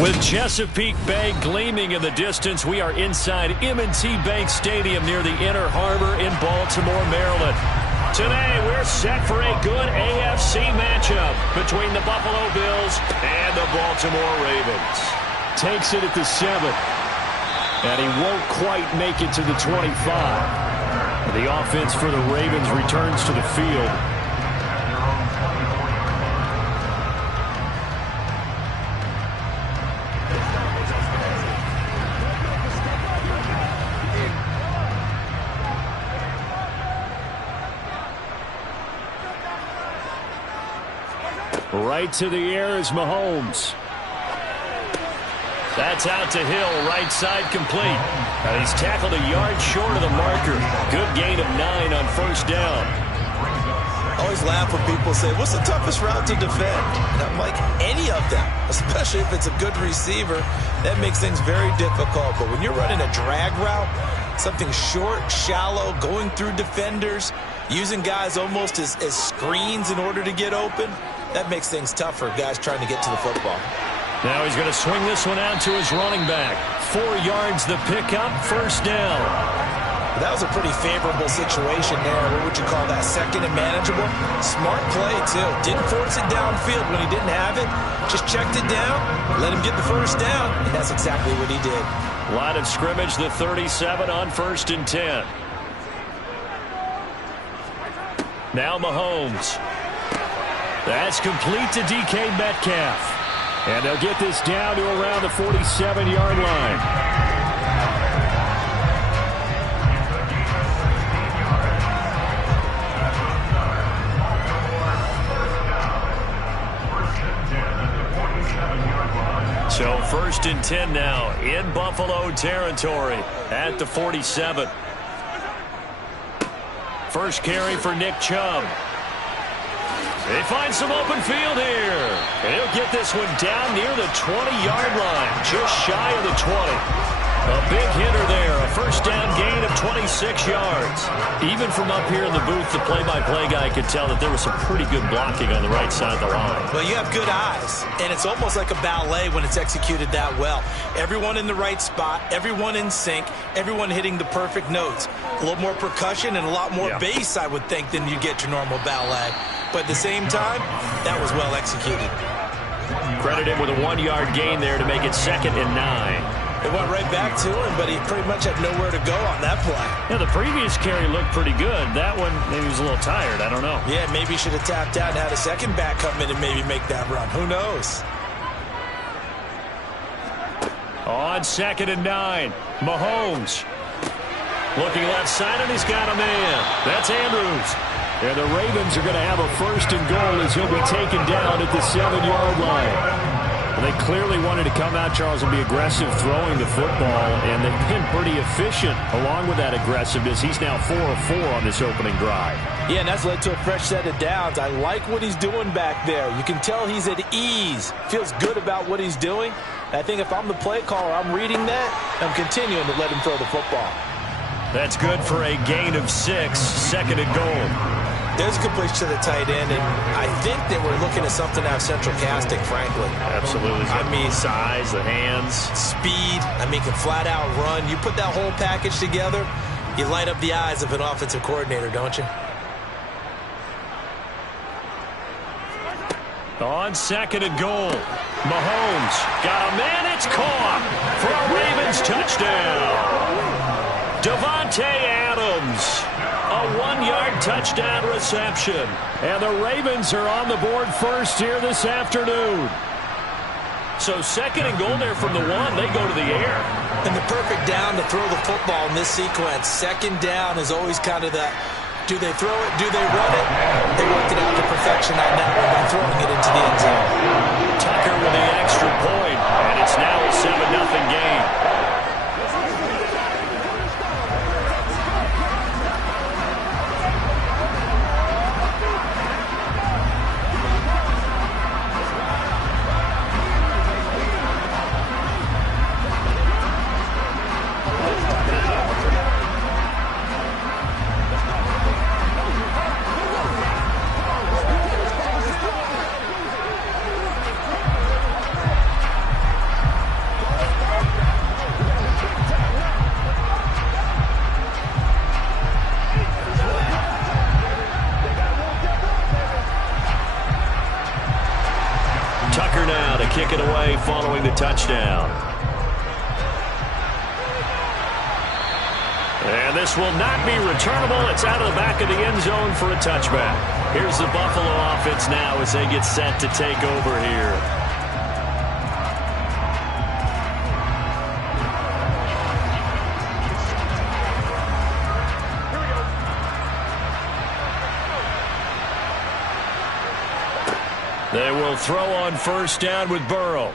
With Chesapeake Bay gleaming in the distance, we are inside M&T Bank Stadium near the Inner Harbor in Baltimore, Maryland. Today, we're set for a good AFC matchup between the Buffalo Bills and the Baltimore Ravens. Takes it at the 7, and he won't quite make it to the 25. The offense for the Ravens returns to the field. Right to the air is Mahomes. That's out to Hill, right side complete. And he's tackled a yard short of the marker. Good gain of 9 on first down. I always laugh when people say, what's the toughest route to defend? And I'm like, any of them, especially if it's a good receiver. That makes things very difficult. But when you're running a drag route, something short, shallow, going through defenders, using guys almost as screens in order to get open, that makes things tough for guys trying to get to the football. Now he's going to swing this one out to his running back. 4 yards the pickup, first down. That was a pretty favorable situation there. What would you call that? Second and manageable? Smart play, too. Didn't force it downfield when he didn't have it. Just checked it down, let him get the first down, and that's exactly what he did. Line of scrimmage, the 37 on first and 10. Now Mahomes. That's complete to DK Metcalf. And they'll get this down to around the 47-yard line. So first and 10 now in Buffalo territory at the 47. First carry for Nick Chubb. They find some open field here. And he'll get this one down near the 20-yard line, just shy of the 20. A big hitter there, a first down gain of 26 yards. Even from up here in the booth, the play-by-play guy could tell that there was some pretty good blocking on the right side of the line. Well, you have good eyes, and it's almost like a ballet when it's executed that well. Everyone in the right spot, everyone in sync, everyone hitting the perfect notes. A little more percussion and a lot more bass, I would think, than you get your normal ballet. But at the same time, that was well executed. Credit him with a 1-yard gain there to make it 2nd and 9. It went right back to him, but he pretty much had nowhere to go on that play. Yeah, the previous carry looked pretty good. That one, maybe he was a little tired. I don't know. Yeah, maybe he should have tapped out and had a second back come in and maybe make that run. Who knows? On 2nd and 9, Mahomes. Looking left side, and he's got a man. That's Andrews. And the Ravens are going to have a first and goal as he'll be taken down at the 7-yard line. They clearly wanted to come out, Charles, and be aggressive throwing the football, and they've been pretty efficient along with that aggressiveness. He's now 4 of 4 on this opening drive. Yeah, and that's led to a fresh set of downs. I like what he's doing back there. You can tell he's at ease, feels good about what he's doing. And I think if I'm the play caller, I'm reading that, I'm continuing to let him throw the football. That's good for a gain of 6, 2nd and goal. There's a completion to the tight end, and I think that we're looking at something out of central casting, frankly. Absolutely. I mean, size, the hands. Speed. I mean, can flat out run. You put that whole package together, you light up the eyes of an offensive coordinator, don't you? On 2nd and goal, Mahomes got a man. It's caught for a Ravens touchdown. Davante Adams. A 1-yard touchdown reception. And the Ravens are on the board first here this afternoon. So 2nd and goal there from the 1. They go to the air. And the perfect down to throw the football in this sequence. 2nd down is always kind of that, do they throw it, do they run it? They worked it out to perfection on that one by throwing it into the end zone. Tucker with the extra point, and it's now a 7-0 game. kick it away following the touchdown. And this will not be returnable. It's out of the back of the end zone for a touchback. Here's the Buffalo offense now as they get set to take over here. They will throw on first down with Burrow.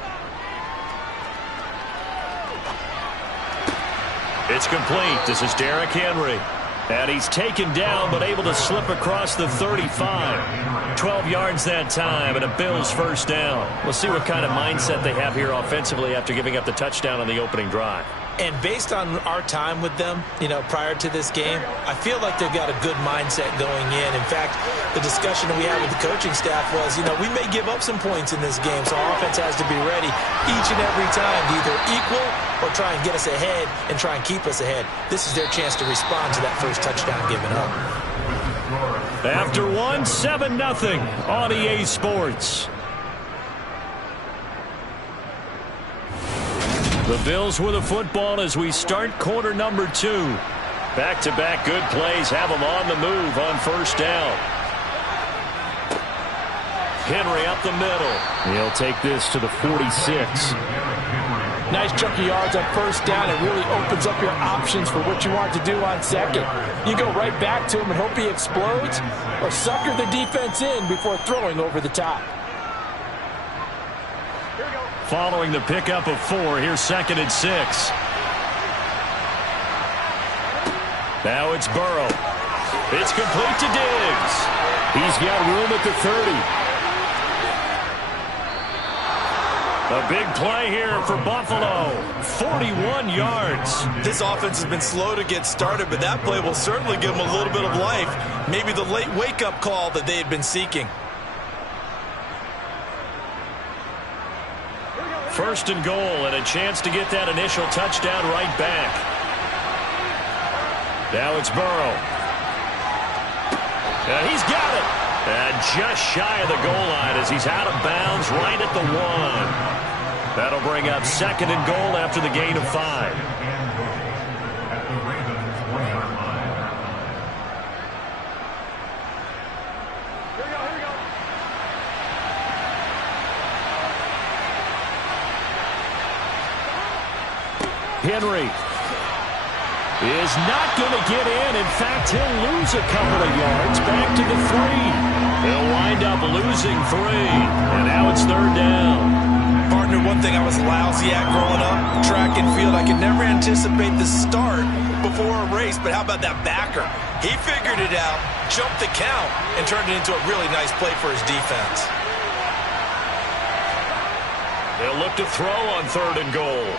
It's complete. This is Derrick Henry. And he's taken down but able to slip across the 35. 12 yards that time and a Bills first down. We'll see what kind of mindset they have here offensively after giving up the touchdown on the opening drive. And based on our time with them, prior to this game, I feel like they've got a good mindset going in. In fact, the discussion that we had with the coaching staff was, we may give up some points in this game, so our offense has to be ready each and every time to either equal or try and get us ahead and try and keep us ahead. This is their chance to respond to that first touchdown given up. After one, 7-0 on EA Sports. The Bills with the football as we start quarter number 2. Back-to-back good plays have them on the move on first down. Henry up the middle. He'll take this to the 46. Nice chunk of yards on first down. It really opens up your options for what you want to do on second. You go right back to him and hope he explodes, or sucker the defense in before throwing over the top. Following the pickup of 4, here's 2nd and 6. Now it's Burrow. It's complete to Diggs. He's got room at the 30. A big play here for Buffalo. 41 yards. This offense has been slow to get started, but that play will certainly give them a little bit of life. Maybe the late wake-up call that they had been seeking. First and goal, and a chance to get that initial touchdown right back. Now it's Burrow. And he's got it. And just shy of the goal line as he's out of bounds right at the 1. That'll bring up 2nd and goal after the gain of 5. Henry is not going to get in. In fact, he'll lose a couple of yards back to the 3. He'll wind up losing 3. And now it's 3rd down. Partner, one thing I was lousy at growing up, track and field, I could never anticipate the start before a race, but how about that backer? He figured it out, jumped the count, and turned it into a really nice play for his defense. They'll look to throw on 3rd and goal.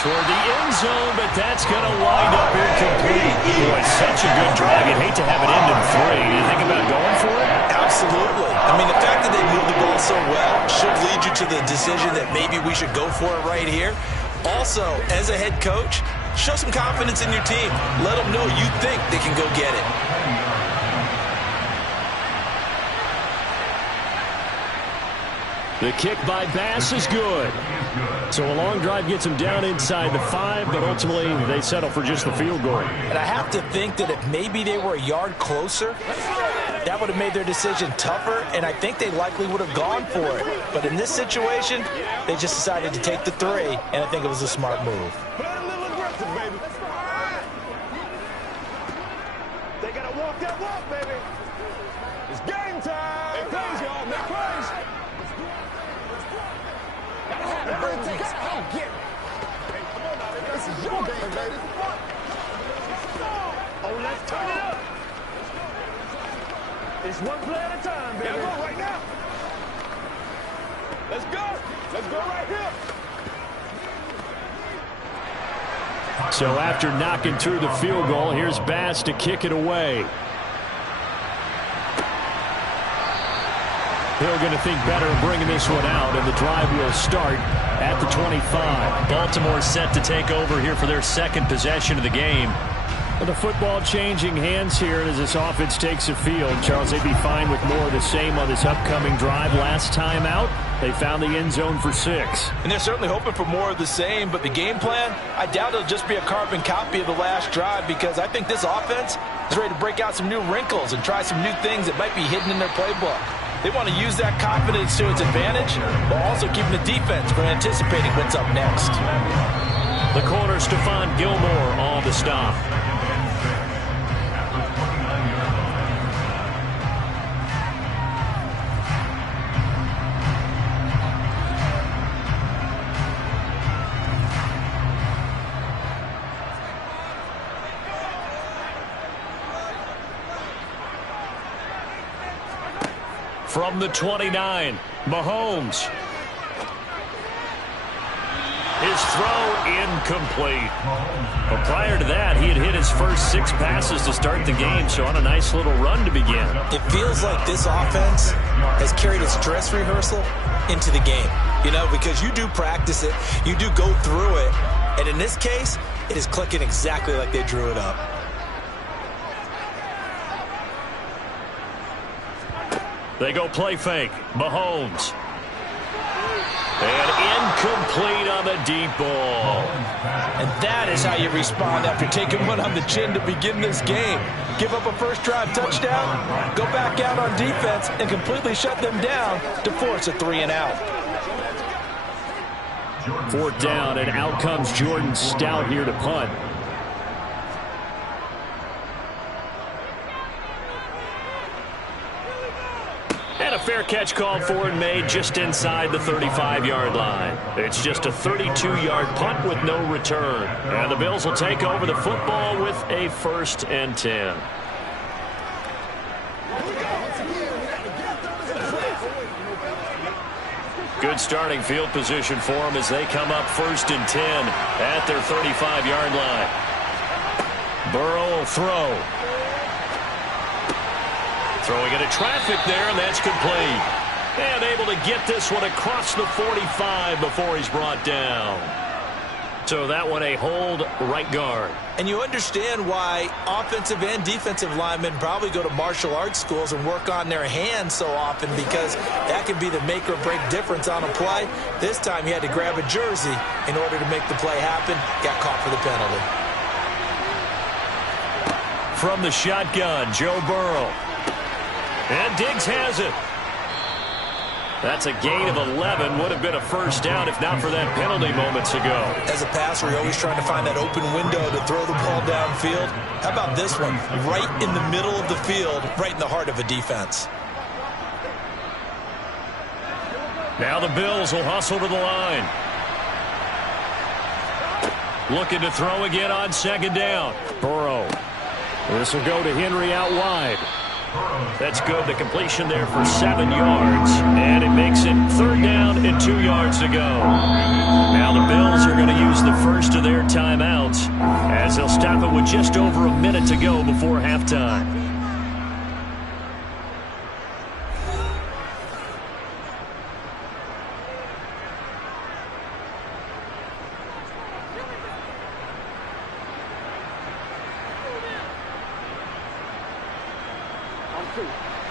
Toward the end zone, but that's going to wind up incomplete. Boy, such a good drive. You'd hate to have it end in 3. Do you think about going for it? Absolutely. I mean, the fact that they moved the ball so well should lead you to the decision that maybe we should go for it right here. Also, as a head coach, show some confidence in your team. Let them know you think they can go get it. The kick by Bass is good. So a long drive gets them down inside the 5, but ultimately they settle for just the field goal. And I have to think that if maybe they were a yard closer, that would have made their decision tougher, and I think they likely would have gone for it. But in this situation, they just decided to take the 3, and I think it was a smart move. They got to walk that walk, baby. It's game time. Hey, plays, y'all. Make plays. Everything gotta help get. Hey, come on now, baby. This is your game, baby. Oh, let's turn it up. It's one play at a time, baby. Go right now. Let's go. Let's go right here. So after knocking through the field goal, here's Bass to kick it away. They're going to think better of bringing this one out, and the drive will start at the 25. Baltimore set to take over here for their 2nd possession of the game. The football changing hands here as this offense takes the field. Charles, they'd be fine with more of the same on this upcoming drive. Last time out, they found the end zone for 6. And they're certainly hoping for more of the same, but the game plan, I doubt it'll just be a carbon copy of the last drive, because I think this offense is ready to break out some new wrinkles and try some new things that might be hidden in their playbook. They want to use that confidence to its advantage, while also keeping the defense from anticipating what's up next. The corner, Stephon Gilmore, on the stop. From the 29, Mahomes. His throw incomplete. Well, prior to that, he had hit his first 6 passes to start the game, so on a nice little run to begin. It feels like this offense has carried its dress rehearsal into the game. You know, because you do practice it, you do go through it, and in this case, it is clicking exactly like they drew it up. They go play fake. Mahomes. And incomplete on the deep ball. And that is how you respond after taking one on the chin to begin this game. Give up a first drive touchdown, go back out on defense, and completely shut them down to force a 3-and-out. 4th down, and out comes Jordan Stout here to punt. And a fair catch called for and made just inside the 35-yard line. It's just a 32-yard punt with no return. And the Bills will take over the football with a 1st and 10. Good starting field position for them as they come up 1st and 10 at their 35-yard line. Burrow will throw. Throwing into traffic there, and that's complete. And able to get this one across the 45 before he's brought down. So that one a hold right guard. And you understand why offensive and defensive linemen probably go to martial arts schools and work on their hands so often, because that can be the make or break difference on a play. This time he had to grab a jersey in order to make the play happen. Got caught for the penalty. From the shotgun, Joe Burrow. And Diggs has it. That's a gain of 11. Would have been a 1st down if not for that penalty moments ago. As a passer, you're always trying to find that open window to throw the ball downfield. How about this one? Right in the middle of the field, right in the heart of a defense. Now the Bills will hustle to the line. Looking to throw again on 2nd down. Burrow. This will go to Henry out wide. That's good. The completion there for 7 yards. And it makes it 3rd down and 2 yards to go. Now the Bills are going to use the first of their timeouts as they'll stop it with just over a minute to go before halftime.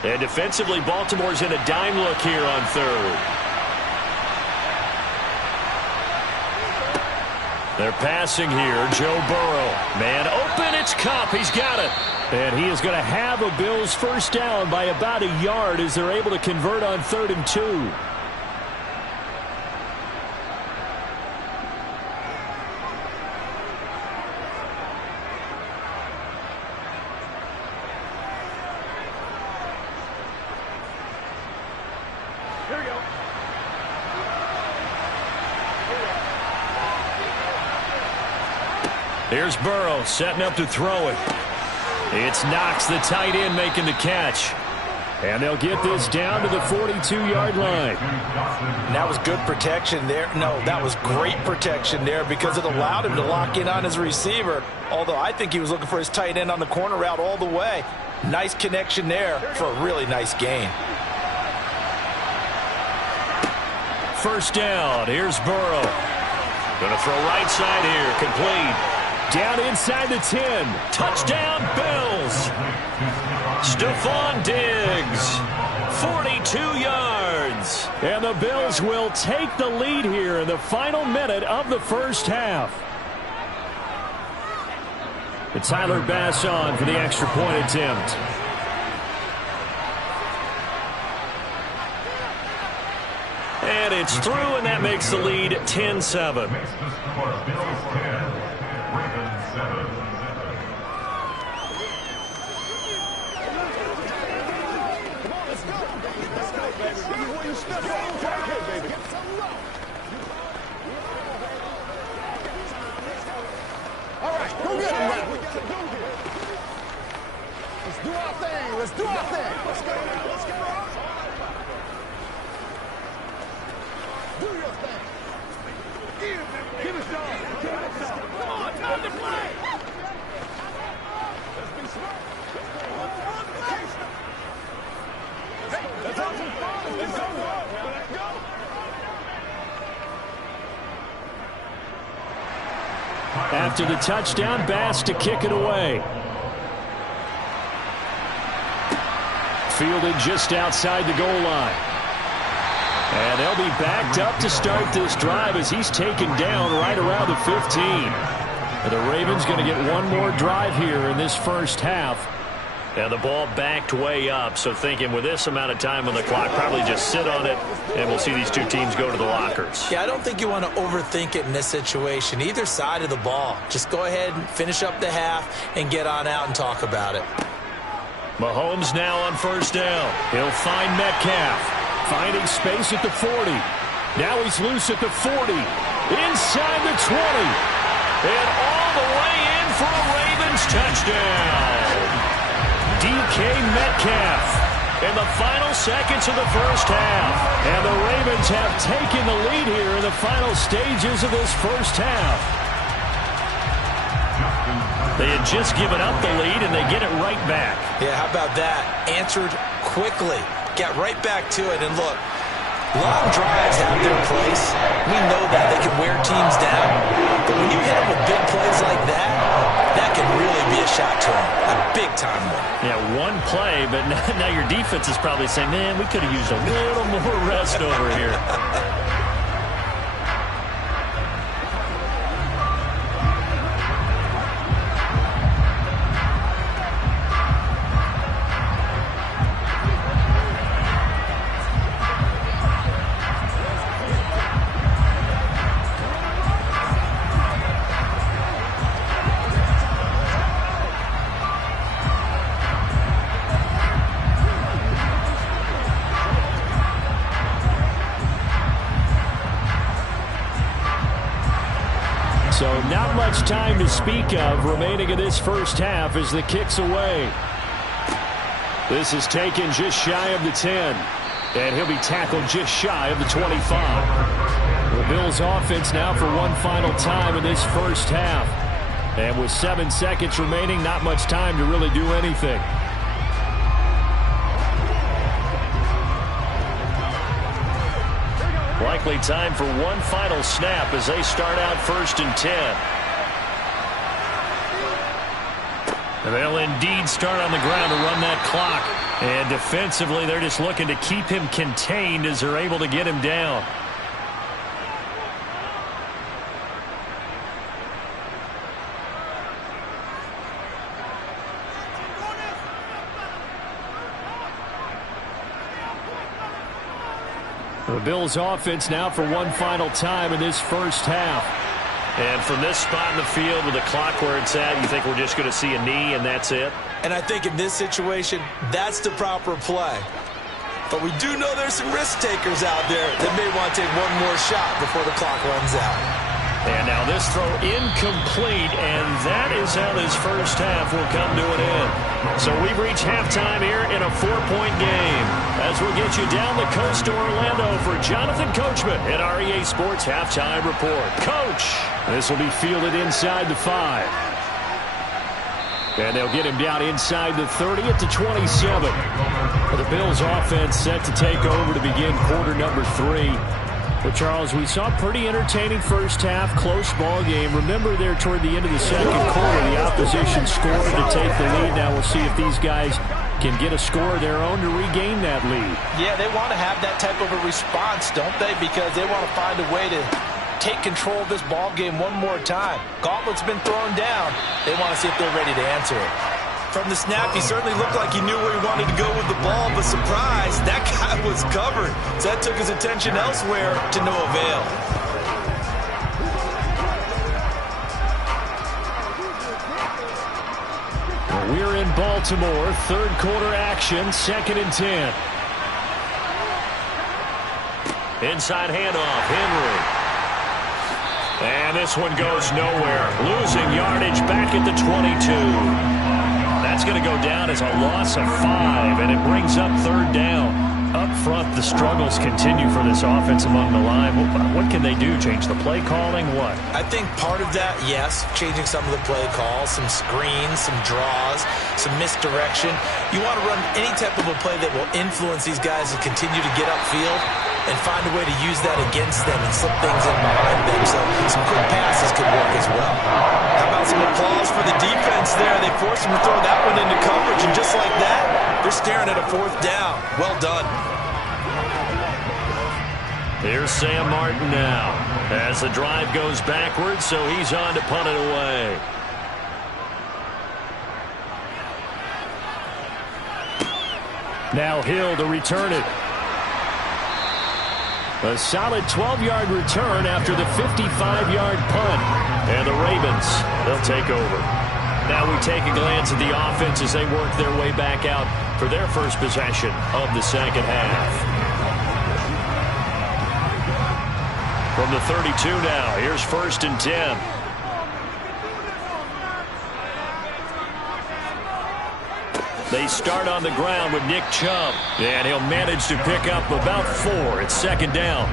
And defensively, Baltimore's in a dime look here on 3rd. They're passing here. Joe Burrow. Man open. It's Kupp. He's got it. And he is going to have a Bills 1st down by about a yard as they're able to convert on 3rd and 2. Here's Burrow setting up to throw it. It's Knox, the tight end, making the catch. And they'll get this down to the 42-yard line. And that was good protection there. No, that was great protection there because it allowed him to lock in on his receiver. Although I think he was looking for his tight end on the corner route all the way. Nice connection there for a really nice gain. 1st down. Here's Burrow. Going to throw right side here. Complete. Down inside the 10. Touchdown, Bills. Stephon Diggs, 42 yards. And the Bills will take the lead here in the final minute of the first half. And Tyler Bass on for the extra point attempt. And it's through, and that makes the lead 10-7. All right, go get him now. Let's do our thing. Let's do our thing. Let's go. Let's go. Do your thing. Give us dog. Come on, time to play. Let's be smart. Hey, let's have some fun. Let's go. Let's go. After the touchdown, Bass to kick it away. Fielded just outside the goal line. And they'll be backed up to start this drive as he's taken down right around the 15. And the Ravens going to get one more drive here in this first half. And the ball backed way up, so thinking with this amount of time on the clock, probably just sit on it, and we'll see these two teams go to the lockers. Yeah, I don't think you want to overthink it in this situation. Either side of the ball. Just go ahead and finish up the half and get on out and talk about it. Mahomes now on first down. He'll find Metcalf. Finding space at the 40. Now he's loose at the 40. Inside the 20. And all the way in for a Ravens touchdown. DK Metcalf in the final seconds of the first half. And the Ravens have taken the lead here in the final stages of this first half. They had just given up the lead, and they get it right back. Yeah, how about that? Answered quickly. Got right back to it. And look, long drives have their place. We know that. They can wear teams down. But when you hit them with big plays like that, that can really be a shot to them. A big-time one. Yeah, one play, but now your defense is probably saying, man, we could have used a little more rest over here. So not much time to speak of remaining in this first half as the kick's away. This is taken just shy of the 10. And he'll be tackled just shy of the 25. The Bills offense now for one final time in this first half. And with 7 seconds remaining, not much time to really do anything. Likely time for one final snap as they start out 1st and 10. And they'll indeed start on the ground to run that clock. And defensively, they're just looking to keep him contained as they're able to get him down. The Bills offense now for one final time in this first half. And from this spot in the field with the clock where it's at, you think we're just going to see a knee and that's it? And I think in this situation, that's the proper play. But we do know there's some risk takers out there that may want to take one more shot before the clock runs out. And now this throw incomplete, and that is how this first half will come to an end. So we've reached halftime here in a 4-point game. As we'll get you down the coast to Orlando for Jonathan Coachman at REA Sports Halftime Report. Coach, this will be fielded inside the 5. And they'll get him down inside the 30 at the 27. The Bills offense set to take over to begin quarter number 3. Well, Charles, we saw a pretty entertaining first half, close ball game. Remember there toward the end of the second quarter, the opposition scored to take the lead. Now we'll see if these guys can get a score of their own to regain that lead. Yeah, they want to have that type of a response, don't they? Because they want to find a way to take control of this ball game one more time. Gauntlet's been thrown down. They want to see if they're ready to answer it. From the snap, he certainly looked like he knew where he wanted to go with the ball, but surprise, that guy was covered. So that took his attention elsewhere to no avail. We're in Baltimore, third quarter action, 2nd and 10. Inside handoff, Henry. And this one goes nowhere. Losing yardage back at the 22. That's going to go down as a loss of 5, and it brings up 3rd down. Up front, the struggles continue for this offense among the line. What can they do? Change the play calling? What? I think part of that, yes, changing some of the play calls, some screens, some draws, some misdirection. You want to run any type of a play that will influence these guys to continue to get upfield and find a way to use that against them and slip things in behind them. So some quick passes could work as well. How about some applause for the defense there? They forced him to throw that one into coverage, and just like that, they're staring at a 4th down. Well done. Here's Sam Martin now as the drive goes backwards, so he's on to punt it away. Now Hill to return it. A solid 12-yard return after the 55-yard punt. And the Ravens, they'll take over. Now we take a glance at the offense as they work their way back out for their first possession of the second half. From the 32 now, here's 1st and 10. They start on the ground with Nick Chubb, and he'll manage to pick up about 4. It's 2nd down.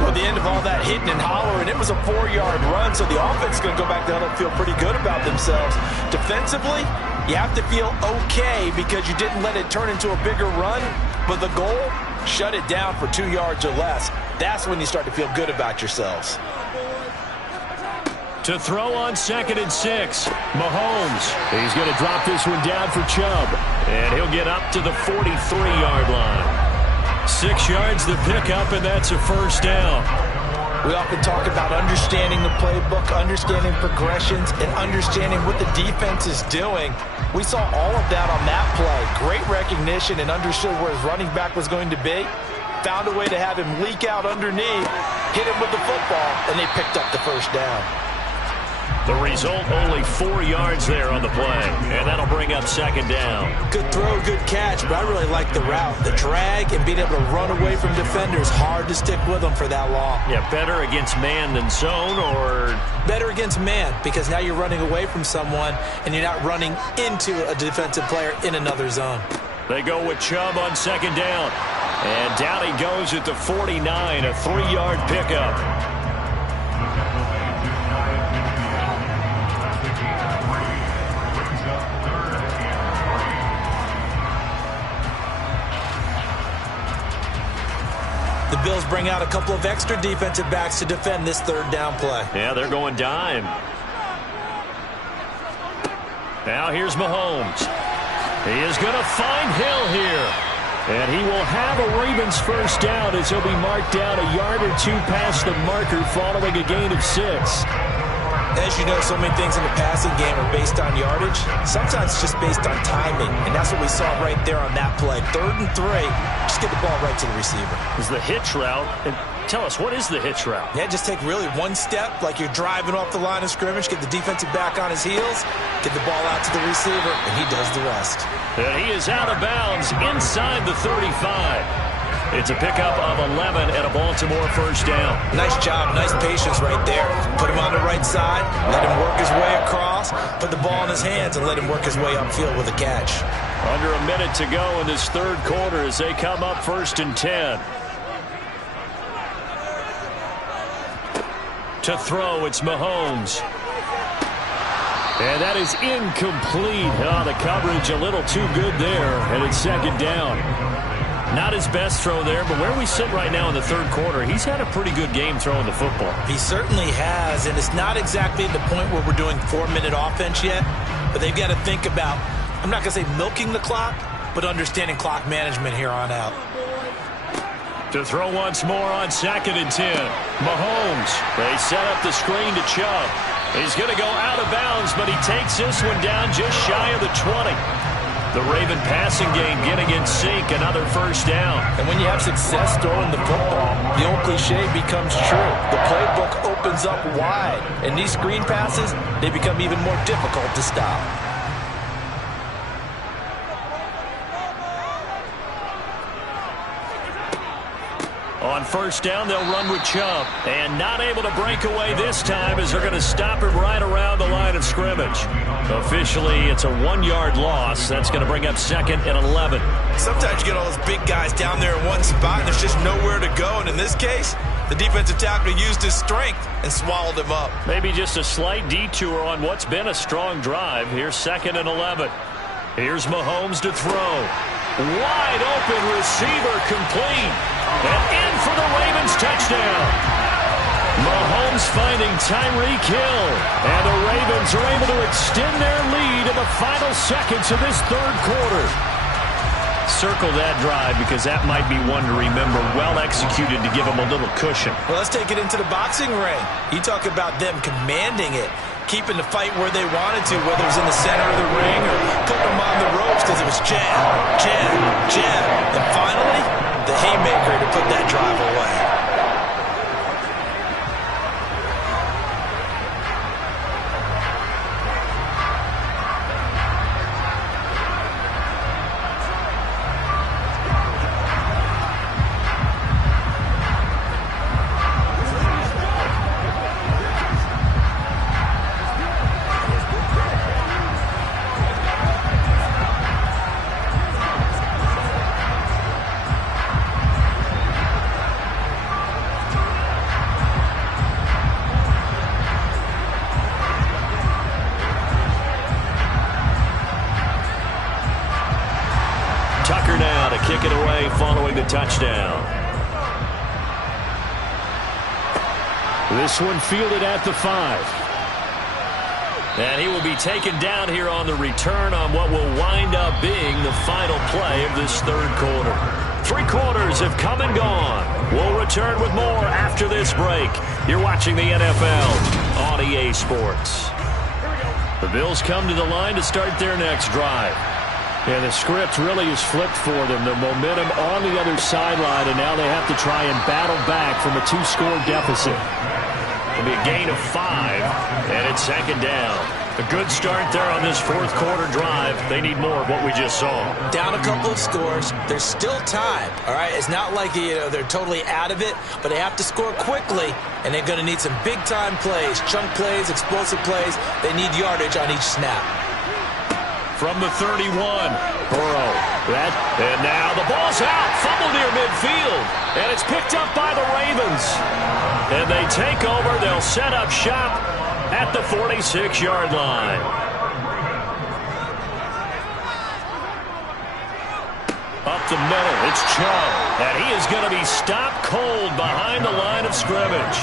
Well, at the end of all that hitting and hollering, it was a 4-yard run, so the offense is going to go back down and feel pretty good about themselves. Defensively, you have to feel okay because you didn't let it turn into a bigger run, but the goal, shut it down for 2 yards or less. That's when you start to feel good about yourselves. To throw on 2nd and 6, Mahomes. He's going to drop this one down for Chubb, and he'll get up to the 43-yard line. 6 yards the pickup, and that's a 1st down. We often talk about understanding the playbook, understanding progressions, and understanding what the defense is doing. We saw all of that on that play. Great recognition and understood where his running back was going to be. Found a way to have him leak out underneath, hit him with the football, and they picked up the 1st down. The result, only 4 yards there on the play, and that'll bring up 2nd down. Good throw, good catch, but I really like the route. The drag and being able to run away from defenders, hard to stick with them for that long. Yeah, better against man than zone, or? Better against man, because now you're running away from someone, and you're not running into a defensive player in another zone. They go with Chubb on 2nd down, and down he goes at the 49, a 3-yard pickup. The Bills bring out a couple of extra defensive backs to defend this 3rd down play. Yeah, they're going dime. Now here's Mahomes. He is going to find Hill here. And he will have a Ravens 1st down as he'll be marked down a yard or 2 past the marker following a gain of 6. As you know, so many things in the passing game are based on yardage. Sometimes it's just based on timing, and that's what we saw right there on that play. 3rd and 3, just get the ball right to the receiver. Is the hitch route, and tell us, what is the hitch route? Yeah, just take really one step, like you're driving off the line of scrimmage, get the defensive back on his heels, get the ball out to the receiver, and he does the rest. And he is out of bounds inside the 35. It's a pickup of 11 and a Baltimore 1st down. Nice job, nice patience right there. Put him on the right side, let him work his way across, put the ball in his hands, and let him work his way upfield with a catch. Under a minute to go in this 3rd quarter as they come up 1st and 10. To throw, it's Mahomes. And that is incomplete. Oh, the coverage a little too good there, and it's 2nd down. Not his best throw there, but where we sit right now in the third quarter, he's had a pretty good game throwing the football. He certainly has, and it's not exactly the point where we're doing 4-minute offense yet, but they've got to think about, I'm not going to say milking the clock, but understanding clock management here on out. To throw once more on 2nd and 10. Mahomes, they set up the screen to Chubb. He's going to go out of bounds, but he takes this one down just shy of the 20. The Raven passing game getting in sync, another first down. And when you have success throwing the football, the old cliche becomes true. The playbook opens up wide, and these screen passes, they become even more difficult to stop. On first down, they'll run with Chubb. And not able to break away this time as they're going to stop him right around the line of scrimmage. Officially, it's a 1-yard loss. That's going to bring up 2nd and 11. Sometimes you get all those big guys down there in one spot, and there's just nowhere to go. And in this case, the defensive tackle used his strength and swallowed him up. Maybe just a slight detour on what's been a strong drive. Here's 2nd and 11. Here's Mahomes to throw. Wide open receiver complete. And in for the Ravens touchdown. Mahomes finding Tyreek Hill. And the Ravens are able to extend their lead in the final seconds of this third quarter. Circle that drive because that might be one to remember. Well executed to give them a little cushion. Well, let's take it into the boxing ring. You talk about them commanding it, keeping the fight where they wanted to, whether it was in the center of the ring or putting them on the ropes because it was jab, jab, jab. And finally, the haymaker to put that drive away. Tucker now to kick it away following the touchdown. This one fielded at the 5. And he will be taken down here on the return on what will wind up being the final play of this third quarter. 3 quarters have come and gone. We'll return with more after this break. You're watching the NFL on EA Sports. The Bills come to the line to start their next drive. And the script really is flipped for them. The momentum on the other sideline, and now they have to try and battle back from a 2-score deficit. It'll be a gain of 5, and it's 2nd down. A good start there on this fourth quarter drive. They need more of what we just saw. Down a couple of scores. There's still time, all right? It's not like they're totally out of it, but they have to score quickly, and they're going to need some big-time plays, chunk plays, explosive plays. They need yardage on each snap. From the 31, Burrow. And now the ball's out. Fumble near midfield. And it's picked up by the Ravens. And they take over. They'll set up shop at the 46-yard line. Up the middle, it's Chubb. And he is going to be stopped cold behind the line of scrimmage.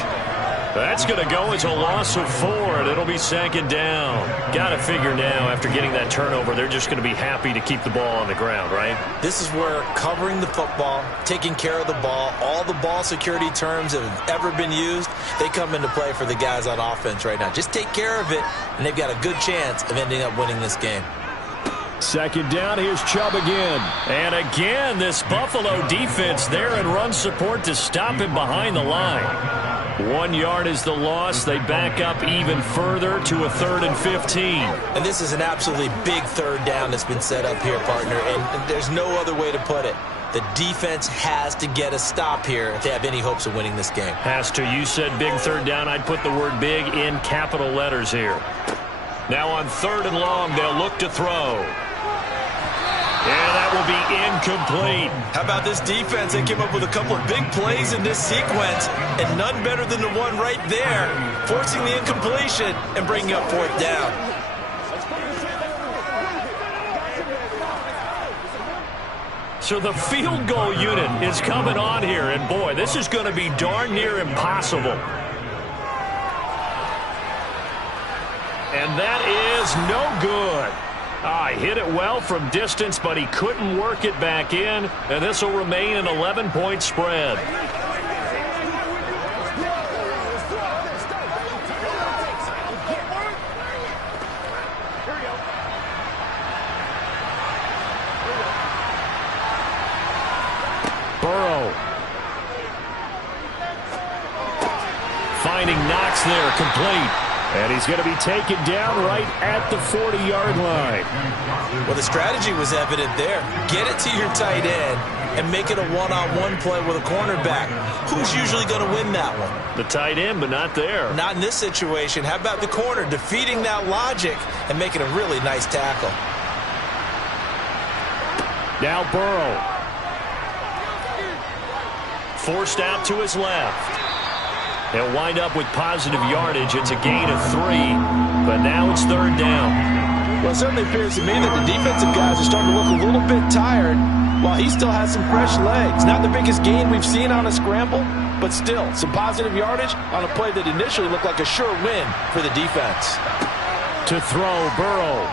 That's going to go as a loss of 4, and it'll be 2nd down. Got to figure now, after getting that turnover, they're just going to be happy to keep the ball on the ground, right? This is where covering the football, taking care of the ball, all the ball security terms that have ever been used, they come into play for the guys on offense right now. Just take care of it, and they've got a good chance of ending up winning this game. 2nd down, here's Chubb again. And again, this Buffalo defense there in run support to stop him behind the line. 1 yard is the loss. They back up even further to a 3rd and 15. And this is an absolutely big 3rd down that's been set up here, partner, and there's no other way to put it. The defense has to get a stop here if they have any hopes of winning this game. Has to. You said big 3rd down. I'd put the word big in capital letters here. Now on 3rd and long, they'll look to throw. Yeah, that will be incomplete. How about this defense? They came up with a couple of big plays in this sequence, and none better than the one right there, forcing the incompletion and bringing up 4th down. So the field goal unit is coming on here, and boy, this is going to be darn near impossible. And that is no good. He hit it well from distance, but he couldn't work it back in, and this will remain an 11-point spread. Burrow. Finding Knox there, complete. And he's going to be taken down right at the 40-yard line. Well, the strategy was evident there. Get it to your tight end and make it a one-on-one play with a cornerback. Who's usually going to win that one? The tight end, but not there. Not in this situation. How about the corner defeating that logic and making a really nice tackle? Now Burrow. Forced out to his left. He'll wind up with positive yardage. It's a gain of 3, but now it's third down. Well, it certainly appears to me that the defensive guys are starting to look a little bit tired while he still has some fresh legs. Not the biggest gain we've seen on a scramble, but still some positive yardage on a play that initially looked like a sure win for the defense. To throw, Burrow.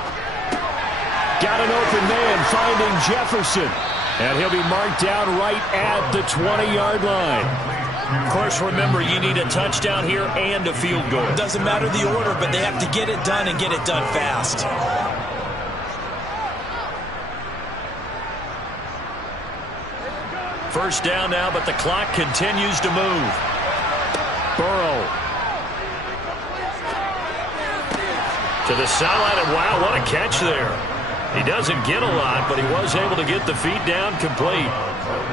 Got an open man, finding Jefferson. And he'll be marked down right at the 20-yard line. Of course, remember, you need a touchdown here and a field goal. Doesn't matter the order, but they have to get it done and get it done fast. First down now, but the clock continues to move. Burrow. To the sideline, and wow, what a catch there. He doesn't get a lot, but he was able to get the feet down complete.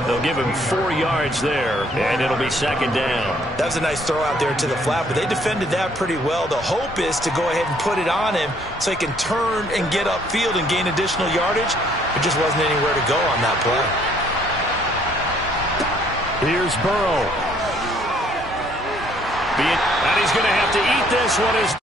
They'll give him 4 yards there, and it'll be second down. That was a nice throw out there to the flat, but they defended that pretty well. The hope is to go ahead and put it on him so he can turn and get upfield and gain additional yardage. It just wasn't anywhere to go on that play. Here's Burrow. And he's going to have to eat this one.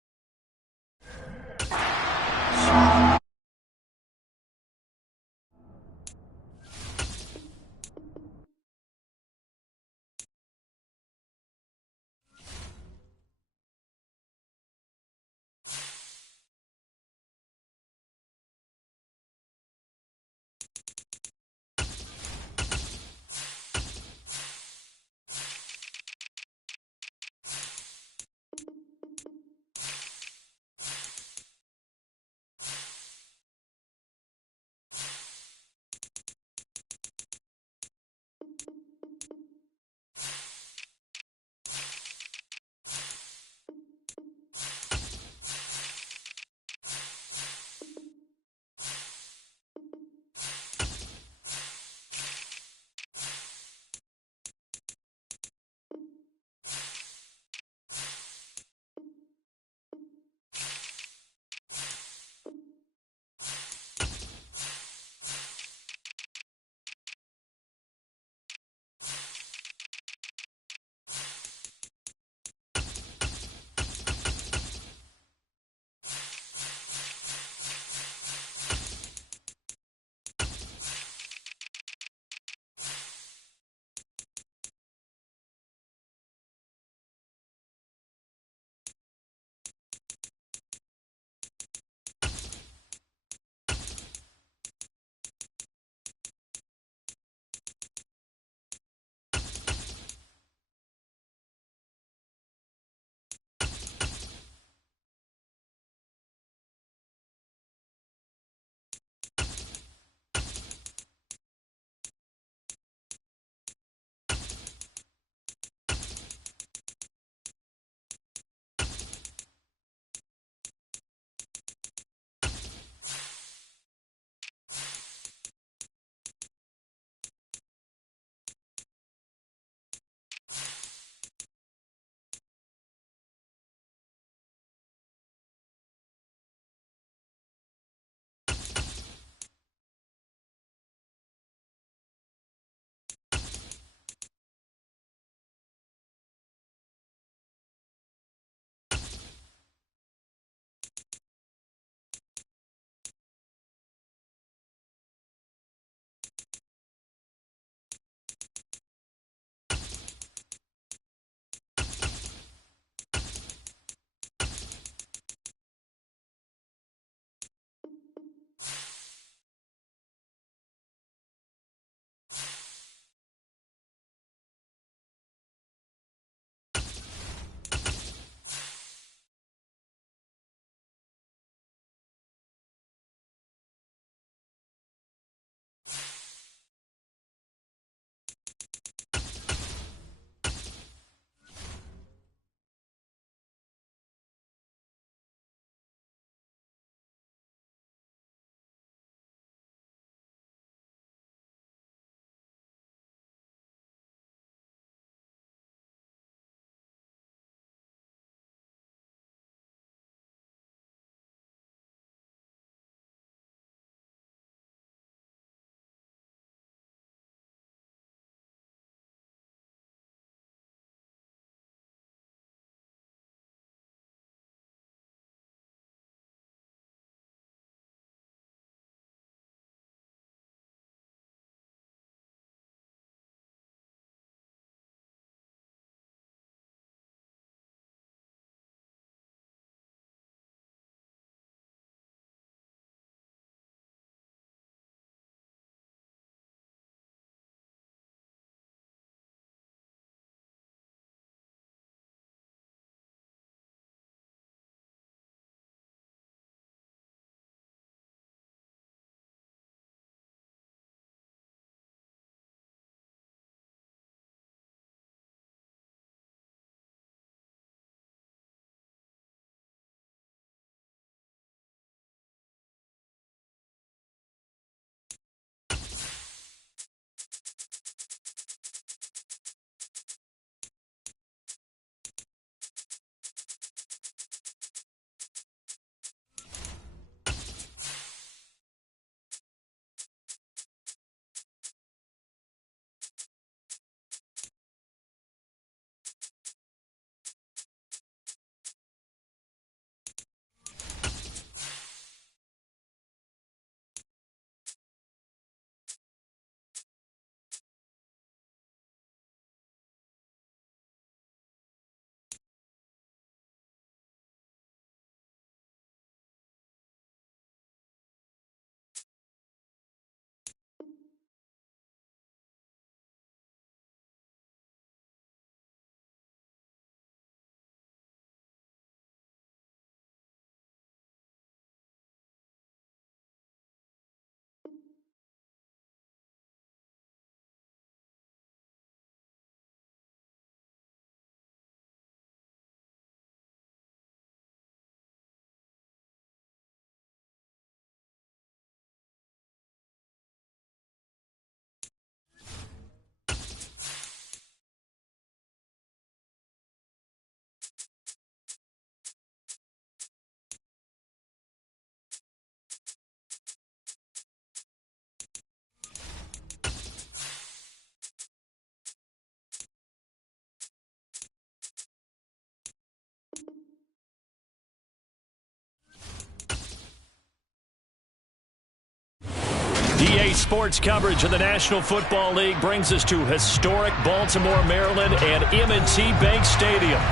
EA Sports coverage of the National Football League brings us to historic Baltimore, Maryland and M&T Bank Stadium.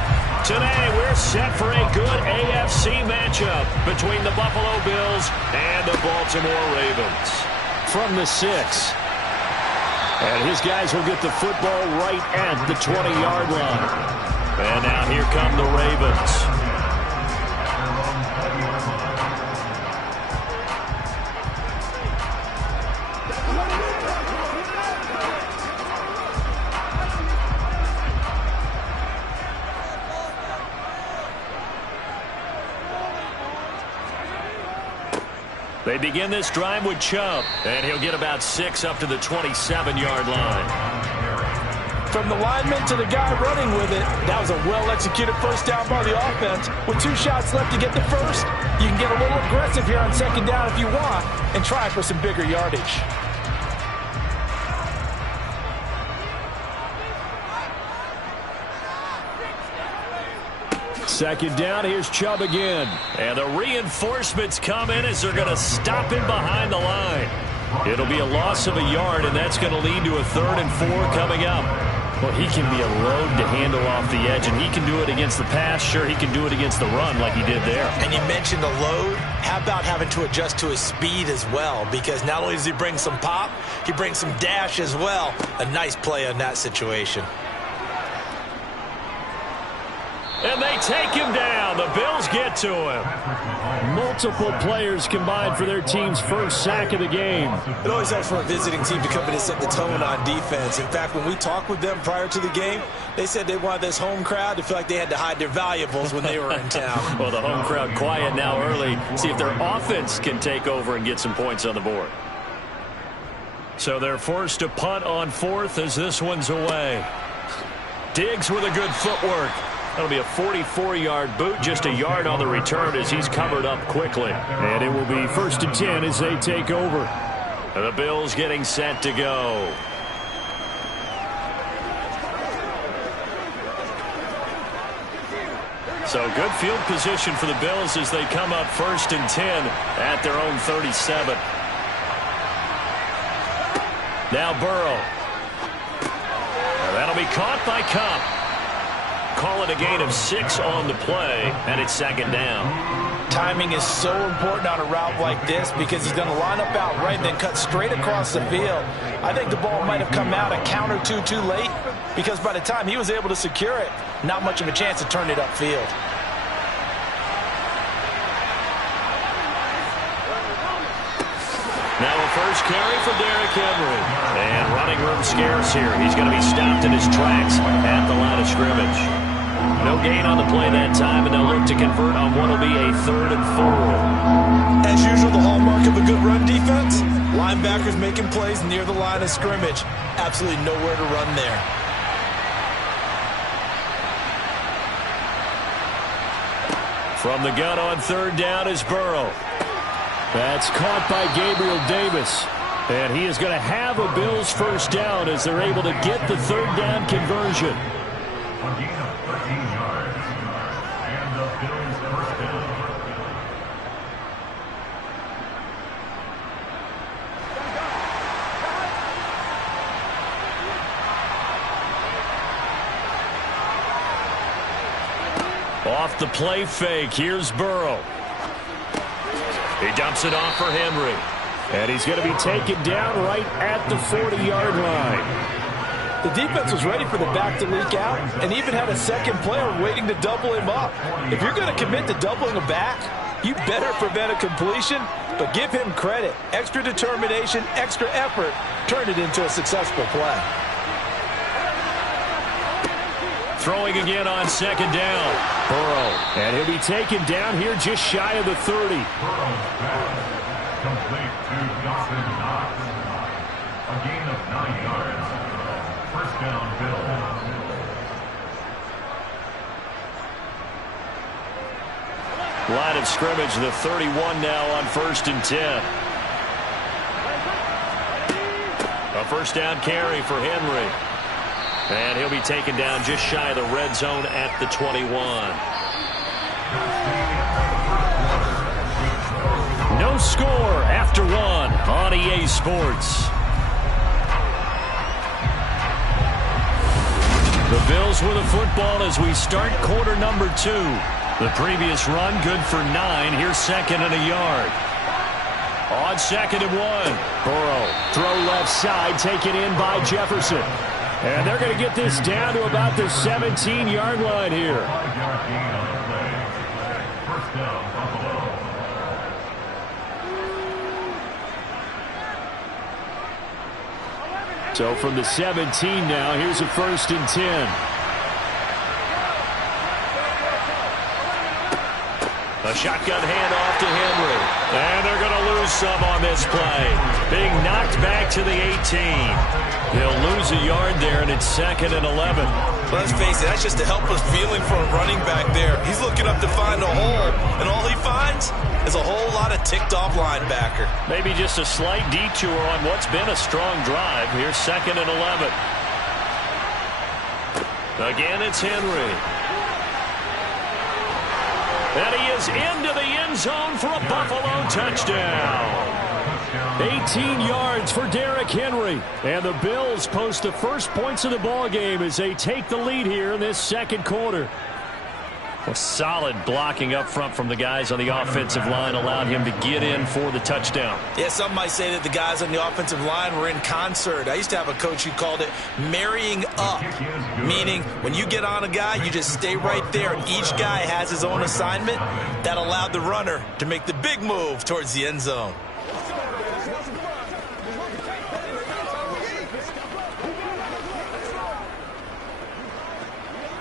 Today, we're set for a good AFC matchup between the Buffalo Bills and the Baltimore Ravens. From the 6. And his guys will get the football right at the 20-yard line. And now here come the Ravens. They begin this drive with Chubb, and he'll get about 6 up to the 27-yard line. From the lineman to the guy running with it, that was a well-executed first down by the offense. With 2 shots left to get the first, you can get a little aggressive here on second down if you want and try for some bigger yardage. Second down, here's Chubb again. And the reinforcements come in as they're going to stop him behind the line. It'll be a loss of a yard, and that's going to lead to a 3rd and 4 coming up. Well, he can be a load to handle off the edge, and he can do it against the pass. Sure, he can do it against the run like he did there. And you mentioned a load. How about having to adjust to his speed as well? Because not only does he bring some pop, he brings some dash as well. A nice play on that situation. And they take him down. The Bills get to him. Multiple players combined for their team's first sack of the game. It always helps for a visiting team to come in and set the tone on defense. In fact, when we talked with them prior to the game, they said they wanted this home crowd to feel like they had to hide their valuables when they were in town. Well, the home crowd quiet now early. See if their offense can take over and get some points on the board. So they're forced to punt on 4th as this one's away. Diggs with a good footwork. That'll be a 44-yard boot, just a yard on the return as he's covered up quickly. And it will be 1st and 10 as they take over. And the Bills getting set to go. So good field position for the Bills as they come up 1st and 10 at their own 37. Now Burrow. That'll be caught by Kupp. Call it a gain of 6 on the play, and it's 2nd down. Timing is so important on a route like this because he's going to line up out right and then cut straight across the field. I think the ball might have come out a count or two too late because by the time he was able to secure it, not much of a chance to turn it upfield. Now a first carry for Derrick Henry. And running room scarce here. He's going to be stopped in his tracks at the line of scrimmage. No gain on the play that time, and they'll look to convert on what will be a 3rd and 4. As usual, the hallmark of a good run defense, linebackers making plays near the line of scrimmage. Absolutely nowhere to run there. From the gun on 3rd down is Burrow. That's caught by Gabriel Davis. And he is going to have a Bills first down as they're able to get the 3rd down conversion. A gain of 13 yards. And the Bills first down. Off the play fake, here's Burrow. He dumps it off for Henry. And he's going to be taken down right at the 40-yard line. The defense was ready for the back to leak out and even had a second player waiting to double him up. If you're going to commit to doubling a back, you better prevent a completion, but give him credit. Extra determination, extra effort, turn it into a successful play. Throwing again on 2nd down. Burrow. And he'll be taken down here just shy of the 30. Burrow's pass complete to Dawson Knox. A gain of 9 yards. First down, Bills. Line of scrimmage, the 31 now on 1st and 10. A first down carry for Henry. And he'll be taken down just shy of the red zone at the 21. No score after one on EA Sports. The Bills with the football as we start quarter number 2. The previous run good for 9. Here's second and a yard. On second and 1. Burrow, throw left side, taken in by Jefferson. And they're going to get this down to about the 17-yard line here. So from the 17 now, here's a 1st and 10. A shotgun handoff to Henry. And they're going to lose some on this play. Being knocked back to the 18. He'll lose a yard there, and it's 2nd and 11. Let's face it, that's just a helpless feeling for a running back there. He's looking up to find a hole, and all he finds is a whole lot of ticked-off linebacker. Maybe just a slight detour on what's been a strong drive. Here's 2nd and 11. Again, it's Henry. And he is into the end zone for a Buffalo touchdown. 18 yards for Derrick Henry. And the Bills post the first points of the ball game as they take the lead here in this second quarter. A solid blocking up front from the guys on the offensive line allowed him to get in for the touchdown. Yeah, some might say that the guys on the offensive line were in concert. I used to have a coach who called it marrying up, meaning when you get on a guy, you just stay right there, and each guy has his own assignment. That allowed the runner to make the big move towards the end zone.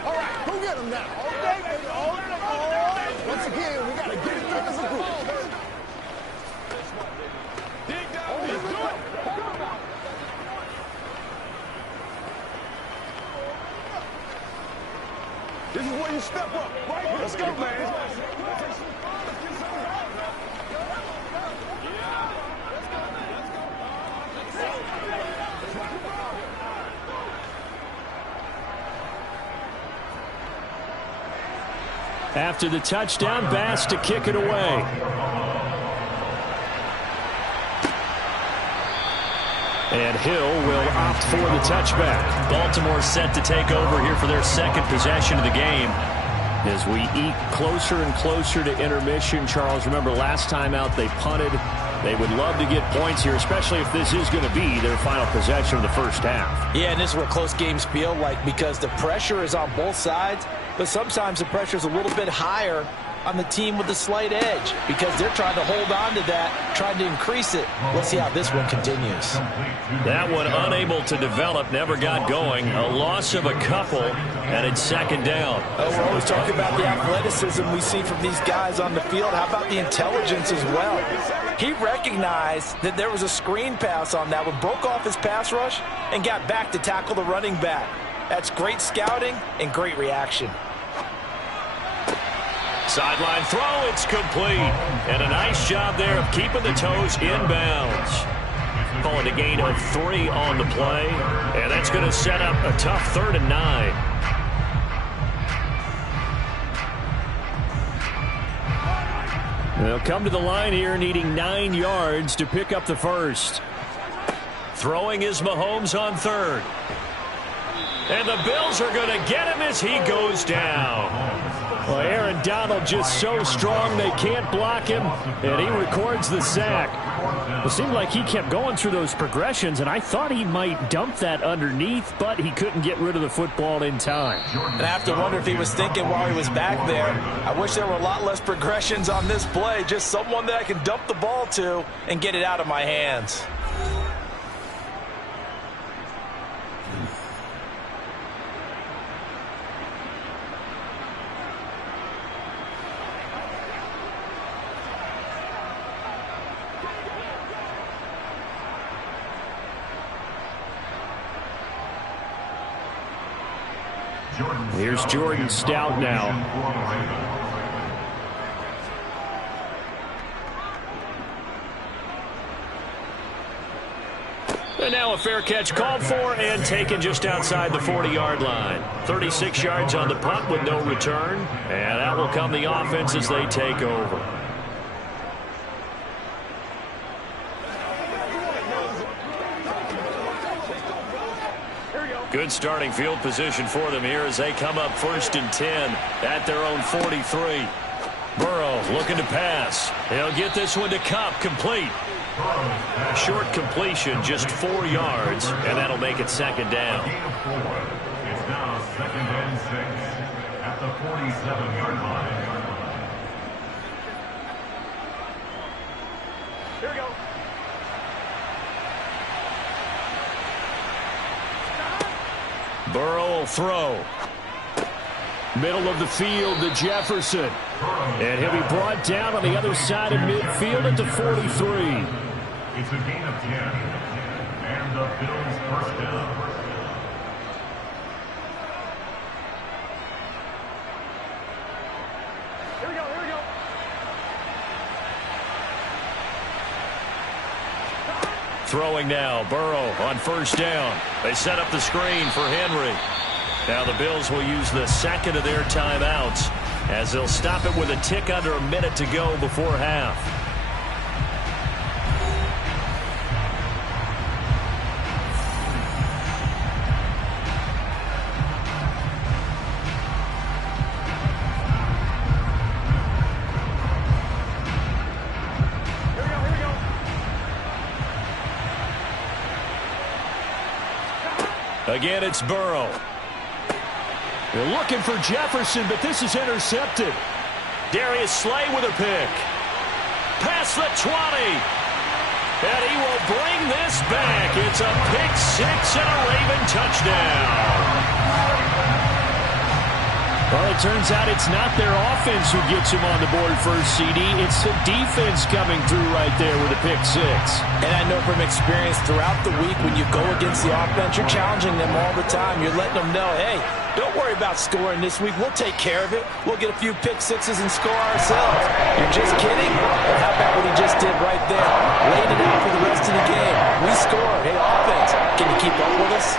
All right, go get him now. Once again, we got to get it done as a group. Dig down. Let's do it. This is where you step up. Right here. Let's go, man. After the touchdown, Bass to kick it away. And Hill will opt for the touchback. Baltimore set to take over here for their second possession of the game. As we eat closer and closer to intermission, Charles, remember last time out they punted. They would love to get points here, especially if this is going to be their final possession of the first half. Yeah, and this is what close games feel like because the pressure is on both sides, but sometimes the pressure is a little bit higher on the team with the slight edge because they're trying to hold on to that, trying to increase it. Let's see how this one continues. That one unable to develop, never got going. A loss of a couple, and it's second down. Oh, we're always talking about the athleticism we see from these guys on the field. How about the intelligence as well? He recognized that there was a screen pass on that one, broke off his pass rush, and got back to tackle the running back. That's great scouting and great reaction. Sideline throw, it's complete. And a nice job there of keeping the toes inbounds. Calling a gain of 3 on the play. And that's going to set up a tough 3rd and 9. They'll come to the line here needing 9 yards to pick up the first. Throwing is Mahomes on 3rd. And the Bills are going to get him as he goes down. Well, Aaron Donald just so strong they can't block him, and he records the sack. It seemed like he kept going through those progressions, and I thought he might dump that underneath, but he couldn't get rid of the football in time. And I have to wonder if he was thinking while he was back there, I wish there were a lot less progressions on this play, just someone that I can dump the ball to and get it out of my hands. Here's Jordan Stout now. And now a fair catch called for and taken just outside the 40-yard line. 36 yards on the punt with no return. And that will come the offense as they take over. Good starting field position for them here as they come up 1st and 10 at their own 43. Burrow looking to pass. He'll get this one to Kupp, complete. Short completion, just 4 yards, and that'll make it 2nd down. It's now 2nd and 6 at the 47-yard line. Here we go. Burrow will throw. Middle of the field to Jefferson. And he'll be brought down on the other side of midfield at the 43. It's a gain of 10. And the Bills' 1st down. Here we go. Here we go. Throwing now, Burrow on 1st down. They set up the screen for Henry. Now the Bills will use the 2nd of their timeouts as they'll stop it with a tick under a minute to go before half. Again, it's Burrow. They're looking for Jefferson, but this is intercepted. Darius Slay with a pick. Past the 20. And he will bring this back. It's a pick 6 and a Raven touchdown. Well, it turns out it's not their offense who gets him on the board first, CD. It's the defense coming through right there with a pick 6. And I know from experience throughout the week when you go against the offense, you're challenging them all the time. You're letting them know, hey, don't worry about scoring this week. We'll take care of it. We'll get a few pick 6s and score ourselves. You're just kidding? Well, how about what he just did right there? Laid it out for the rest of the game. We scored. Hey, offense, can you keep up with us?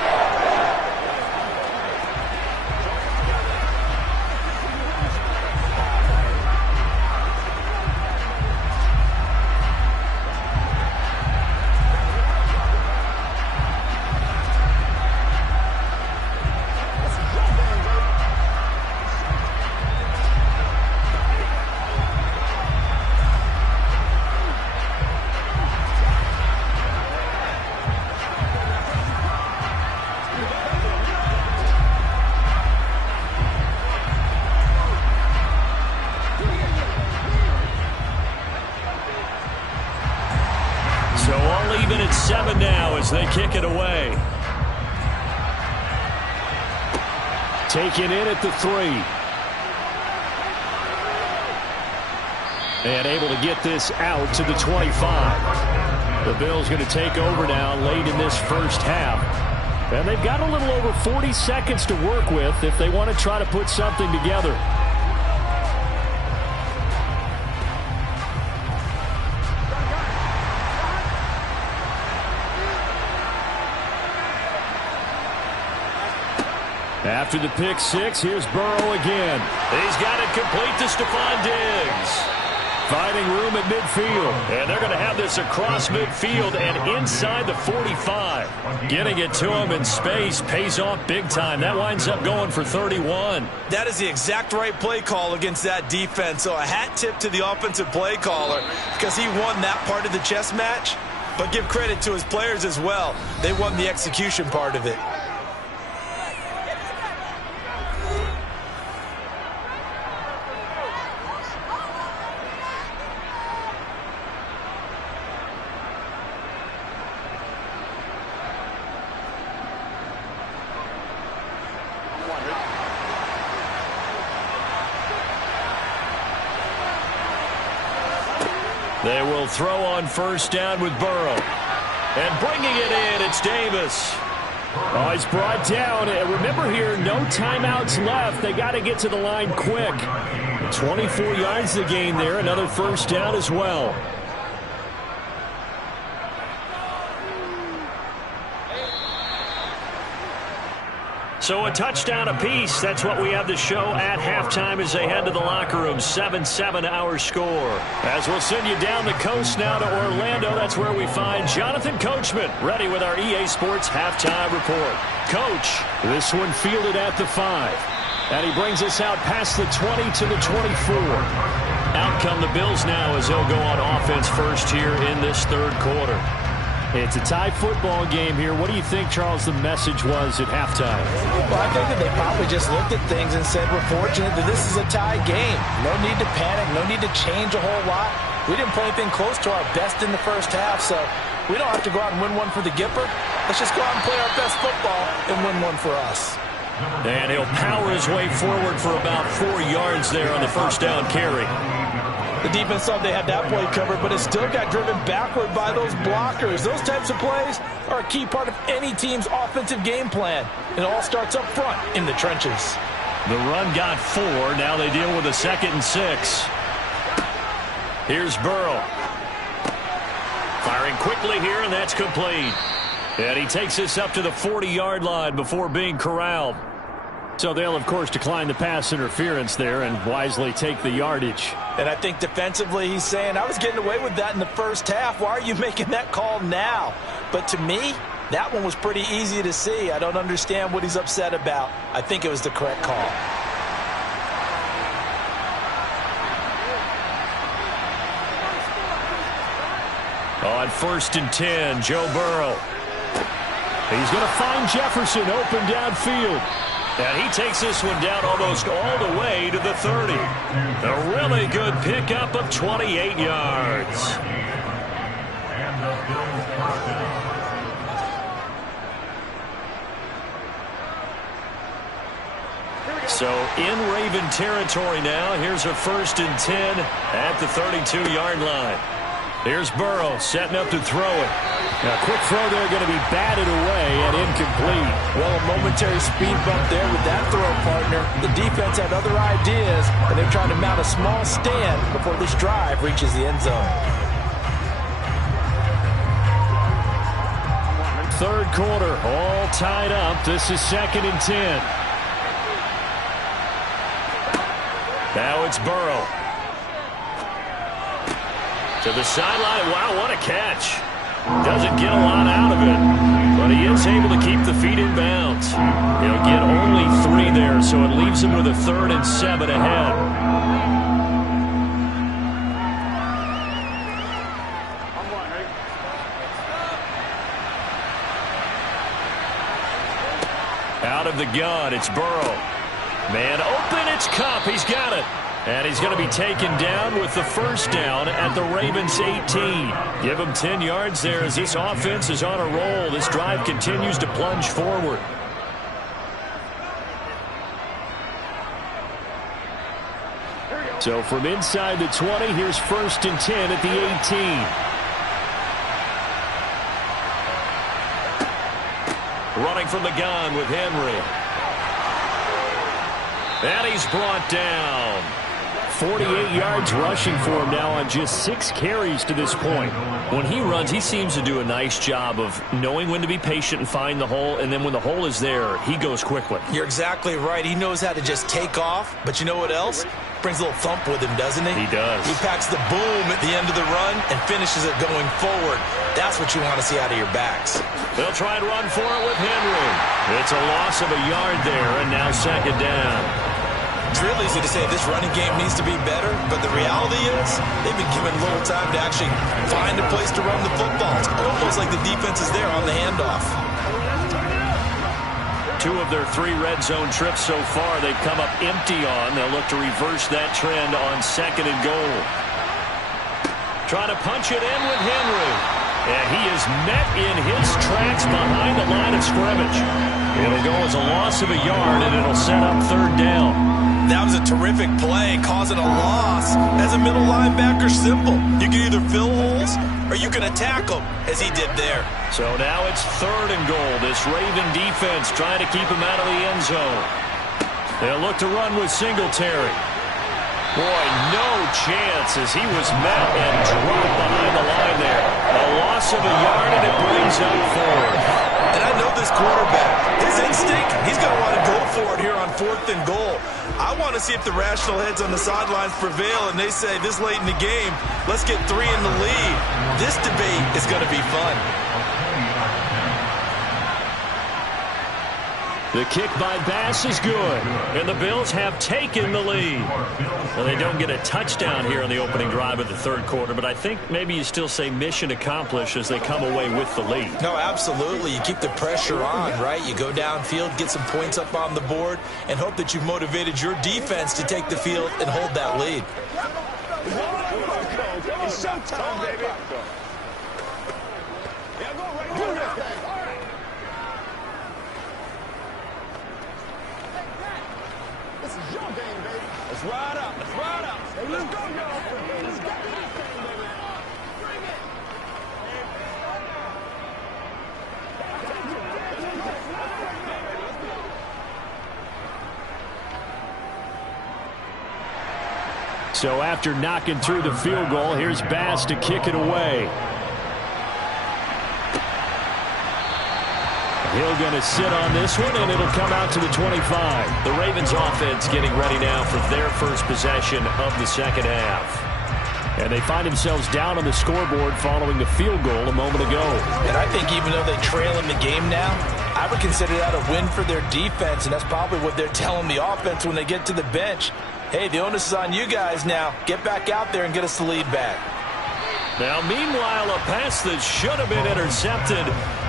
It's 7 now as they kick it away. Taken in at the 3. And able to get this out to the 25. The Bills going to take over now late in this first half. And they've got a little over 40 seconds to work with if they want to try to put something together. After the pick 6, here's Burrow again. He's got it complete to Stephon Diggs. Finding room at midfield. And they're going to have this across midfield and inside the 45. Getting it to him in space pays off big time. That winds up going for 31. That is the exact right play call against that defense. So a hat tip to the offensive play caller because he won that part of the chess match. But give credit to his players as well. They won the execution part of it. They will throw on first down with Burrow. And bringing it in, it's Davis. Oh, he's brought down. And remember here, no timeouts left. They got to get to the line quick. 24 yards to gain there. Another first down as well. So a touchdown apiece. That's what we have to show at halftime as they head to the locker room. 7-7 our score. As we'll send you down the coast now to Orlando, that's where we find Jonathan Coachman, ready with our EA Sports halftime report. Coach, this one fielded at the 5. And he brings us out past the 20 to the 24. Out come the Bills now as they'll go on offense first here in this third quarter. It's a tie football game here. What do you think, Charles, the message was at halftime? Well, I think that they probably just looked at things and said, we're fortunate that this is a tie game. No need to panic. No need to change a whole lot. We didn't play anything close to our best in the first half, so we don't have to go out and win one for the Gipper. Let's just go out and play our best football and win one for us. And he'll power his way forward for about 4 yards there on the first down carry. The defense thought they had that play covered, but it still got driven backward by those blockers. Those types of plays are a key part of any team's offensive game plan. It all starts up front in the trenches. The run got 4. Now they deal with a 2nd and 6. Here's Burrow. Firing quickly here, and that's complete. And he takes this up to the 40-yard line before being corralled. So they'll, of course, decline the pass interference there and wisely take the yardage. And I think defensively he's saying, I was getting away with that in the first half. Why are you making that call now? But to me, that one was pretty easy to see. I don't understand what he's upset about. I think it was the correct call. On 1st and 10, Joe Burrow. He's going to find Jefferson open downfield. And he takes this one down almost all the way to the 30. A really good pickup of 28 yards. And the Bills first down. So in Raven territory now. Here's a 1st and 10 at the 32-yard line. Here's Burrow setting up to throw it. Now, quick throw there going to be batted away and incomplete. Well, a momentary speed bump there with that throw, partner. The defense had other ideas, and they're trying to mount a small stand before this drive reaches the end zone. Third quarter, all tied up. This is 2nd and 10. Now it's Burrow. To the sideline. Wow, what a catch. Doesn't get a lot out of it, but he is able to keep the feet in bounds. He'll get only 3 there, so it leaves him with a 3rd and 7 ahead. Out of the gun, it's Burrow. Man open, it's Kupp. He's got it. And he's going to be taken down with the first down at the Ravens 18. Give him 10 yards there as this offense is on a roll. This drive continues to plunge forward. So from inside the 20, here's 1st and 10 at the 18. Running from the gun with Henry. And he's brought down. 48 yards rushing for him now on just 6 carries to this point. When he runs, he seems to do a nice job of knowing when to be patient and find the hole, and then when the hole is there, he goes quickly. You're exactly right. He knows how to just take off, but you know what else? Brings a little thump with him, doesn't he? He does. He packs the boom at the end of the run and finishes it going forward. That's what you want to see out of your backs. They'll try and run for it with Henry. It's a loss of a yard there, and now 2nd down. It's real easy to say this running game needs to be better, but the reality is they've been given little time to actually find a place to run the football. It's almost like the defense is there on the handoff. 2 of their 3 red zone trips so far they've come up empty on. They'll look to reverse that trend on 2nd and goal. Trying to punch it in with Henry. And he is met in his tracks behind the line of scrimmage. It'll go as a loss of a yard, and it'll set up 3rd down. That was a terrific play, causing a loss. As a middle linebacker, simple. You can either fill holes or you can attack them, as he did there. So now it's 3rd and goal. This Raven defense trying to keep him out of the end zone. They'll look to run with Singletary. Boy, no chance as he was met and dropped behind the line there. A loss of a yard, and it brings up 4th. And I know this quarterback. His instinct, he's going to want to 4th and goal. I want to see if the rational heads on the sidelines prevail and they say this late in the game, let's get 3 in the lead. This debate is going to be fun. The kick by Bass is good, and the Bills have taken the lead. Well, they don't get a touchdown here in the opening drive of the 3rd quarter, but I think maybe you still say mission accomplished as they come away with the lead. No, absolutely. You keep the pressure on, right? You go downfield, get some points up on the board, and hope that you've motivated your defense to take the field and hold that lead. It's showtime, baby. Yeah, go right do this thing. This is your game, baby. Let's ride out. Let's ride out. Hey, let's go, y'all. Let's get this thing, baby. Bring it. So after knocking through the field goal, here's Bass to kick it away. Hill going to sit on this one, and it'll come out to the 25. The Ravens offense getting ready now for their first possession of the 2nd half. And they find themselves down on the scoreboard following the field goal a moment ago. And I think even though they trail in the game now, I would consider that a win for their defense, and that's probably what they're telling the offense when they get to the bench. Hey, the onus is on you guys now. Get back out there and get us the lead back. Now, meanwhile, a pass that should have been intercepted,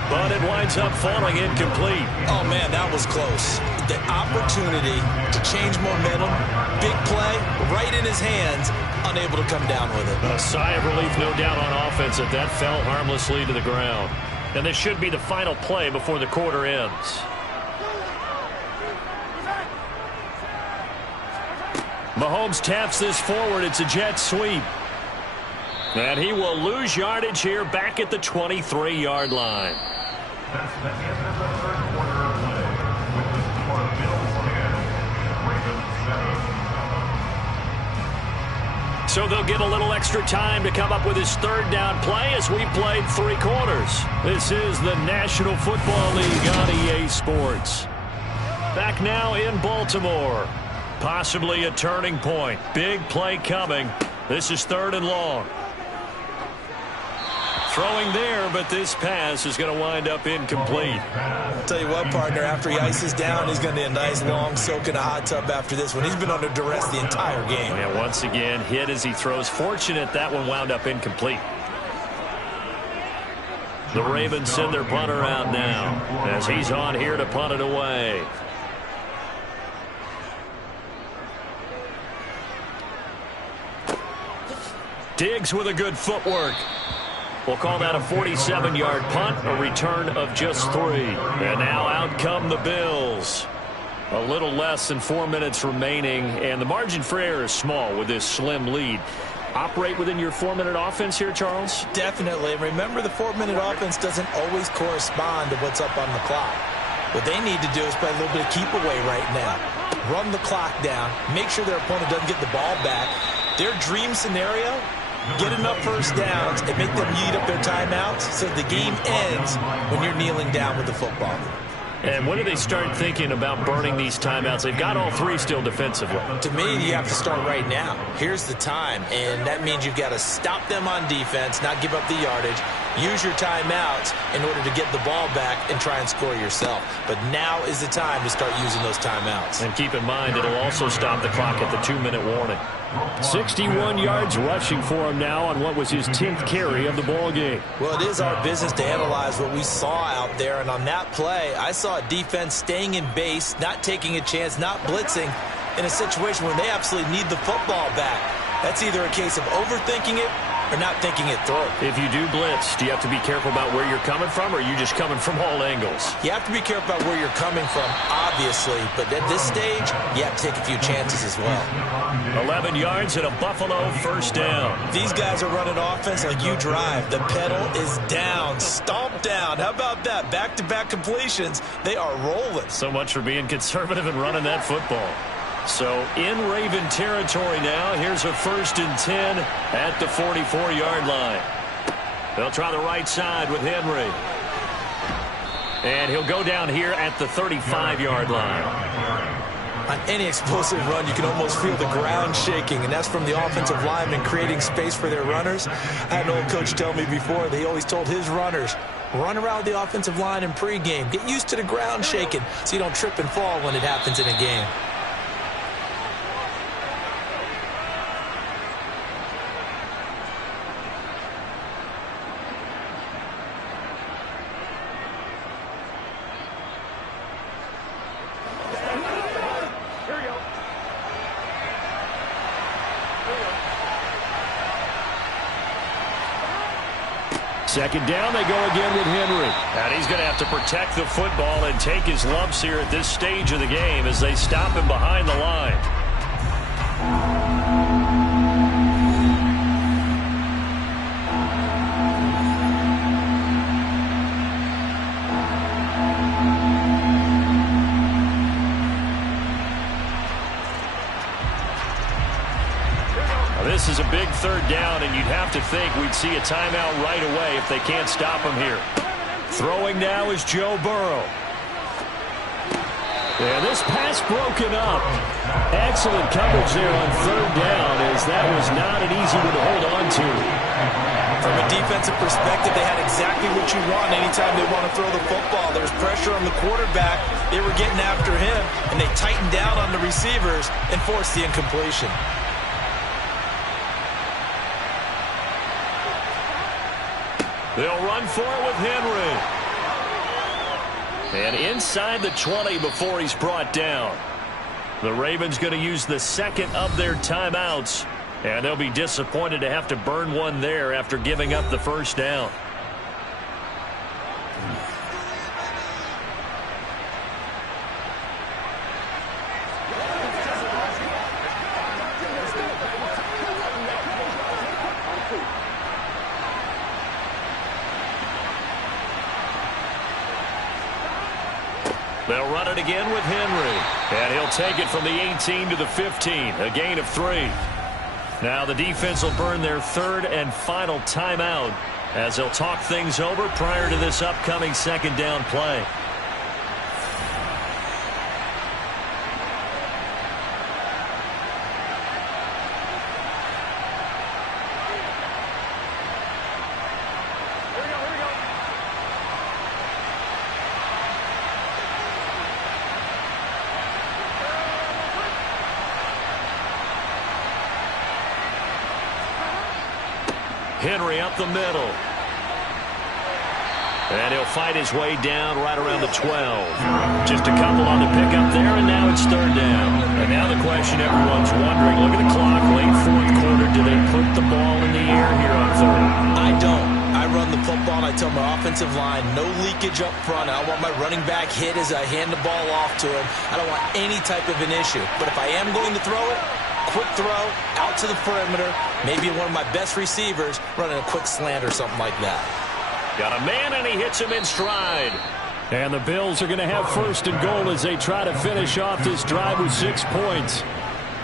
but it winds up falling incomplete. Oh, man, that was close. The opportunity to change momentum, big play, right in his hands, unable to come down with it. A sigh of relief, no doubt, on offense that fell harmlessly to the ground. And this should be the final play before the quarter ends. Mahomes taps this forward. It's a jet sweep. And he will lose yardage here back at the 23-yard line. That's the end of the 3rd quarter of play with the score Bills 10, Ravens 7. So they'll get a little extra time to come up with his 3rd down play as we played 3 quarters. This is the National Football League on EA Sports. Back now in Baltimore. Possibly a turning point. Big play coming. This is 3rd and long. Throwing there, but this pass is going to wind up incomplete. I'll tell you what, partner, after he ices down, he's going to need a nice long soak in a hot tub after this one. He's been under duress the entire game. And once again, hit as he throws. Fortunate that one wound up incomplete. The Ravens send their punter out now as he's on here to punt it away. Diggs with a good footwork. We'll call that a 47-yard punt, a return of just 3. And now out come the Bills. A little less than 4 minutes remaining, and the margin for error is small with this slim lead. Operate within your 4-minute offense here, Charles? Definitely. Remember, the 4-minute offense doesn't always correspond to what's up on the clock. What they need to do is play a little bit of keep away right now. Run the clock down. Make sure their opponent doesn't get the ball back. Their dream scenario, get enough first downs and make them eat up their timeouts so the game ends when you're kneeling down with the football. And when do they start thinking about burning these timeouts? They've got all 3 still defensively. To me, you have to start right now. Here's the time, and that means you've got to stop them on defense, not give up the yardage, use your timeouts in order to get the ball back and try and score yourself. But now is the time to start using those timeouts. And keep in mind, it'll also stop the clock at the 2-minute warning. 61 yards rushing for him now on what was his 10th carry of the ball game. Well, it is our business to analyze what we saw out there, and on that play, I saw a defense staying in base, not taking a chance, not blitzing in a situation where they absolutely need the football back. That's either a case of overthinking it or not thinking it through. If you do blitz, do you have to be careful about where you're coming from, or are you just coming from all angles? You have to be careful about where you're coming from, obviously, but at this stage, you have to take a few chances as well. 11 yards and a Buffalo first down. These guys are running offense like you drive. The pedal is down, stomp down. How about that? Back-to-back completions. They are rolling. So much for being conservative and running that football. So in Raven territory now, here's a 1st and 10 at the 44-yard line. They'll try the right side with Henry. And he'll go down here at the 35-yard line. On any explosive run, you can almost feel the ground shaking, and that's from the offensive linemen creating space for their runners. I had an old coach tell me before, they always told his runners, run around the offensive line in pregame. Get used to the ground shaking so you don't trip and fall when it happens in a game. Second down, they go again with Henry. And he's going to have to protect the football and take his lumps here at this stage of the game as they stop him behind the line. This is a big third down, and you'd have to think we'd see a timeout right away if they can't stop him here. Throwing now is Joe Burrow. And this pass broken up. Excellent coverage there on third down, as that was not an easy one to hold on to. From a defensive perspective, they had exactly what you want anytime they want to throw the football. There was pressure on the quarterback. They were getting after him, and they tightened down on the receivers and forced the incompletion. They'll run for it with Henry. And inside the 20 before he's brought down. The Ravens going to use the second of their timeouts. And they'll be disappointed to have to burn one there after giving up the first down. They'll run it again with Henry. And he'll take it from the 18 to the 15. A gain of 3. Now the defense will burn their third and final timeout as they'll talk things over prior to this upcoming second down play. Henry up the middle. And he'll fight his way down right around the 12. Just a couple on the pickup there, and now it's third down. And now the question everyone's wondering, look at the clock, late fourth quarter. Do they put the ball in the air here on third? I don't. I run the football, and I tell my offensive line, no leakage up front. I don't want my running back hit as I hand the ball off to him. I don't want any type of an issue. But if I am going to throw it, quick throw, out to the perimeter, maybe one of my best receivers running a quick slant or something like that. Got a man, and he hits him in stride. And the Bills are going to have first and goal as they try to finish off this drive with 6 points.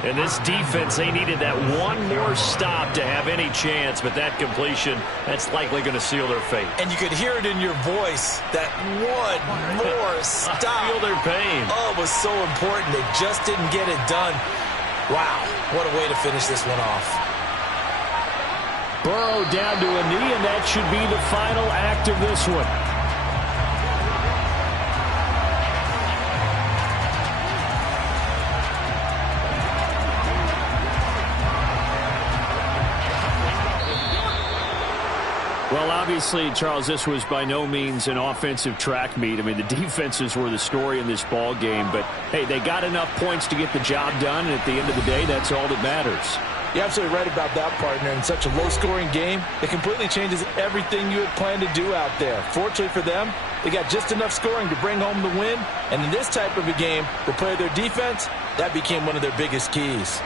And this defense, they needed that one more stop to have any chance, but that completion, that's likely going to seal their fate. And you could hear it in your voice, that one more stop. I feel their pain. Oh, it was so important. They just didn't get it done. Wow, what a way to finish this one off. Burrow down to a knee, and that should be the final act of this one. Well, obviously, Charles, this was by no means an offensive track meet. I mean, the defenses were the story in this ball game, but, hey, they got enough points to get the job done, and at the end of the day, that's all that matters. You're absolutely right about that, partner. In such a low-scoring game, it completely changes everything you had planned to do out there. Fortunately for them, they got just enough scoring to bring home the win, and in this type of a game, to play their defense, that became one of their biggest keys.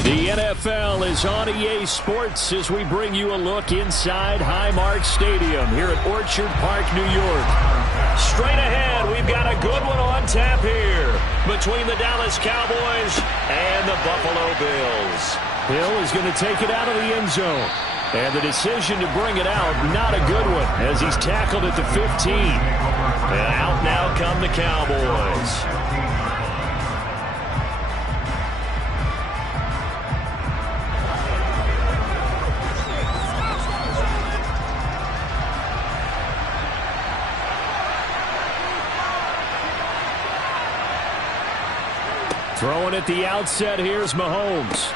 The NFL is on EA Sports as we bring you a look inside Highmark Stadium here at Orchard Park, New York. Straight ahead, we've got a good one on tap here between the Dallas Cowboys and the Buffalo Bills. Hill is going to take it out of the end zone. And the decision to bring it out, not a good one, as he's tackled at the 15. And out now come the Cowboys. Throwing at the outset, here's Mahomes.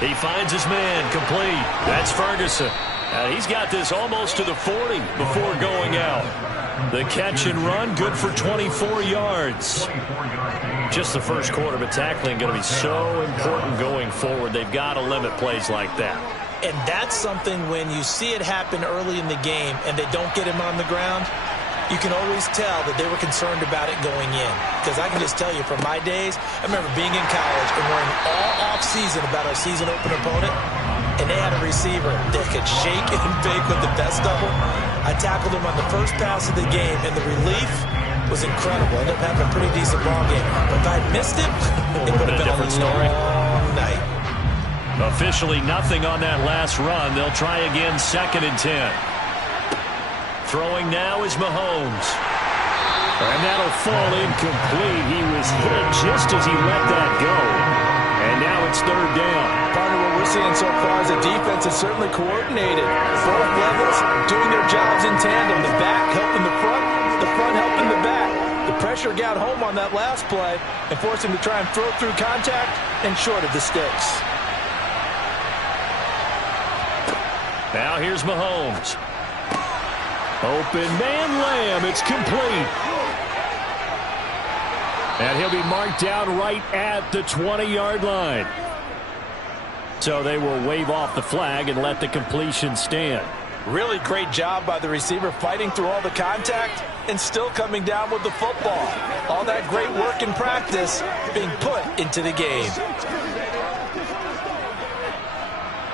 He finds his man, complete. That's Ferguson. He's got this almost to the 40 before going out. The catch and run, good for 24 yards. Just the first quarter, but tackling going to be so important going forward. They've got to limit plays like that. And that's something when you see it happen early in the game and they don't get him on the ground, you can always tell that they were concerned about it going in. Because I can just tell you from my days, I remember being in college and worrying all off-season about our season opener opponent, and they had a receiver that could shake and bake with the best of them. I tackled him on the first pass of the game, and the relief was incredible. I ended up having a pretty decent ball game. But if I had missed him, it would have been a different story. Night. Officially nothing on that last run. They'll try again, 2nd and 10. Throwing now is Mahomes. And that'll fall incomplete. He was hit just as he let that go. And now it's 3rd down. Partner, what we're seeing so far is the defense is certainly coordinated. Both levels doing their jobs in tandem. The back helping the front helping the back. The pressure got home on that last play and forced him to try and throw through contact and short of the sticks. Now here's Mahomes. Open man, Lamb. It's complete. And he'll be marked down right at the 20-yard line. So they will wave off the flag and let the completion stand. Really great job by the receiver fighting through all the contact and still coming down with the football. All that great work in practice being put into the game.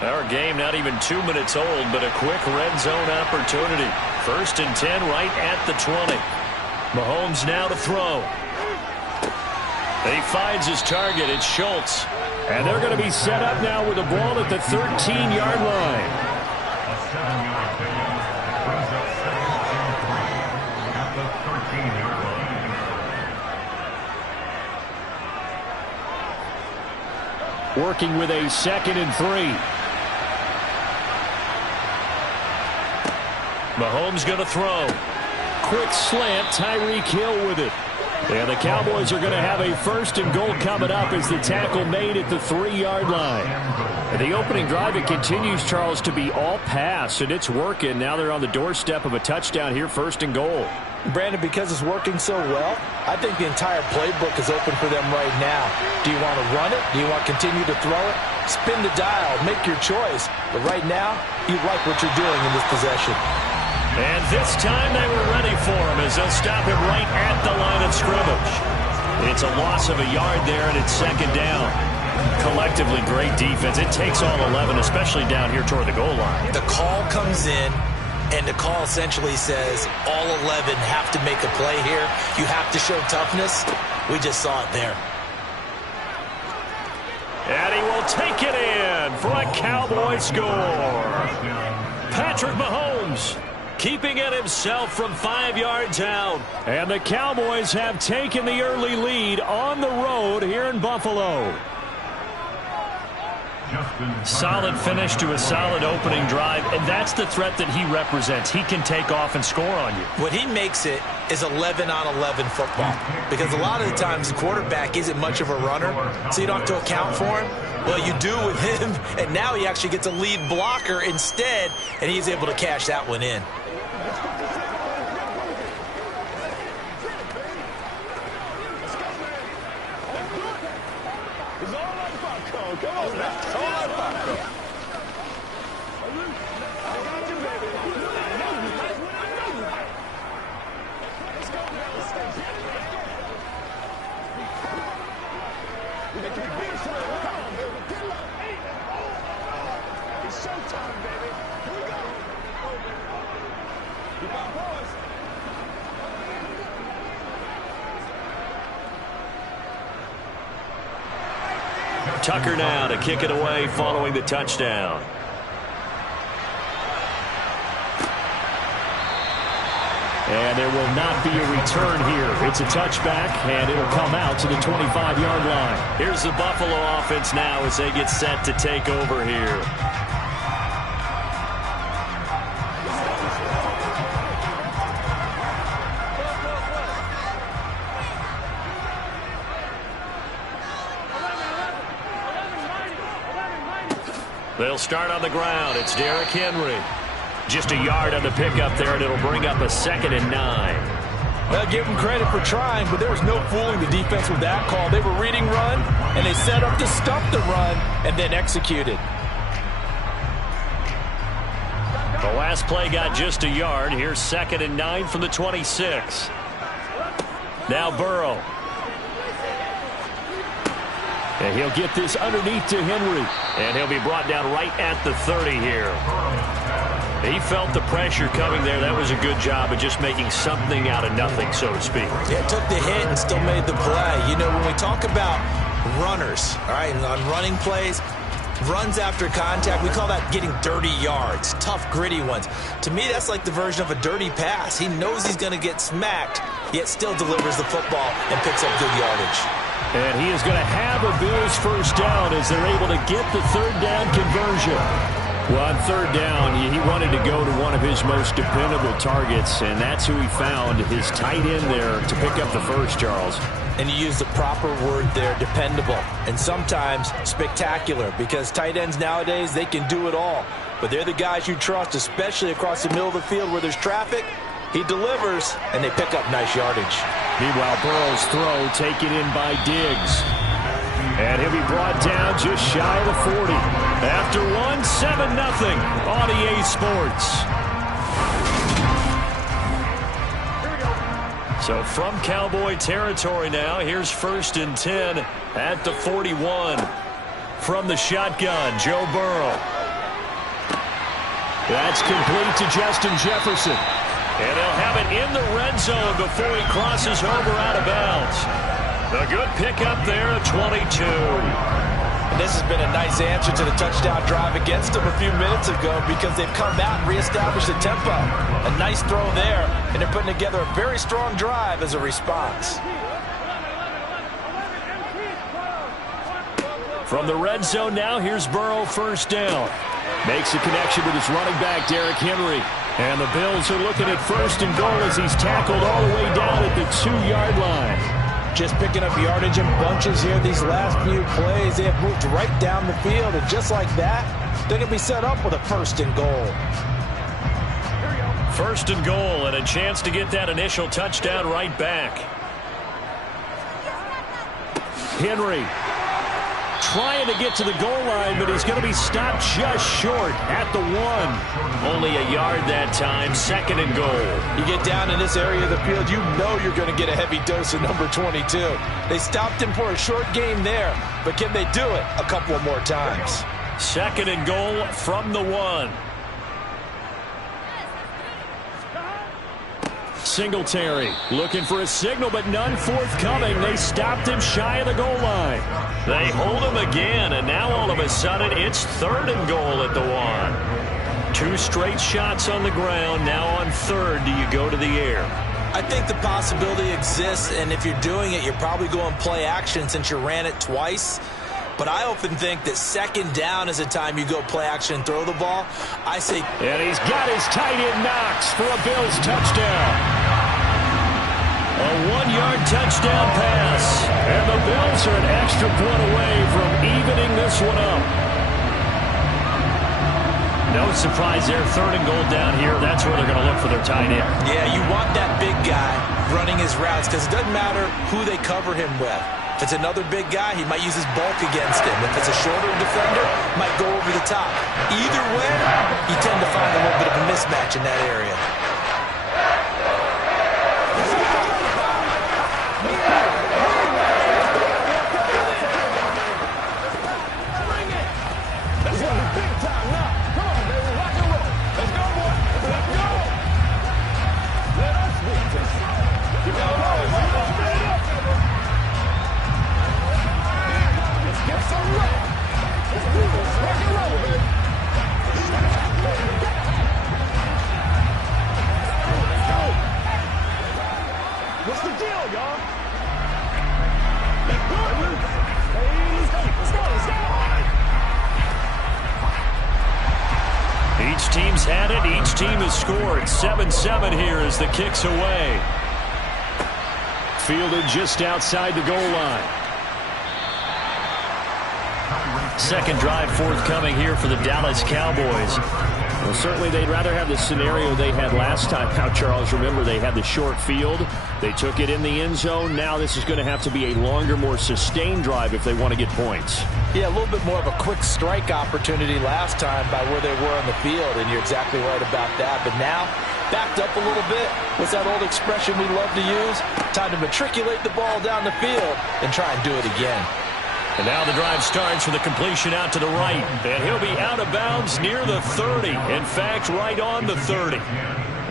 Our game not even 2 minutes old, but a quick red zone opportunity. 1st and 10 right at the 20. Mahomes now to throw. He finds his target. It's Schultz. And they're going to be set up now with a ball at the 13-yard line. A 7-yard gain brings up 2nd and 3 at the 13-yard line. Working with a 2nd and 3. Mahomes going to throw. Quick slant, Tyreek Hill with it. And the Cowboys are going to have a 1st and goal coming up as the tackle made at the 3-yard line. And the opening drive, it continues, Charles, to be all pass, and it's working. Now they're on the doorstep of a touchdown here, 1st and goal. Brandon, because it's working so well, I think the entire playbook is open for them right now. Do you want to run it? Do you want to continue to throw it? Spin the dial, make your choice. But right now, you like what you're doing in this possession. And this time they were ready for him as they'll stop him right at the line of scrimmage. It's a loss of a yard there, and it's 2nd down. Collectively, great defense. It takes all 11, especially down here toward the goal line. The call comes in, and the call essentially says all 11 have to make a play here. You have to show toughness. We just saw it there. And he will take it in for a Cowboy score. Patrick Mahomes keeping it himself from 5 yards out. And the Cowboys have taken the early lead on the road here in Buffalo. Solid finish to a solid opening drive, and that's the threat that he represents. He can take off and score on you. What he makes it is 11-on-11 football, because a lot of the times the quarterback isn't much of a runner, so you don't have to account for him. Well, you do with him, and now he actually gets a lead blocker instead, and he's able to cash that one in. down, baby. Get low. It's showtime, baby. Here we go. Keep our boys. Tucker now to kick it away following the touchdown. And there will not be a return here. It's a touchback, and it'll come out to the 25-yard line. Here's the Buffalo offense now as they get set to take over here. They'll start on the ground. It's Derrick Henry. Just a yard on the pickup there, and it'll bring up a 2nd and 9. Well, give them credit for trying, but there was no fooling the defense with that call. They were reading run, and they set up to stop the run and then executed. The last play got just a yard. Here's 2nd and 9 from the 26. Now Burrow. And he'll get this underneath to Henry. And he'll be brought down right at the 30 here. He felt the pressure coming there. That was a good job of just making something out of nothing, so to speak. Yeah, took the hit and still made the play. You know, when we talk about runners, all right, on running plays, runs after contact, we call that getting dirty yards, tough, gritty ones. To me, that's like the version of a dirty pass. He knows he's going to get smacked, yet still delivers the football and picks up good yardage. And he is going to have a Bills first down as they're able to get the 3rd down conversion. Well, on 3rd down, he wanted to go to one of his most dependable targets, and that's who he found, his tight end there, to pick up the first, Charles. And you use the proper word there, dependable, and sometimes spectacular, because tight ends nowadays, they can do it all. But they're the guys you trust, especially across the middle of the field where there's traffic. He delivers, and they pick up nice yardage. Meanwhile, Burrow's throw taken in by Diggs. And he'll be brought down just shy of the 40. After 7-0 on EA Sports. So from Cowboy territory now, here's 1st and 10 at the 41. From the shotgun, Joe Burrow. That's complete to Justin Jefferson. And he'll have it in the red zone before he crosses over out of bounds. A good pickup there at 22. And this has been a nice answer to the touchdown drive against them a few minutes ago because they've come out and reestablished the tempo. A nice throw there, and they're putting together a very strong drive as a response. From the red zone now, here's Burrow, 1st down. Makes a connection with his running back, Derrick Henry. And the Bills are looking at 1st and goal as he's tackled all the way down at the 2-yard line. Just picking up yardage in bunches here these last few plays. They have moved right down the field, and just like that, they're going to be set up with a 1st and goal. 1st and goal, and a chance to get that initial touchdown right back. Henry trying to get to the goal line, but he's going to be stopped just short at the 1. Only a yard that time, 2nd and goal. You get down in this area of the field, you know you're going to get a heavy dose of number 22. They stopped him for a short game there, but can they do it a couple more times? 2nd and goal from the 1. Singletary looking for a signal, but none forthcoming. They stopped him shy of the goal line. They hold him again, and now all of a sudden it's 3rd and goal at the 1. 2 straight shots on the ground. Now on 3rd, do you go to the air? I think the possibility exists, and if you're doing it, you're probably going play action since you ran it twice. But I often think that 2nd down is the time you go play action and throw the ball. I say... And he's got his tight end Knox for a Bills touchdown. A 1-yard touchdown pass. And the Bills are an extra point away from evening this one up. No surprise there. 3rd and goal down here. That's where they're going to look for their tight end. Yeah, you want that big guy running his routes because it doesn't matter who they cover him with. If it's another big guy, he might use his bulk against him. If it's a shorter defender, might go over the top. Either way, you tend to find a little bit of a mismatch in that area. team's had it. Each team has scored. 7-7 here as the kick's away. Fielded just outside the goal line. Second drive forthcoming here for the Dallas Cowboys. Well, certainly they'd rather have the scenario they had last time. Now, Charles, remember they had the short field. They took it in the end zone. Now this is going to have to be a longer, more sustained drive if they want to get points. Yeah, a little bit more of a quick strike opportunity last time by where they were on the field, and you're exactly right about that. But now, backed up a little bit. What's that old expression we love to use? Time to matriculate the ball down the field and try and do it again. And now the drive starts with a completion out to the right. And he'll be out of bounds near the 30. In fact, right on the 30.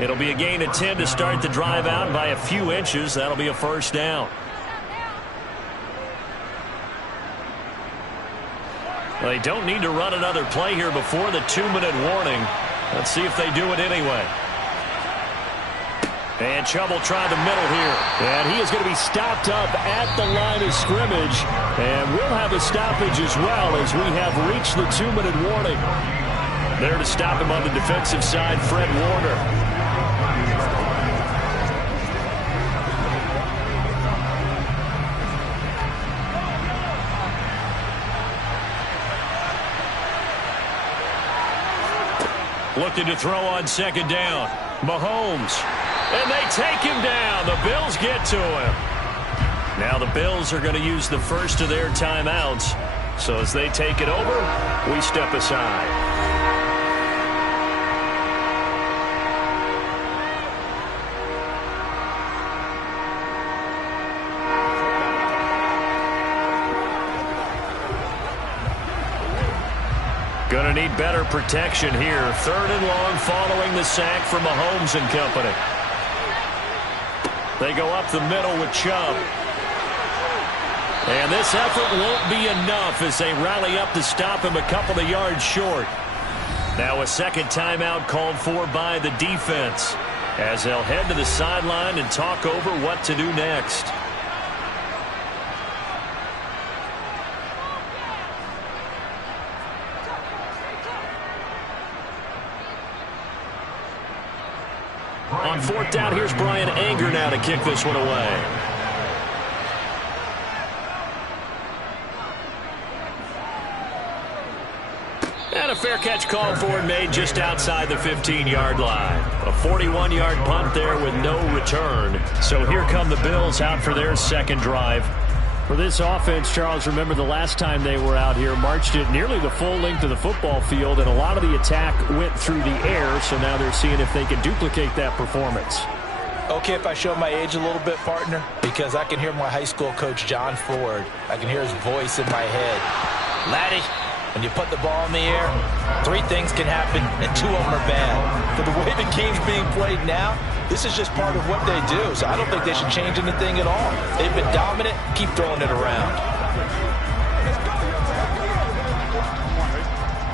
It'll be a gain of 10 to start the drive out by a few inches. That'll be a first down. Well, they don't need to run another play here before the 2-minute warning. Let's see if they do it anyway. And Chubb will try the middle here. And he is going to be stopped up at the line of scrimmage. And we'll have a stoppage as well as we have reached the 2-minute warning. There to stop him on the defensive side, Fred Warner. Looking to throw on second down. Mahomes. And they take him down. The Bills get to him. Now the Bills are going to use the first of their timeouts. So as they take it over, we step aside. Going to need better protection here. 3rd and long following the sack from Mahomes and company. They go up the middle with Chubb. And this effort won't be enough as they rally up to stop him a couple of yards short. Now a second timeout called for by the defense as they'll head to the sideline and talk over what to do next. On 4th down, here's Brian Anger now to kick this one away. And a fair catch called for and made just outside the 15-yard line. A 41-yard punt there with no return. So here come the Bills out for their second drive. For this offense, Charles, remember the last time they were out here, marched it nearly the full length of the football field, and a lot of the attack went through the air, so now they're seeing if they can duplicate that performance. Okay, if I show my age a little bit, partner, because I can hear my high school coach, John Ford. I can hear his voice in my head. Laddie, when you put the ball in the air, 3 things can happen, and 2 of them are bad. For the way the game's being played now, this is just part of what they do, so I don't think they should change anything at all. They've been dominant. Keep throwing it around.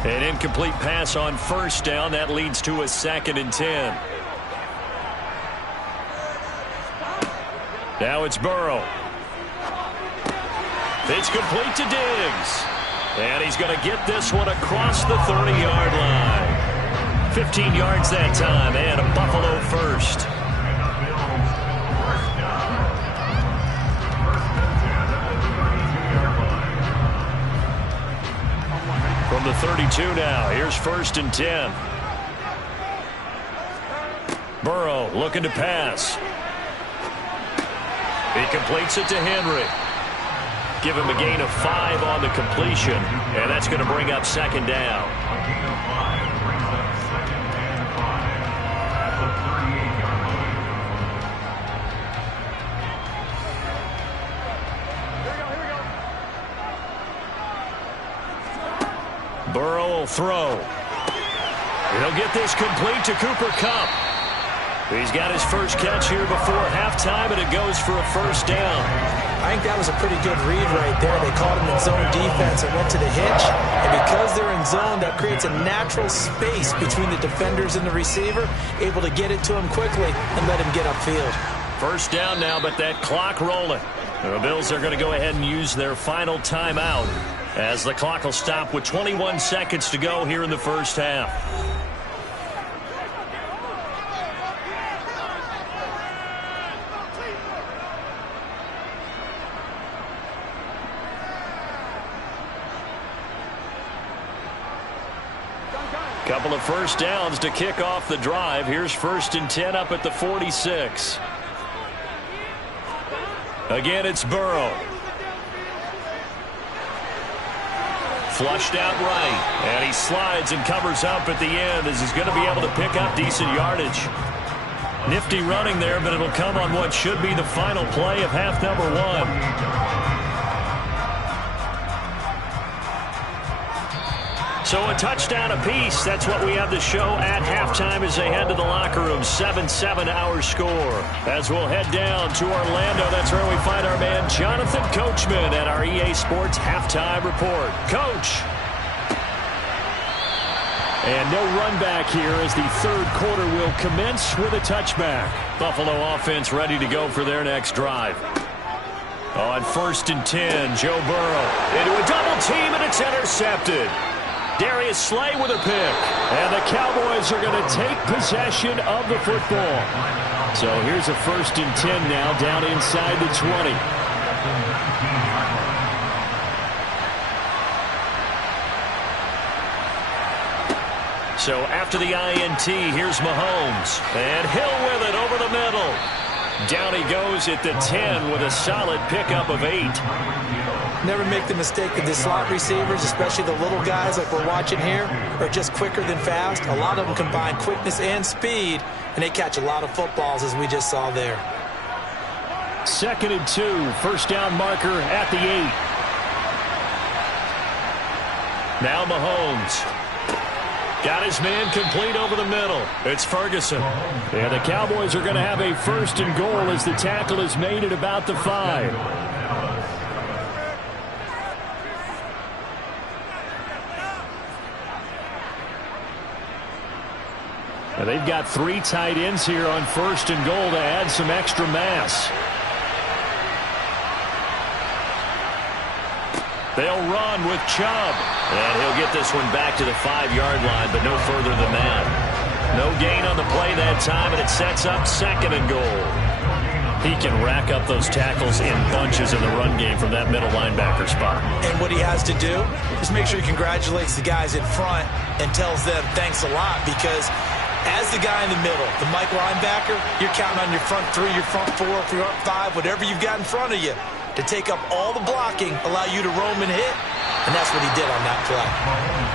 An incomplete pass on 1st down. That leads to a 2nd and 10. Now it's Burrow. It's complete to Diggs. And he's going to get this one across the 30-yard line. 15 yards that time, and a Buffalo first. From the 32 now, here's 1st and 10. Burrow looking to pass. He completes it to Henry. Give him a gain of 5 on the completion, and that's going to bring up 2nd down. Burrow will throw. He'll get this complete to Cooper Kupp. He's got his first catch here before halftime, and it goes for a 1st down. I think that was a pretty good read right there. They caught him in zone defense and went to the hitch. And because they're in zone, that creates a natural space between the defenders and the receiver, able to get it to him quickly and let him get upfield. 1st down now, but that clock rolling. The Bills are going to go ahead and use their final timeout as the clock will stop with 21 seconds to go here in the 1st half. Couple of first downs to kick off the drive. Here's 1st and 10 up at the 46. Again, it's Burrow. Flushed out right. And he slides and covers up at the end as he's going to be able to pick up decent yardage. Nifty running there, but it'll come on what should be the final play of half number 1. So a touchdown apiece. That's what we have to show at halftime as they head to the locker room. 7-7 our score. As we'll head down to Orlando, that's where we find our man Jonathan Coachman at our EA Sports Halftime Report. Coach. And no run back here as the third quarter will commence with a touchback. Buffalo offense ready to go for their next drive. On 1st and 10, Joe Burrow into a double team, and it's intercepted. Darius Slay with a pick. And the Cowboys are going to take possession of the football. So here's a 1st and 10 now down inside the 20. So after the INT, here's Mahomes. And Hill with it over the middle. Down he goes at the 10 with a solid pickup of 8. Never make the mistake that the slot receivers, especially the little guys like we're watching here, are just quicker than fast. A lot of them combine quickness and speed, and they catch a lot of footballs, as we just saw there. 2nd and 2, 1st down marker at the 8. Now Mahomes. Got his man complete over the middle. It's Ferguson. And the Cowboys are going to have a 1st and goal as the tackle is made at about the 5. Now they've got 3 tight ends here on 1st and goal to add some extra mass. They'll run with Chubb. And he'll get this one back to the 5-yard line, but no further than that. No gain on the play that time, and it sets up 2nd and goal. He can rack up those tackles in bunches in the run game from that middle linebacker spot. And what he has to do is make sure he congratulates the guys in front and tells them thanks a lot, because as the guy in the middle, the Mike linebacker, you're counting on your front 3, your front 4, your front 5, whatever you've got in front of you to take up all the blocking, allow you to roam and hit. And that's what he did on that play.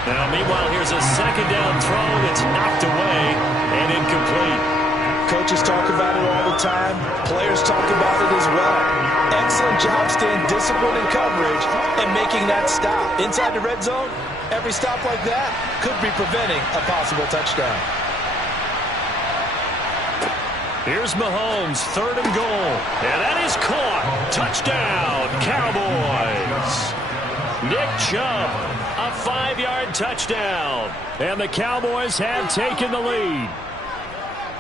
Now, meanwhile, here's a 2nd down throw that's knocked away and incomplete. Coaches talk about it all the time. Players talk about it as well. Excellent job staying disciplined in coverage and making that stop. Inside the red zone, every stop like that could be preventing a possible touchdown. Here's Mahomes, 3rd and goal. And that is caught. Touchdown, Cowboys. Nick Chubb, a 5-yard touchdown. And the Cowboys have taken the lead.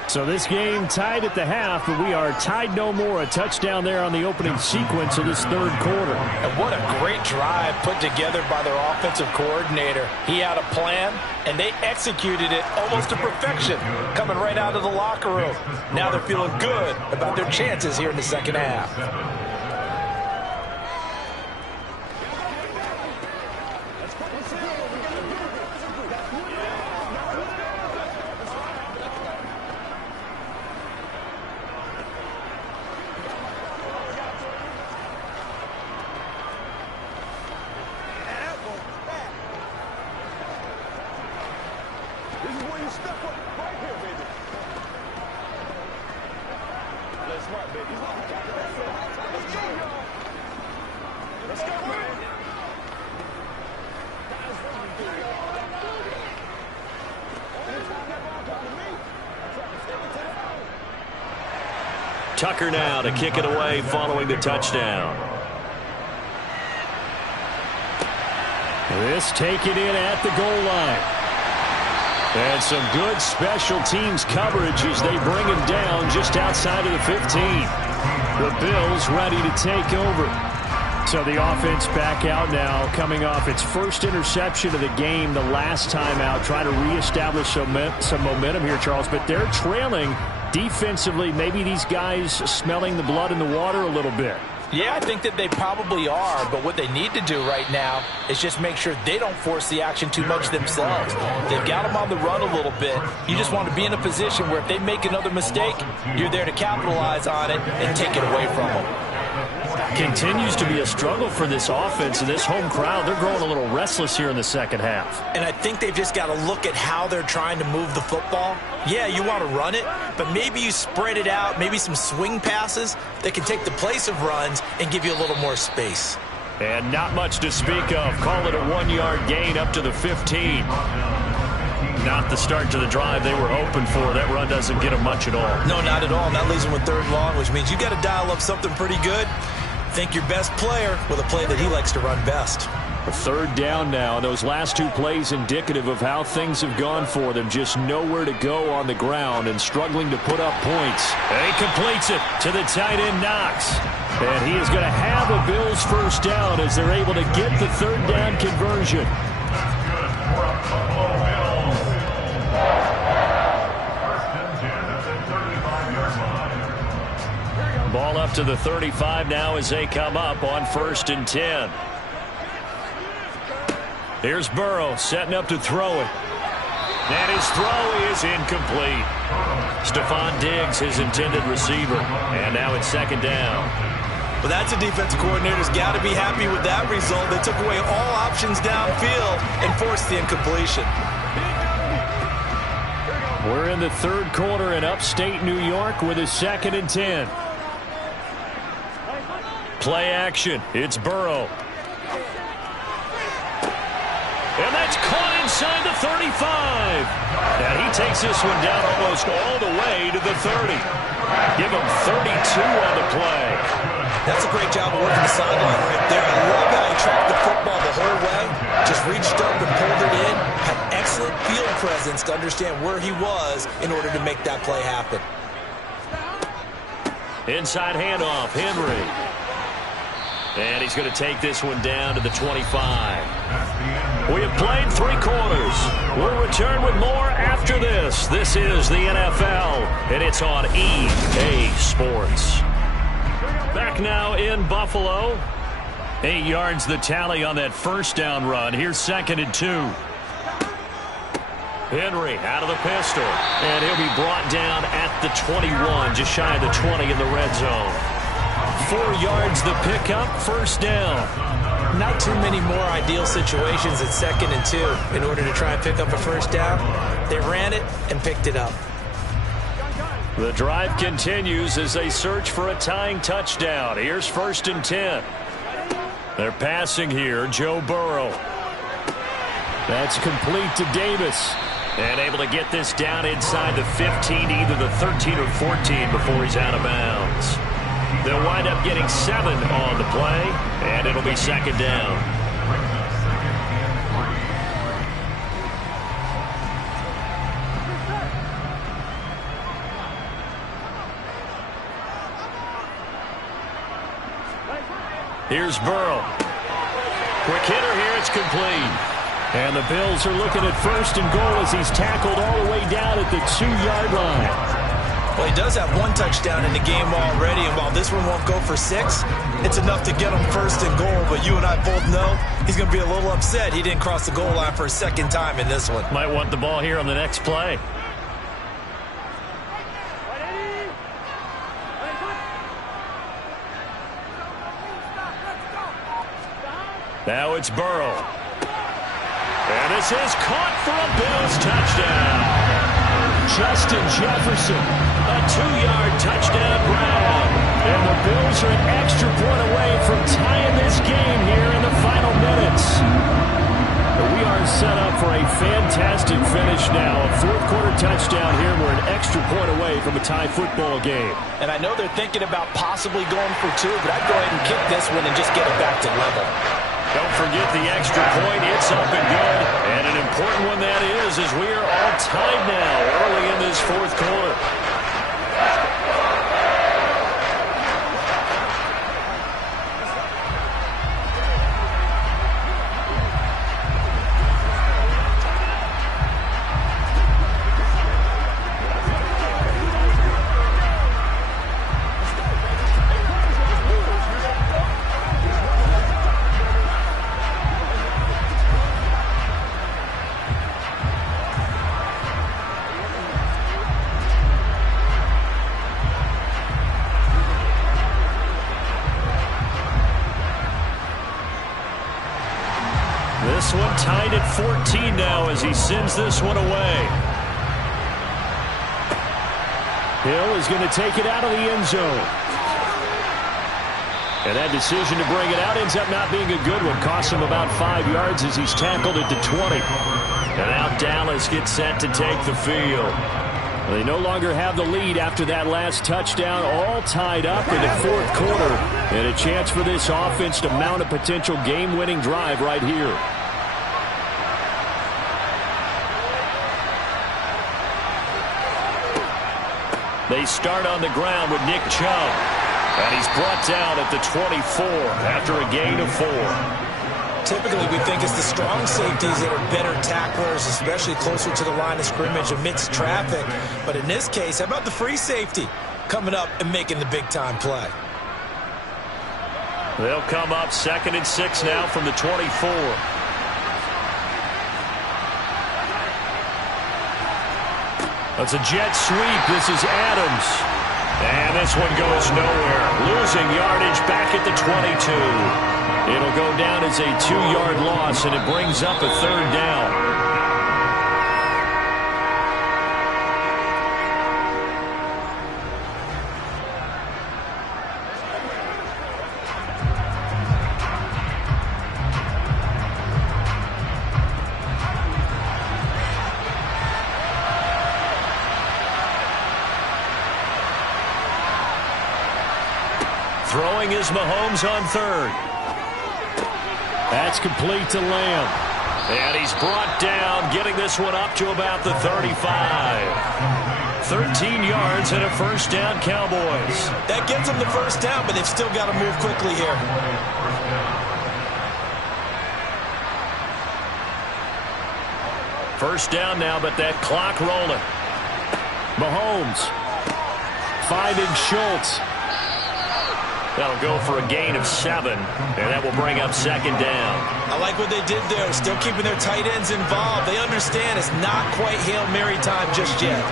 So this game tied at the half, but we are tied no more. A touchdown there on the opening sequence of this 3rd quarter. And what a great drive put together by their offensive coordinator. He had a plan, and they executed it almost to perfection, coming right out of the locker room. Now they're feeling good about their chances here in the 2nd half. Tucker now to kick it away following the touchdown. This taken in at the goal line. And some good special teams coverage as they bring him down just outside of the 15. The Bills ready to take over. So the offense back out now, coming off its 1st interception of the game the last time out, trying to reestablish some momentum here, Charles. But they're trailing defensively. Maybe these guys smelling the blood in the water a little bit. Yeah, I think that they probably are, but what they need to do right now is just make sure they don't force the action too much themselves. They've got them on the run a little bit. You just want to be in a position where if they make another mistake, you're there to capitalize on it and take it away from them. Continues to be a struggle for this offense, and this home crowd, they're growing a little restless here in the second half. And I think they've just got to look at how they're trying to move the football. Yeah, you want to run it, but maybe you spread it out, maybe some swing passes that can take the place of runs and give you a little more space. And not much to speak of. Call it a 1-yard gain up to the 15. Not the start to the drive they were hoping for. That run doesn't get them much at all. No, not at all. And that leaves them with 3rd and long, which means you got to dial up something pretty good. Think your best player with a play that he likes to run best. A 3rd down now. Those last 2 plays indicative of how things have gone for them. Just nowhere to go on the ground and struggling to put up points. And he completes it to the tight end, Knox. And he is going to have a Bills 1st down as they're able to get the 3rd down conversion. Ball up to the 35 now as they come up on 1st and 10. Here's Burrow setting up to throw it. And his throw is incomplete. Stephon Diggs, his intended receiver. And now it's 2nd down. Well, that's a defensive coordinator's got to be happy with that result. They took away all options downfield and forced the incompletion. We're in the 3rd quarter in upstate New York with a 2nd and 10. Play action. It's Burrow. And that's caught inside the 35. And he takes this one down almost all the way to the 30. Give him 32 on the play. That's a great job of working the sideline right there. I love how he tracked the football the whole way. Just reached up and pulled it in. Had excellent field presence to understand where he was in order to make that play happen. Inside handoff, Henry. And he's going to take this one down to the 25. We have played 3 quarters. We'll return with more after this. This is the NFL, and it's on EA Sports. Back now in Buffalo. 8 yards the tally on that 1st down run. Here's 2nd and 2. Henry out of the pistol. And he'll be brought down at the 21, just shy of the 20 in the red zone. 4 yards the pickup, 1st down. Not too many more ideal situations at 2nd and 2 in order to try and pick up a 1st down. They ran it and picked it up. The drive continues as they search for a tying touchdown. Here's 1st and 10. They're passing here, Joe Burrow. That's complete to Davis. And able to get this down inside the 15, either the 13 or 14 before he's out of bounds. They'll wind up getting 7 on the play, and it'll be 2nd down. Here's Burrow. Quick hitter here, it's complete. And the Bills are looking at 1st and goal as he's tackled all the way down at the 2-yard line. Well, he does have 1 touchdown in the game already, and while this one won't go for 6, it's enough to get him 1st and goal. But you and I both know he's going to be a little upset he didn't cross the goal line for a 2nd time in this one. Might want the ball here on the next play. Now it's Burrow. And this is caught for a Bills touchdown. Justin Jefferson, a 2-yard touchdown grab. And the Bills are an extra point away from tying this game here in the final minutes. We are set up for a fantastic finish now. A 4th quarter touchdown here. We're an extra point away from a tie football game. And I know they're thinking about possibly going for 2, but I'd go ahead and kick this one and just get it back to level. Don't forget the extra point. It's up and good. And an important one that is, as we are all tied now early in this 4th quarter. This one tied at 14 now as he sends this one away. Hill is going to take it out of the end zone. And that decision to bring it out ends up not being a good one. Costs him about 5 yards as he's tackled at the 20. And now Dallas gets set to take the field. They no longer have the lead after that last touchdown, all tied up in the fourth quarter. And a chance for this offense to mount a potential game-winning drive right here. They start on the ground with Nick Chubb. And he's brought down at the 24 after a gain of 4. Typically, we think it's the strong safeties that are better tacklers, especially closer to the line of scrimmage amidst traffic. But in this case, how about the free safety coming up and making the big-time play? They'll come up 2nd and 6 now from the 24. That's a jet sweep. This is Adams. And this one goes nowhere. Losing yardage back at the 22. It'll go down as a 2-yard loss, and it brings up a 3rd down. Throwing is Mahomes on 3rd. That's complete to Lamb. And he's brought down, getting this one up to about the 35. 13 yards and a 1st down, Cowboys. That gets them the 1st down, but they've still got to move quickly here. First down now, but that clock rolling. Mahomes finding Schultz. That'll go for a gain of 7, and that will bring up 2nd down. I like what they did there, still keeping their tight ends involved. They understand it's not quite Hail Mary time just yet.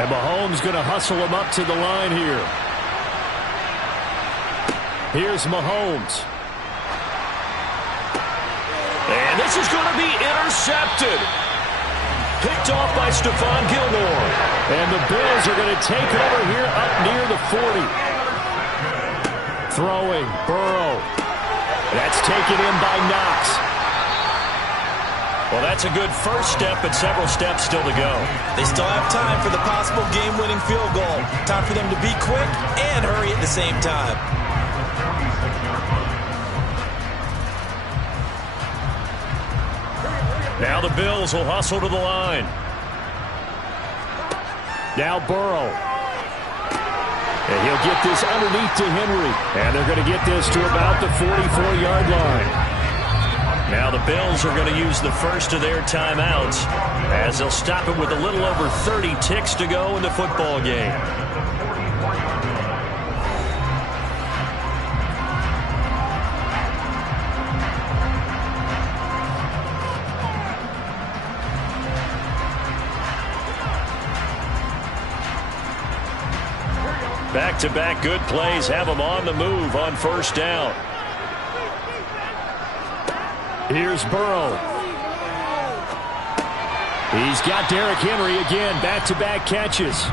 And Mahomes going to hustle him up to the line here. Here's Mahomes. And this is going to be intercepted. Picked off by Stephon Gilmore. And the Bills are going to take over here up near the 40. Throwing, Burrow. That's taken in by Knox. Well, that's a good first step, but several steps still to go. They still have time for the possible game-winning field goal. Time for them to be quick and hurry at the same time. Now the Bills will hustle to the line. Now Burrow. And he'll get this underneath to Henry. And they're going to get this to about the 44-yard line. Now the Bills are going to use the first of their timeouts as they'll stop it with a little over 30 ticks to go in the football game. Back-to-back good plays have them on the move on 1st down. Here's Burrow. He's got Derrick Henry again. Back-to-back catches.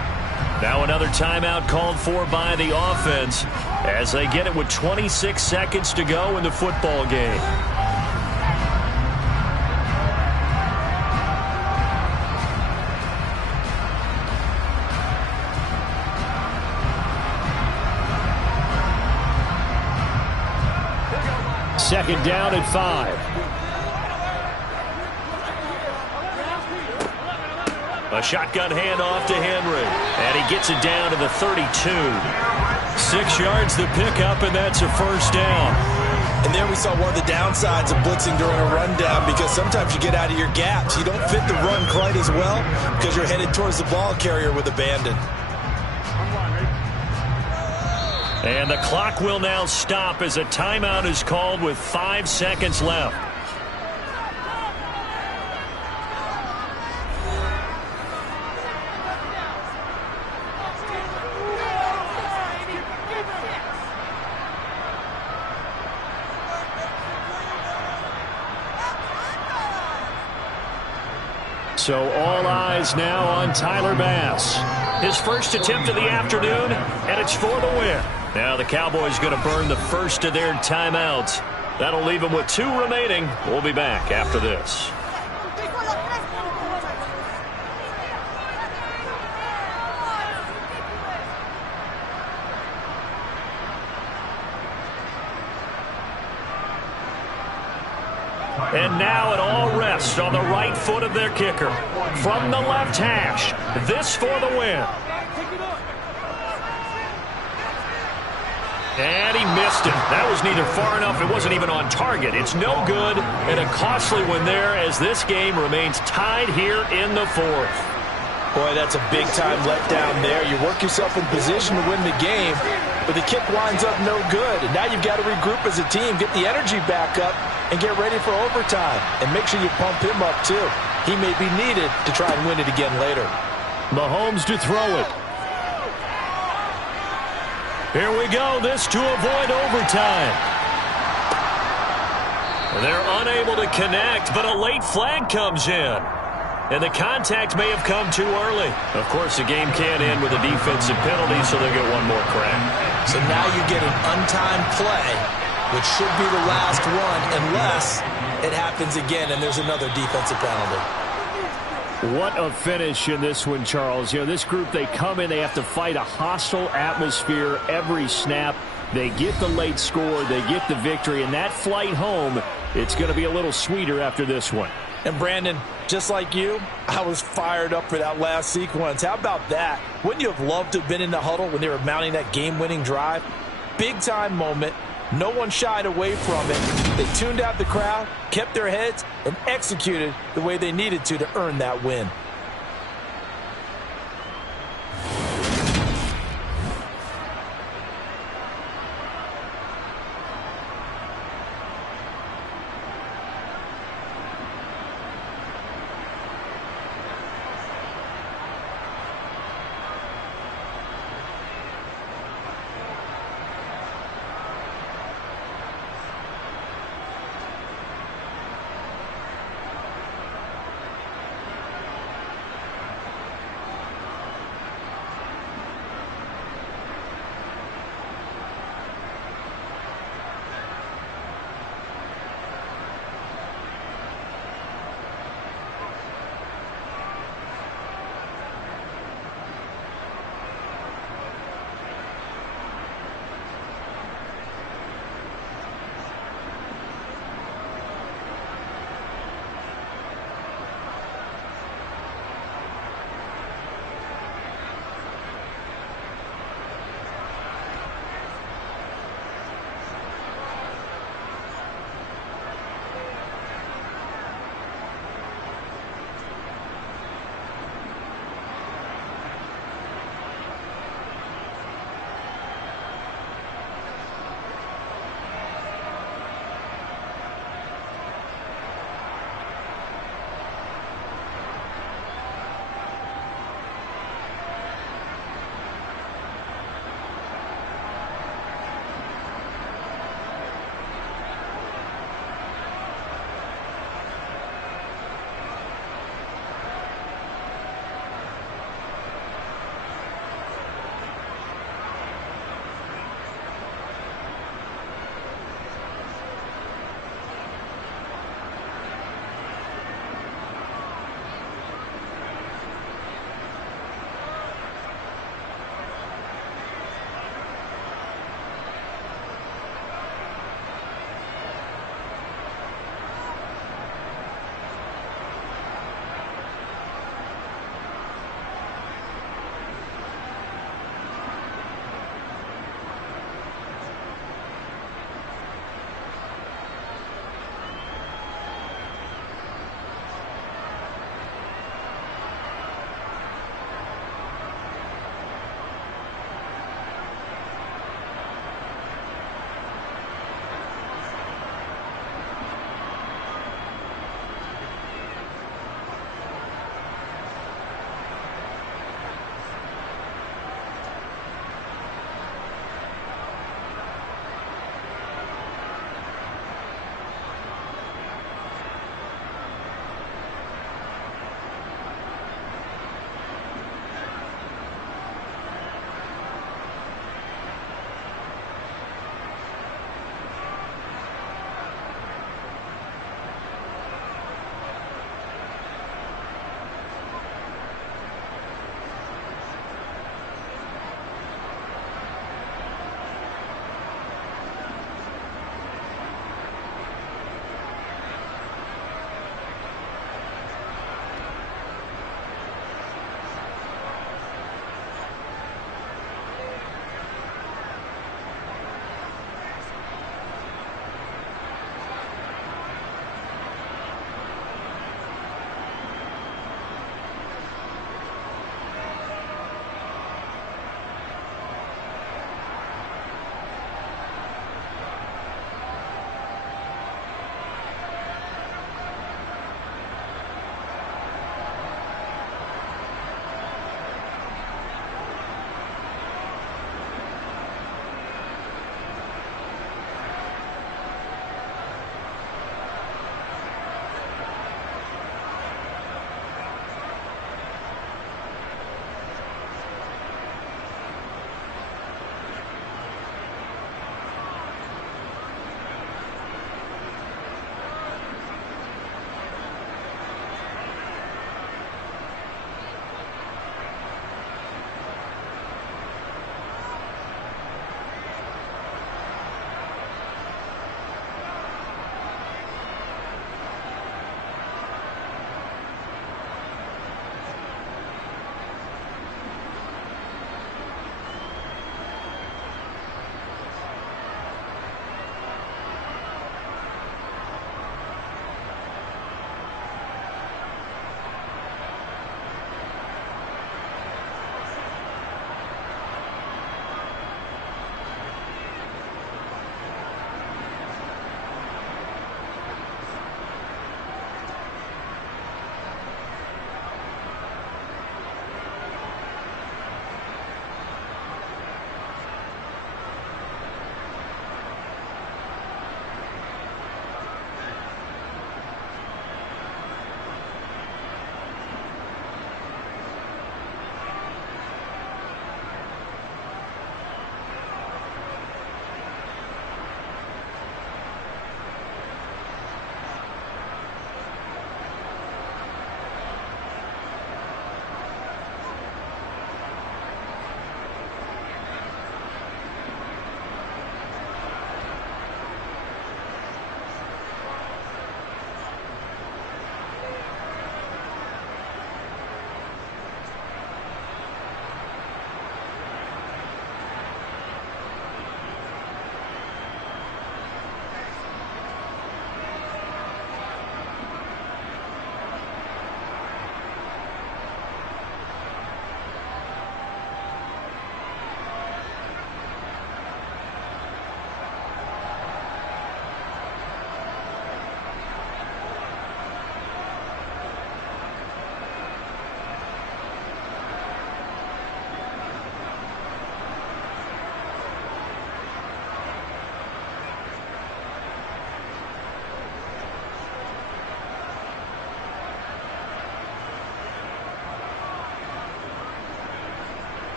Now another timeout called for by the offense as they get it with 26 seconds to go in the football game. Second down at 5. A shotgun handoff to Henry. And he gets it down to the 32. 6 yards the pickup, and that's a 1st down. And there we saw one of the downsides of blitzing during a rundown, because sometimes you get out of your gaps. You don't fit the run quite as well because you're headed towards the ball carrier with abandon. And the clock will now stop as a timeout is called with 5 seconds left. So all eyes now on Tyler Bass. His first attempt of the afternoon, and it's for the win. Now the Cowboys going to burn the first of their timeouts. That'll leave them with 2 remaining. We'll be back after this. And now it all rests on the right foot of their kicker. From the left hash, this for the win. And he missed it. That was neither far enough. It wasn't even on target. It's no good, and a costly one there as this game remains tied here in the 4th. Boy, that's a big-time letdown there. You work yourself in position to win the game, but the kick winds up no good. And now you've got to regroup as a team, get the energy back up, and get ready for overtime. And make sure you pump him up, too. He may be needed to try and win it again later. Mahomes to throw it. Here we go. This to avoid overtime. They're unable to connect, but a late flag comes in. And the contact may have come too early. Of course, the game can't end with a defensive penalty, so they'll get one more crack. So now you get an untimed play, which should be the last one, unless it happens again and there's another defensive penalty. What a finish in this one, Charles. You know, this group, they come in, they have to fight a hostile atmosphere every snap. They get the late score, they get the victory, and that flight home, it's going to be a little sweeter after this one. And Brandon, just like you, I was fired up for that last sequence. How about that? Wouldn't you have loved to have been in the huddle when they were mounting that game-winning drive? Big-time moment. No one shied away from it. They tuned out the crowd, kept their heads, and executed the way they needed to earn that win.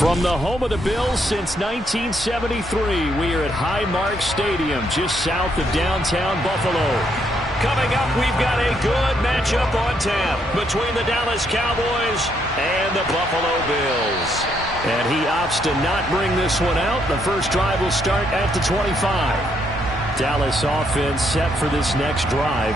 From the home of the Bills since 1973, we are at Highmark Stadium, just south of downtown Buffalo. Coming up, we've got a good matchup on tap between the Dallas Cowboys and the Buffalo Bills. And he opts to not bring this one out. The first drive will start at the 25. Dallas offense set for this next drive.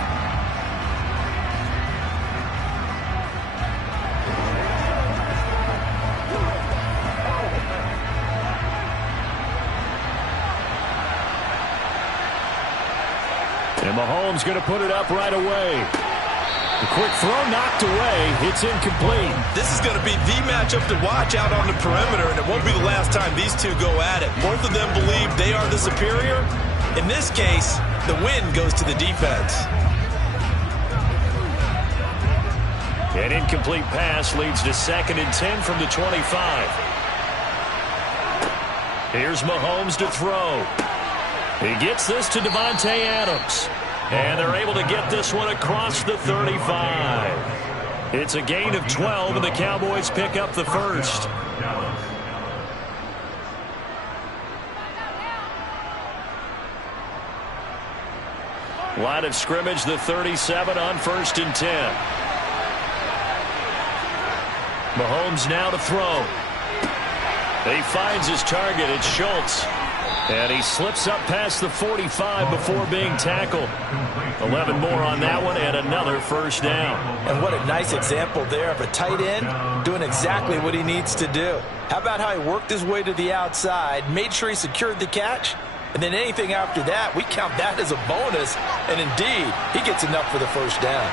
And Mahomes going to put it up right away. A quick throw knocked away. It's incomplete. This is going to be the matchup to watch out on the perimeter, and it won't be the last time these two go at it. Both of them believe they are the superior. In this case, the win goes to the defense. An incomplete pass leads to 2nd and 10 from the 25. Here's Mahomes to throw. He gets this to Davante Adams. And they're able to get this one across the 35. It's a gain of 12, and the Cowboys pick up the first. Line of scrimmage, the 37 on 1st and 10. Mahomes now to throw. He finds his target. It's Schultz. And he slips up past the 45 before being tackled. 11 more on that one and another first down. And what a nice example there of a tight end doing exactly what he needs to do. How about how he worked his way to the outside, made sure he secured the catch, and then anything after that, we count that as a bonus. And indeed, he gets enough for the first down.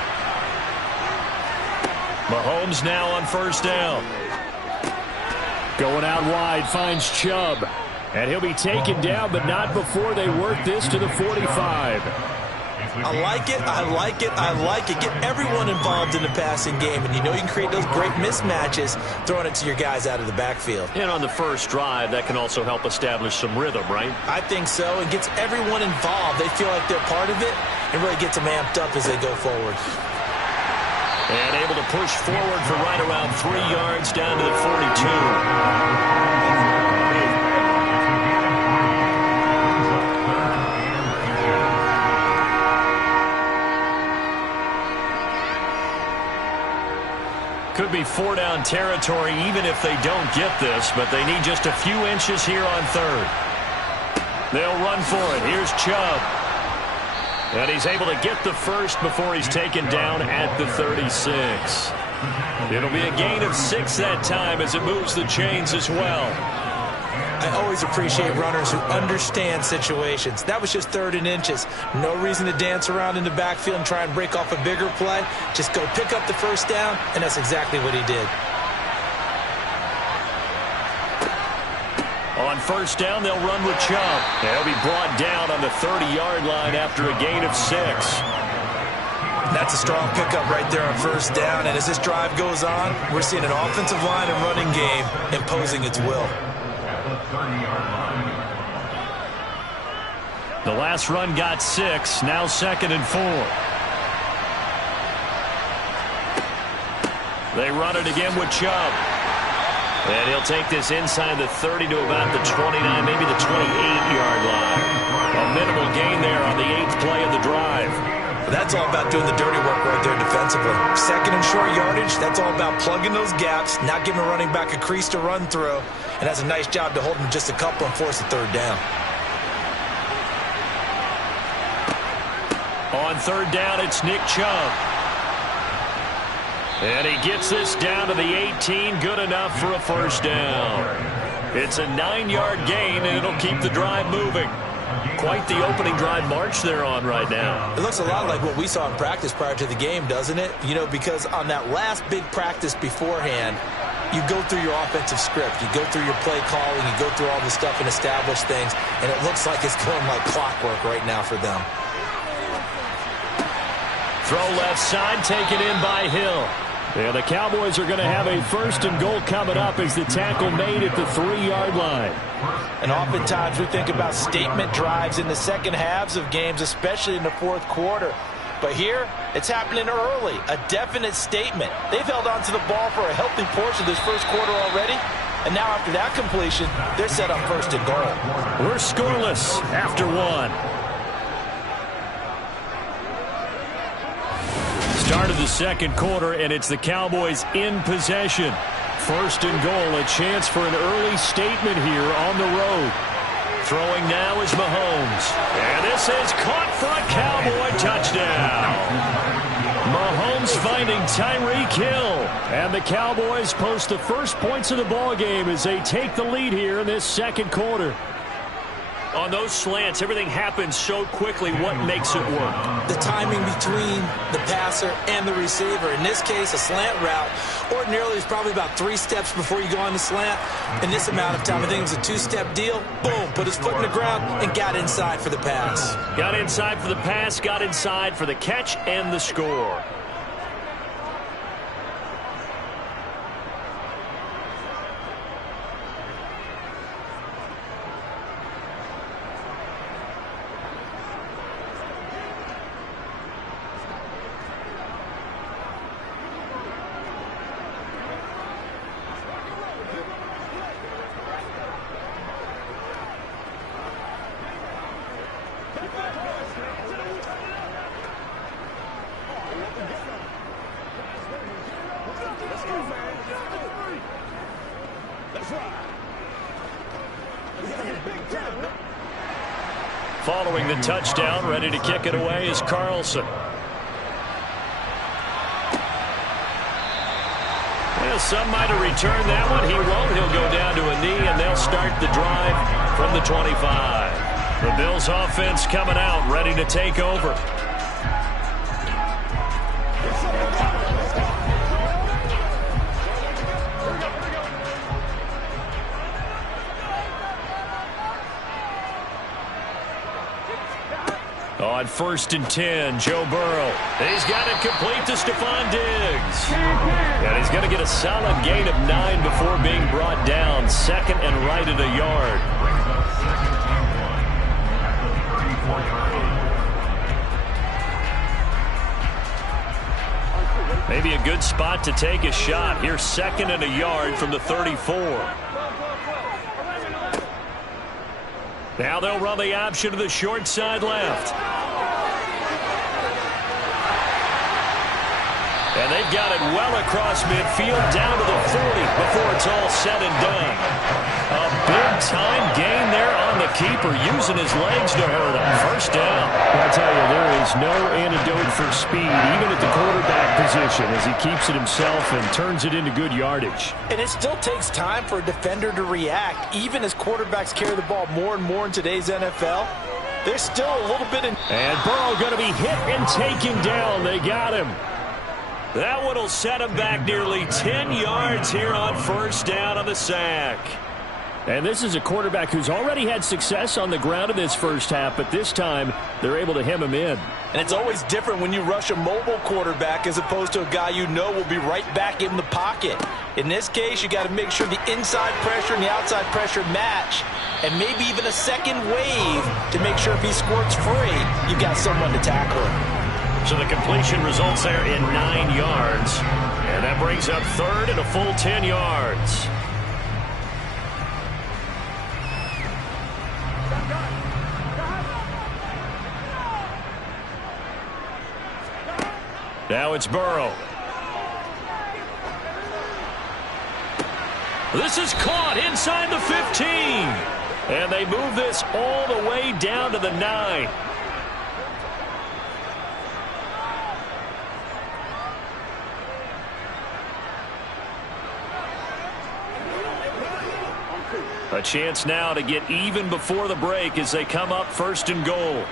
Mahomes now on first down. Going out wide, finds Chubb. And he'll be taken down, but not before they work this to the 45. I like it, I like it, I like it. Get everyone involved in the passing game, and you know you can create those great mismatches throwing it to your guys out of the backfield. And on the first drive, that can also help establish some rhythm, right? I think so. It gets everyone involved. They feel like they're part of it, and really gets them amped up as they go forward. And able to push forward for right around 3 yards down to the 42. Could be 4-down territory even if they don't get this, but they need just a few inches here on 3rd. They'll run for it. Here's Chubb. And he's able to get the first before he's taken down at the 36. It'll be a gain of 6 that time as it moves the chains as well. I always appreciate runners who understand situations. That was just 3rd and inches. No reason to dance around in the backfield and try and break off a bigger play. Just go pick up the first down, and that's exactly what he did. On first down, they'll run with Chubb. They'll be brought down on the 30-yard line after a gain of 6. That's a strong pickup right there on first down, and as this drive goes on, we're seeing an offensive line and running game imposing its will. The last run got 6, now 2nd and 4. They run it again with Chubb. And he'll take this inside the 30 to about the 29, maybe the 28-yard line. A minimal gain there on the 8th play of the drive. That's all about doing the dirty work right there defensively. 2nd and short yardage, that's all about plugging those gaps, not giving a running back a crease to run through, and that's a nice job to hold him just a couple and force the 3rd down. On 3rd down, it's Nick Chubb. And he gets this down to the 18, good enough for a first down. It's a 9-yard gain, and it'll keep the drive moving. Quite the opening drive march they're on right now. It looks a lot like what we saw in practice prior to the game, doesn't it? You know, because on that last big practice beforehand, you go through your offensive script, you go through your play calling, you go through all the stuff and establish things, and it looks like it's going like clockwork right now for them. Throw left side, taken in by Hill. Yeah, the Cowboys are going to have a 1st and goal coming up as the tackle made at the 3-yard line. And oftentimes we think about statement drives in the second halves of games, especially in the 4th quarter. But here, it's happening early, a definite statement. They've held on to the ball for a healthy portion of this 1st quarter already, And now after that completion, they're set up first and goal. We're scoreless after one. Start of the second quarter, and it's the Cowboys in possession. First and goal, a chance for an early statement here on the road. Throwing now is Mahomes. And this is caught for a Cowboy touchdown. Mahomes finding Tyreek Hill. And the Cowboys post the first points of the ballgame as they take the lead here in this second quarter. On those slants, everything happens so quickly. What makes it work? The timing between the passer and the receiver. In this case, a slant route ordinarily is probably about 3 steps before you go on the slant. In this amount of time, I think it was a 2-step deal. Boom, put his foot in the ground and got inside for the pass. Got inside for the pass, got inside for the catch and the score. Following the touchdown, ready to kick it away is Carlson. Well, some might have returned that one. He won't. He'll go down to a knee, and they'll start the drive from the 25. The Bills offense coming out, ready to take over. On 1st and 10, Joe Burrow. He's got it complete to Stephon Diggs. And he's going to get a solid gain of 9 before being brought down. Second and right at a yard. Maybe a good spot to take a shot. Here's 2nd and a yard from the 34. Now they'll run the option to the short side left. And they've got it well across midfield down to the 40 before it's all said and done. A big-time gain there on the keeper, using his legs to hurt him. First down. I tell you, there is no antidote for speed, even at the quarterback position, as he keeps it himself and turns it into good yardage. And it still takes time for a defender to react, even as quarterbacks carry the ball more and more in today's NFL. There's still a little bit in. And Burrow going to be hit and taken down. They got him. That one will set him back nearly 10 yards here on first down on the sack. And this is a quarterback who's already had success on the ground in this first half, but this time they're able to hem him in. And it's always different when you rush a mobile quarterback as opposed to a guy you know will be right back in the pocket. In this case, you got to make sure the inside pressure and the outside pressure match, and maybe even a second wave to make sure if he squirts free, you've got someone to tackle him. So the completion results there in 9 yards. And that brings up 3rd and a full 10 yards. Now it's Burrow. This is caught inside the 15. And they move this all the way down to the 9. A chance now to get even before the break as they come up 1st and goal.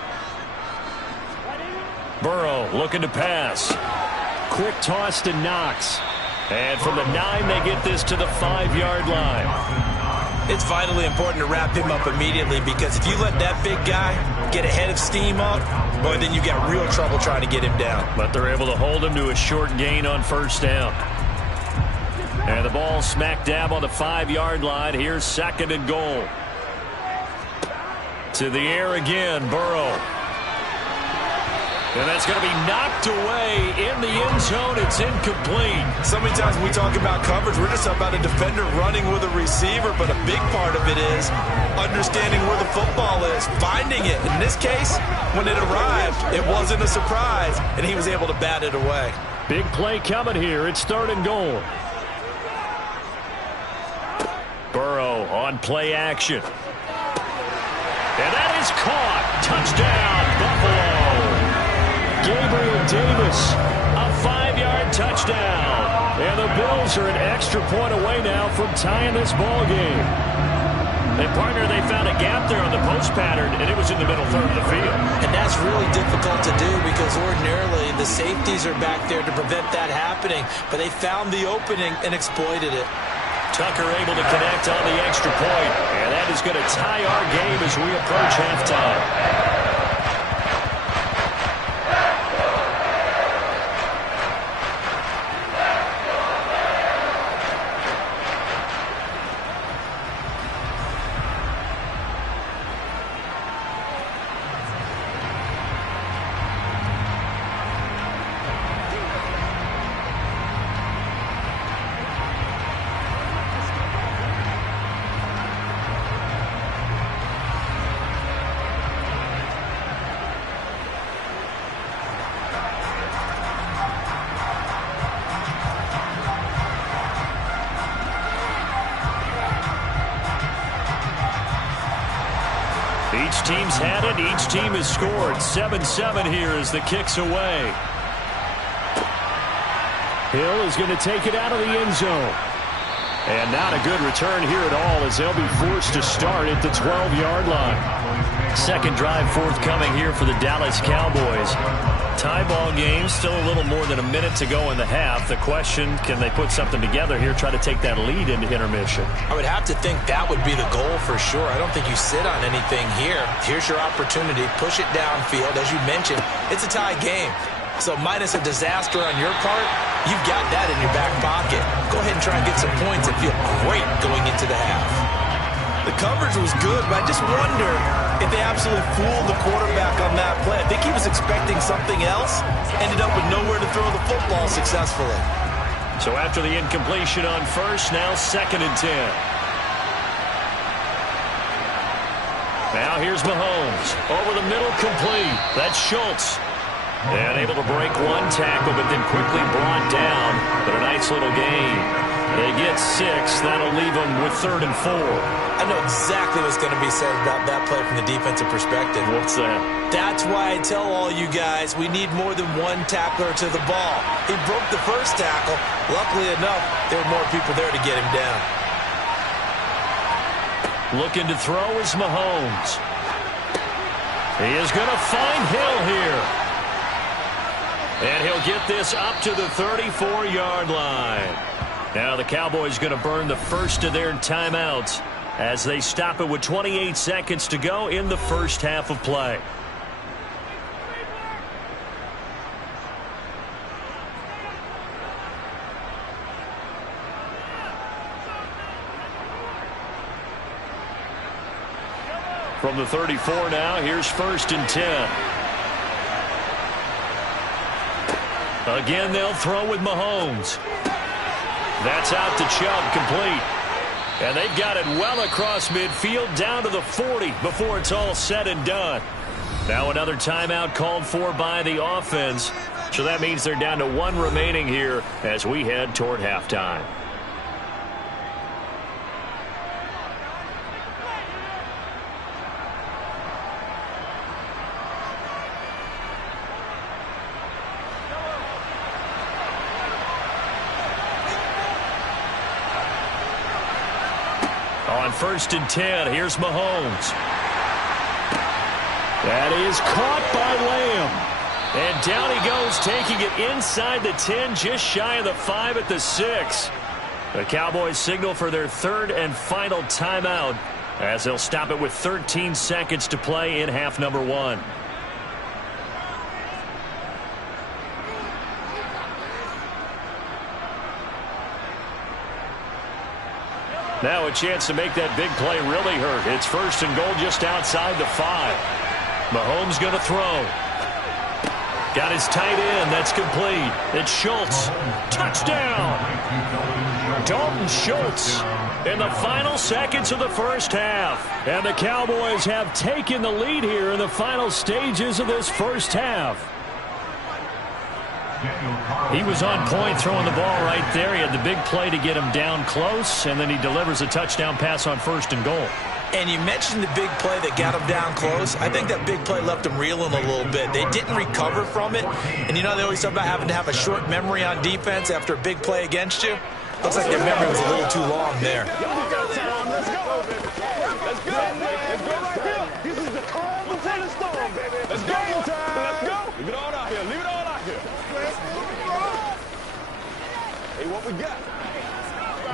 Burrow looking to pass. Quick toss to Knox. And from the 9, they get this to the 5-yard line. It's vitally important to wrap him up immediately, because if you let that big guy get a head of steam up, boy, then you got real trouble trying to get him down. But they're able to hold him to a short gain on first down. And the ball smack dab on the 5-yard line. Here's 2nd and goal. To the air again, Burrow. And that's going to be knocked away in the end zone. It's incomplete. So many times when we talk about coverage, we're just about a defender running with a receiver, but a big part of it is understanding where the football is, finding it. In this case, when it arrived, it wasn't a surprise, and he was able to bat it away. Big play coming here. It's 3rd and goal. Burrow on play action. And that is caught. Touchdown, Buffalo. Gabriel Davis, a 5-yard touchdown. And the Bills are an extra point away now from tying this ball game. And, partner, they found a gap there on the post pattern, and it was in the middle third of the field. And that's really difficult to do because ordinarily the safeties are back there to prevent that happening. But they found the opening and exploited it. Tucker able to connect on the extra point. And that is going to tie our game as we approach halftime. Each team's had it. Each team has scored. 7-7 here as the kick's away. Hill is going to take it out of the end zone. And not a good return here at all as they'll be forced to start at the 12-yard line. Second drive forthcoming here for the Dallas Cowboys. Tie ball game, still a little more than a minute to go in the half. The question, can they put something together here, try to take that lead into intermission? I would have to think that would be the goal for sure. I don't think you sit on anything here. Here's your opportunity. Push it downfield. As you mentioned, it's a tie game. So minus a disaster on your part, you've got that in your back pocket. Go ahead and try and get some points and feel great going into the half. The coverage was good, but I just wonder if they absolutely fooled the quarterback on that play. I think he was expecting something else, ended up with nowhere to throw the football successfully. So after the incompletion on first, now 2nd and 10. Now here's Mahomes. Over the middle, complete. That's Schultz. And able to break one tackle, but then quickly brought down. But a nice little gain. They get 6. That'll leave them with 3rd and 4. I know exactly what's going to be said about that play from the defensive perspective. What's that? That's why I tell all you guys we need more than one tackler to the ball. He broke the first tackle. Luckily enough, there were more people there to get him down. Looking to throw is Mahomes. He is going to find Hill here. And he'll get this up to the 34-yard line. Now the Cowboys going to burn the first of their timeouts as they stop it with 28 seconds to go in the first half of play. From the 34 now, here's 1st and 10. Again, they'll throw with Mahomes. That's out to Chubb, complete. And they've got it well across midfield down to the 40 before it's all said and done. Now another timeout called for by the offense. So that means they're down to 1 remaining here as we head toward halftime. On 1st and 10, here's Mahomes. That is caught by Lamb. And down he goes, taking it inside the 10, just shy of the 5 at the 6. The Cowboys signal for their 3rd and final timeout as they'll stop it with 13 seconds to play in half number 1. Now a chance to make that big play really hurt. It's 1st and goal just outside the 5. Mahomes going to throw. Got his tight end. That's complete. It's Schultz. Touchdown. Dalton Schultz in the final seconds of the first half. And the Cowboys have taken the lead here in the final stages of this first half. He was on point throwing the ball right there. He had the big play to get him down close, and then he delivers a touchdown pass on 1st and goal. And you mentioned the big play that got him down close. I think that big play left him reeling a little bit. They didn't recover from it. And you know they always talk about having to have a short memory on defense after a big play against you. Looks like their memory was a little too long there. Let's go. Let's go right here. This is the calm before the storm, baby. Let's go. Let's go. Leave it all out here. Leave it all out here. Hey, what we got?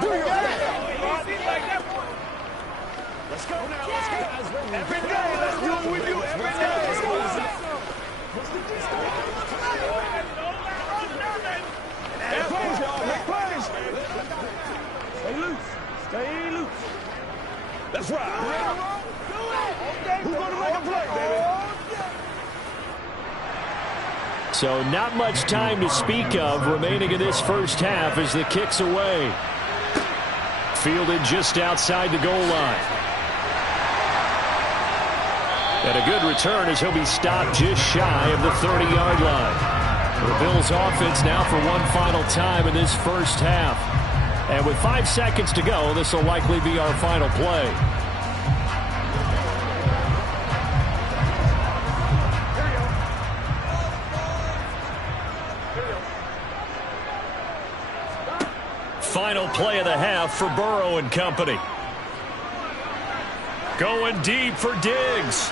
Do your thing. Let's go now. Let's go. Every day, let's do it with you. Every day. Make plays, y'all. Make plays. Stay loose. Stay loose. That's right. Who's going to make a play, baby? So not much time to speak of remaining in this first half as the kick's away. Fielded just outside the goal line. And a good return as he'll be stopped just shy of the 30-yard line. The Bills offense now for one final time in this first half. And with 5 seconds to go, this will likely be our final play. Final play of the half for Burrow and company. Going deep for Diggs.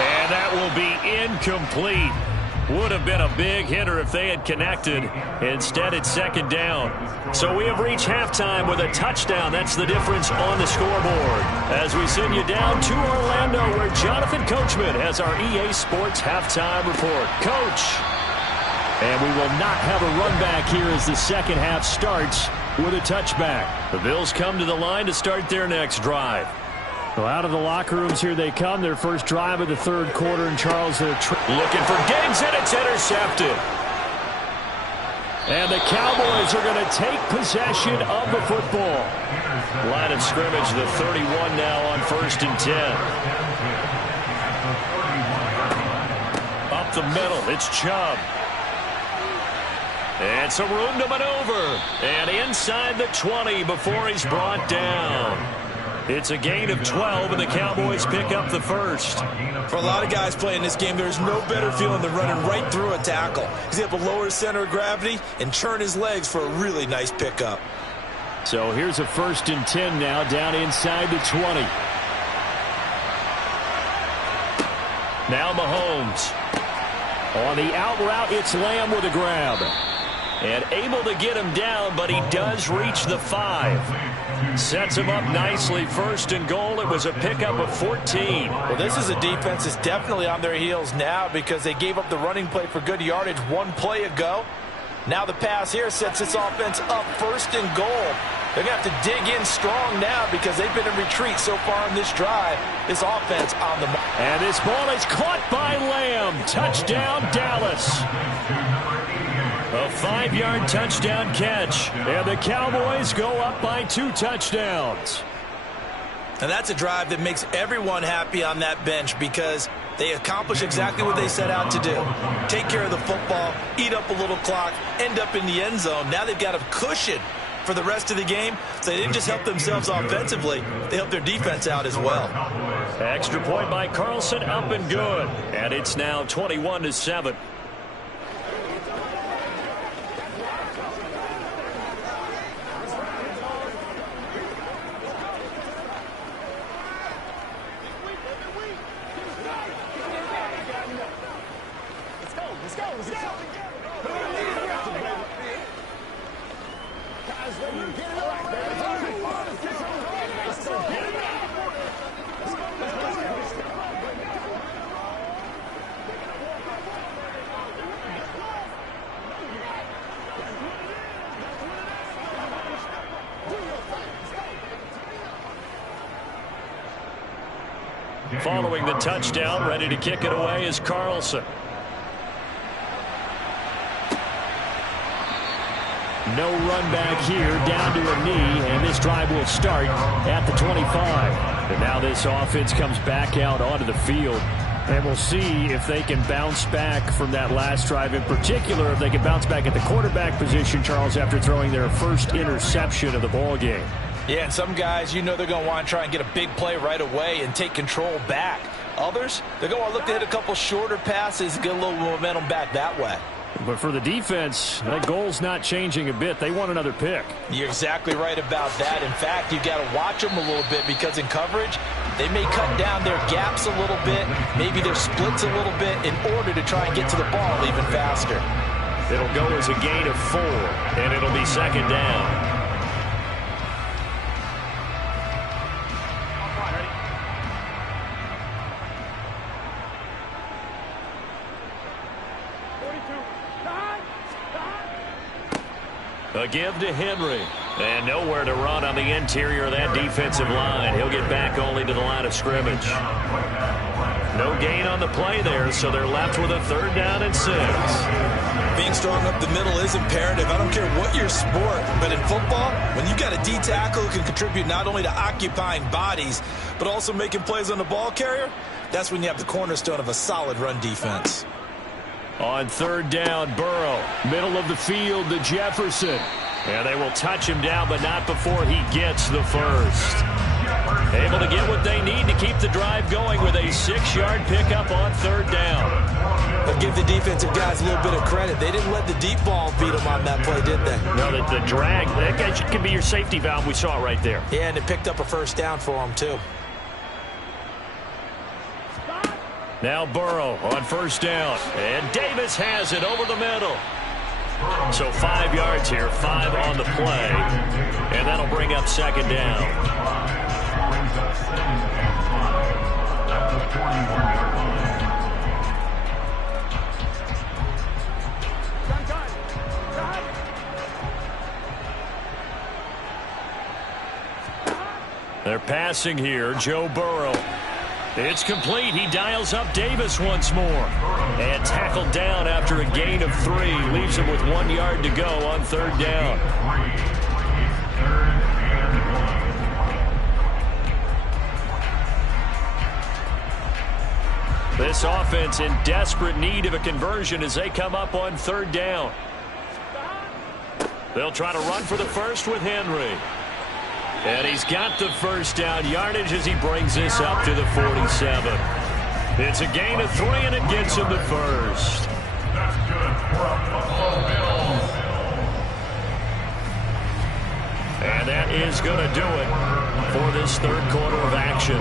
And that will be incomplete. Would have been a big hitter if they had connected. Instead, it's 2nd down. So we have reached halftime with a touchdown. That's the difference on the scoreboard. As we send you down to Orlando, where Jonathan Coachman has our EA Sports halftime report. Coach. And we will not have a run back here as the second half starts with a touchback. The Bills come to the line to start their next drive. Well, out of the locker rooms here they come. Their first drive of the third quarter. And Charles, they're looking for Diggs, and it's intercepted. And the Cowboys are going to take possession of the football. Line of scrimmage, the 31 now on 1st and 10. Up the middle, it's Chubb. And some room to maneuver. And inside the 20 before he's brought down. It's a gain of 12, and the Cowboys pick up the first. For a lot of guys playing this game, there's no better feeling than running right through a tackle. He's able to lower his center of gravity and turn his legs for a really nice pickup. So here's a 1st and 10 now, down inside the 20. Now Mahomes. On the out route, it's Lamb with a grab. And able to get him down, but he does reach the 5. Sets him up nicely. 1st and goal. It was a pickup of 14. Well, this is a defense that's definitely on their heels now because they gave up the running play for good yardage one play ago. Now the pass here sets this offense up 1st and goal. They're going to have to dig in strong now because they've been in retreat so far in this drive. This offense on the mark. And this ball is caught by Lamb. Touchdown, Dallas. A 5-yard touchdown catch. And the Cowboys go up by 2 touchdowns. And that's a drive that makes everyone happy on that bench because they accomplish exactly what they set out to do. Take care of the football, eat up a little clock, end up in the end zone. Now they've got a cushion for the rest of the game. So they didn't just help themselves offensively, they helped their defense out as well. Extra point by Carlson, up and good. And it's now 21-7. Following the touchdown, ready to kick it away is Carlson. No run back here, down to a knee, and this drive will start at the 25. And now this offense comes back out onto the field. And we'll see if they can bounce back from that last drive. In particular, if they can bounce back at the quarterback position, Charles, after throwing their first interception of the ball game. Yeah, and some guys, you know they're going to want to try and get a big play right away and take control back. Others, they're going to look to hit a couple shorter passes and get a little momentum back that way. But for the defense, that goal's not changing a bit. They want another pick. You're exactly right about that. In fact, you've got to watch them a little bit because in coverage, they may cut down their gaps a little bit, maybe their splits a little bit in order to try and get to the ball even faster. It'll go as a gain of 4, and it'll be second down. A give to Henry. And nowhere to run on the interior of that defensive line. He'll get back only to the line of scrimmage. No gain on the play there, so they're left with a 3rd down and 6. Being strong up the middle is imperative. I don't care what your sport, but in football, when you got a D tackle who can contribute not only to occupying bodies, but also making plays on the ball carrier, that's when you have the cornerstone of a solid run defense. On 3rd down, Burrow, middle of the field to Jefferson. And they will touch him down, but not before he gets the first. Able to get what they need to keep the drive going with a 6-yard pickup on 3rd down. But give the defensive guys a little bit of credit. They didn't let the deep ball beat them on that play, did they? No, the drag, that could be your safety valve. We saw it right there. Yeah, and it picked up a 1st down for them, too. Now Burrow on 1st down. And Davis has it over the middle. So 5 yards here, 5 on the play. And that'll bring up 2nd down. Brings up 2nd and 5 at the 41-yard line. They're passing here, Joe Burrow. It's complete. He dials up Davis once more. And tackled down after a gain of 3. Leaves him with 1 yard to go on 3rd down. This offense in desperate need of a conversion as they come up on 3rd down. They'll try to run for the first with Henry. And he's got the 1st down yardage as he brings this up to the 47. It's a gain of 3, and it gets him the first. That's good for a Buffalo Bills. And that is going to do it for this 3rd quarter of action.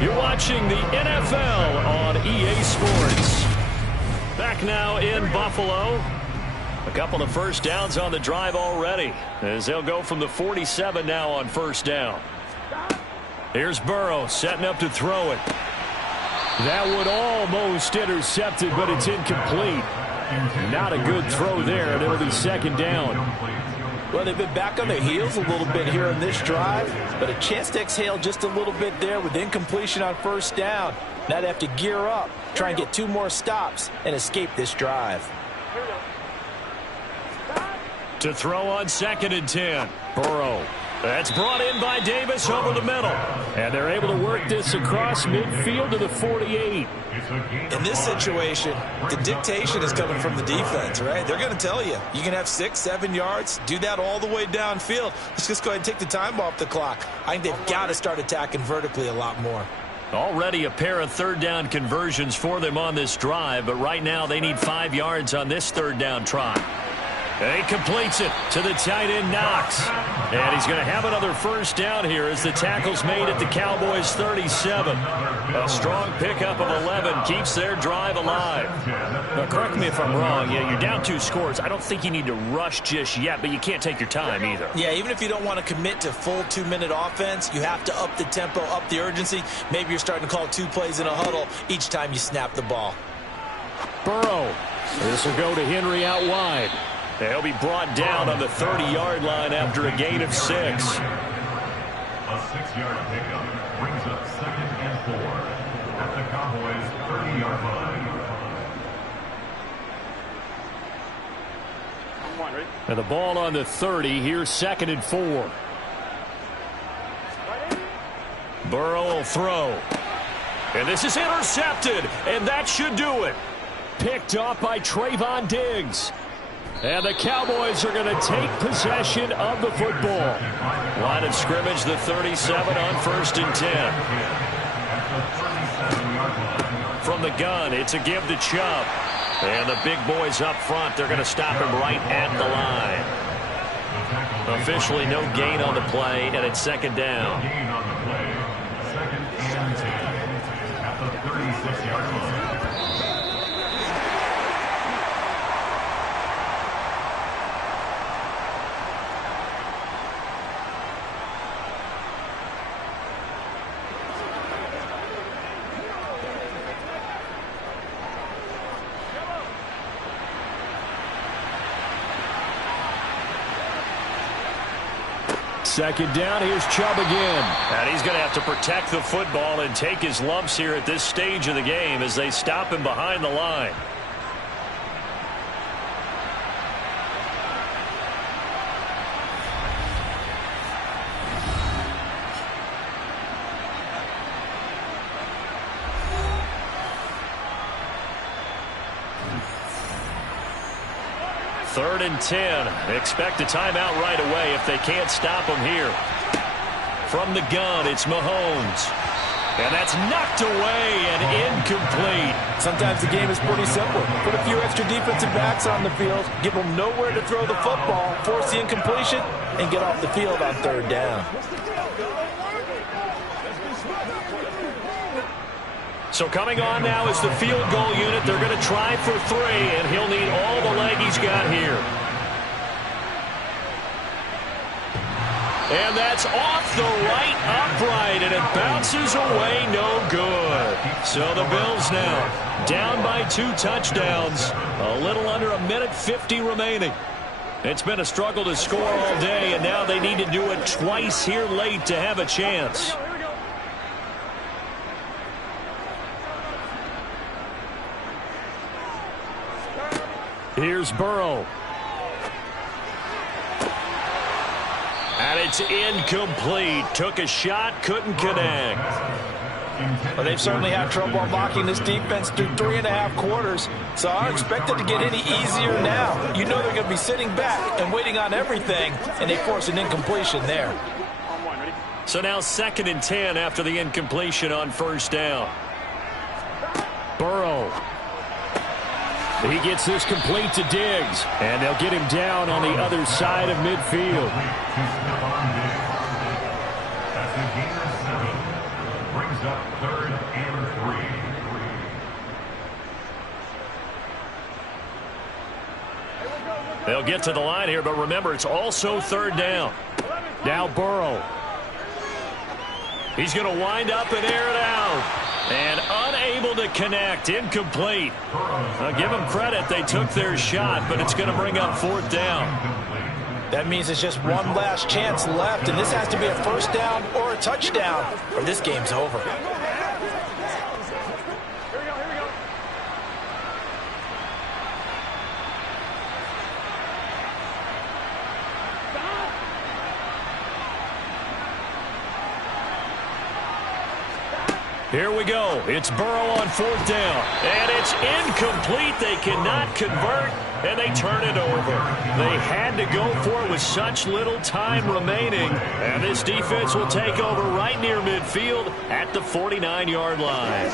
You're watching the NFL on EA Sports. Back now in Buffalo. A couple of 1st downs on the drive already as they'll go from the 47 now on 1st down. Here's Burrow setting up to throw it. That would almost intercept it, but it's incomplete. Not a good throw there, and it'll be 2nd down. Well, they've been back on their heels a little bit here in this drive, but a chance to exhale just a little bit there with incompletion on 1st down. Now they have to gear up, try and get 2 more stops, and escape this drive. To throw on 2nd and 10. Burrow. That's brought in by Davis over the middle. And they're able to work this across midfield to the 48. In this situation, the dictation is coming from the defense, right? They're going to tell you, you can have 6, 7 yards, do that all the way downfield. Let's just go ahead and take the time off the clock. I think they've got to start attacking vertically a lot more. Already a pair of 3rd down conversions for them on this drive, but right now they need 5 yards on this 3rd down try. And he completes it to the tight end, Knox. And he's going to have another 1st down here as the tackle's made at the Cowboys' 37. A strong pickup of 11 keeps their drive alive. Now, correct me if I'm wrong. Yeah, you're down 2 scores. I don't think you need to rush just yet, but you can't take your time either. Yeah, even if you don't want to commit to full 2-minute offense, you have to up the tempo, up the urgency. Maybe you're starting to call 2 plays in a huddle each time you snap the ball. Burrow. This will go to Henry out wide. He'll be brought down on the 30-yard line after a gain of 6. A 6-yard pickup brings up 2nd and 4 at the Cowboys' 30-yard line. And the ball on the 30. Here's 2nd and 4. Burrow will throw. And this is intercepted. And that should do it. Picked off by Trayvon Diggs. And the Cowboys are going to take possession of the football. Line of scrimmage, the 37 on 1st and 10. From the gun, it's a give to Chubb. And the big boys up front, they're going to stop him right at the line. Officially no gain on the play, and it's 2nd down. Gain on the play. 2nd and 10 at the 36-yard line. Second down, here's Chubb again. And he's going to have to protect the football and take his lumps here at this stage of the game as they stop him behind the line. Third and 10. Expect a timeout right away if they can't stop him here. From the gun, it's Mahomes. And that's knocked away and incomplete. Sometimes the game is pretty simple. Put a few extra defensive backs on the field, give them nowhere to throw the football, force the incompletion, and get off the field on 3rd down. So coming on now is the field goal unit. They're going to try for 3, and he'll need all the leg he's got here. And that's off the right upright, and it bounces away no good. So the Bills now down by 2 touchdowns. A little under 1:50 remaining. It's been a struggle to score all day, and now they need to do it twice here late to have a chance. Here's Burrow. And it's incomplete. Took a shot, couldn't connect. Well, they've certainly had trouble unlocking this defense through 3.5 quarters, so I don't expect it to get any easier now. You know they're going to be sitting back and waiting on everything, and they force an incompletion there. So now 2nd and 10 after the incompletion on 1st down. Burrow. He gets this complete to Diggs, and they'll get him down on the other side of midfield. That's a gain of 7. Brings up 3rd and 3. They'll get to the line here, but remember, it's also 3rd down. Now Burrow. He's going to wind up and air it out. And unable to connect. Incomplete. I'll give them credit. They took their shot, but it's going to bring up 4th down. That means it's just one last chance left, and this has to be a 1st down or a touchdown, or this game's over. Here we go. It's Burrow on 4th down. And it's incomplete. They cannot convert, and they turn it over. They had to go for it with such little time remaining. And this defense will take over right near midfield at the 49-yard line.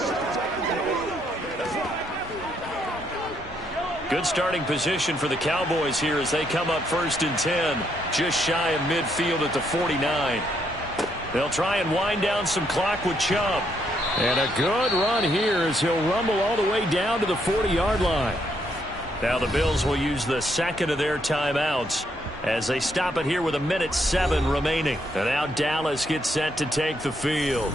Good starting position for the Cowboys here as they come up 1st and 10. Just shy of midfield at the 49. They'll try and wind down some clock with Chubb. And a good run here as he'll rumble all the way down to the 40-yard line. Now the Bills will use the 2nd of their timeouts as they stop it here with 1:07 remaining. And now Dallas gets set to take the field.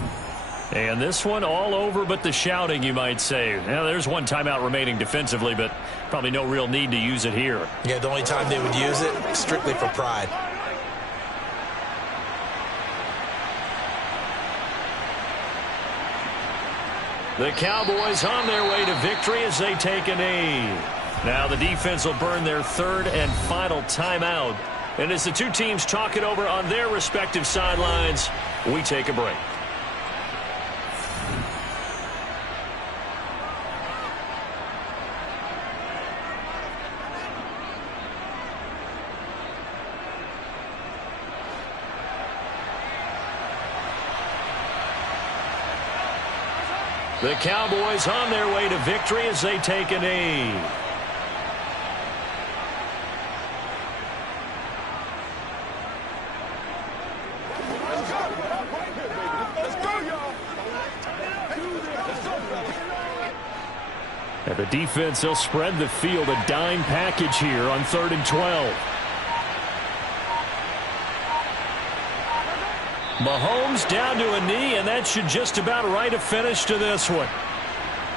And this one all over but the shouting, you might say. Now there's one timeout remaining defensively, but probably no real need to use it here. Yeah, the only time they would use it, strictly for pride. The Cowboys on their way to victory as they take a knee. Now the defense will burn their third and final timeout. And as the two teams talk it over on their respective sidelines, we take a break. The Cowboys on their way to victory as they take a knee. And the defense, they'll spread the field, a dime package here on 3rd and 12. Mahomes down to a knee, and that should just about write a finish to this one.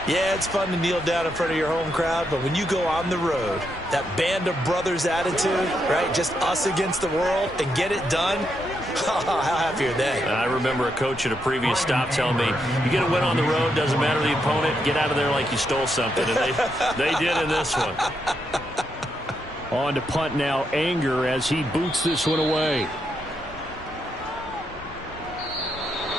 Yeah, it's fun to kneel down in front of your home crowd, but when you go on the road, that band of brothers attitude, right, just us against the world, and get it done, how happy are they? I remember a coach at a previous stop telling me, you get a win on the road, doesn't matter the opponent, get out of there like you stole something, and they did in this one. On to punt now, Anger as he boots this one away.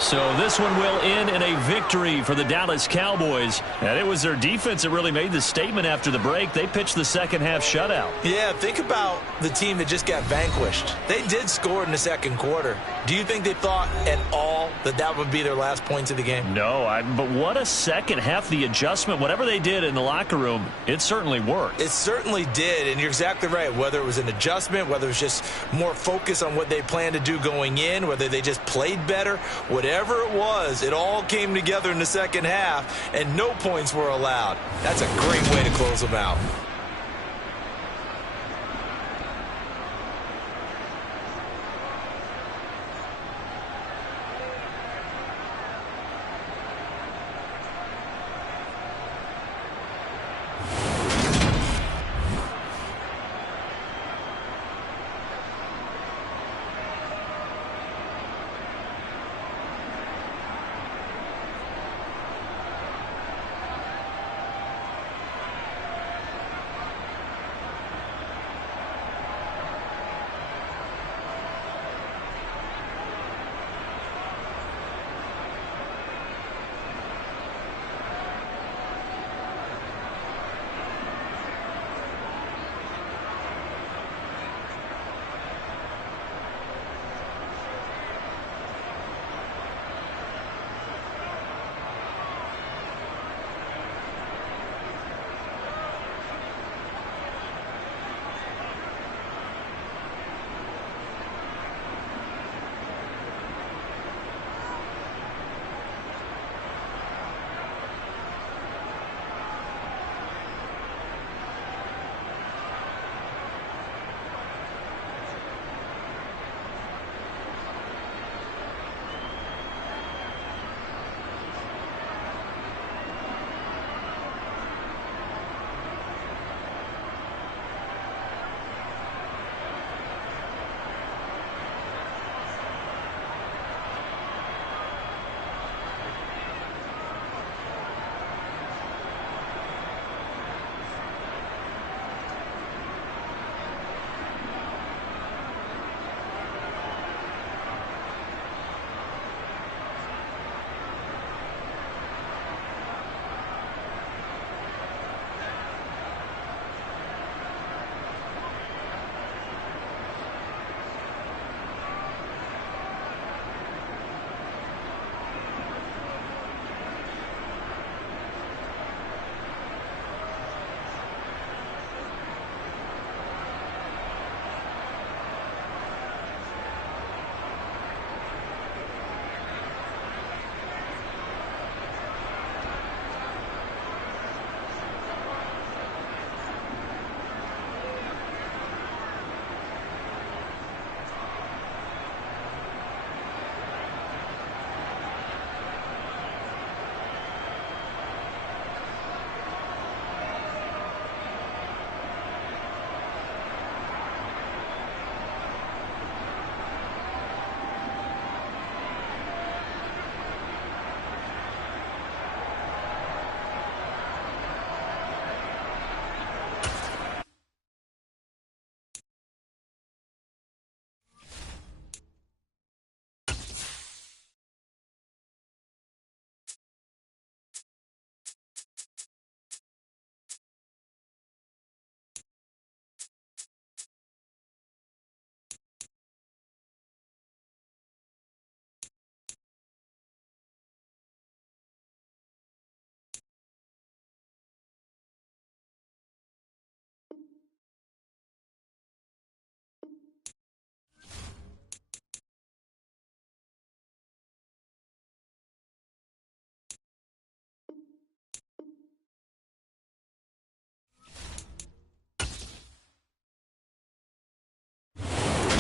So this one will end in a victory for the Dallas Cowboys. And it was their defense that really made the statement after the break. They pitched the second half shutout. Yeah, think about the team that just got vanquished. They did score in the second quarter. Do you think they thought at all that that would be their last points of the game? No, but what a second half. The adjustment, whatever they did in the locker room, it certainly worked. It certainly did, and you're exactly right. Whether it was an adjustment, whether it was just more focus on what they planned to do going in, whether they just played better, whatever it was, it all came together in the second half, and no points were allowed. That's a great way to close them out.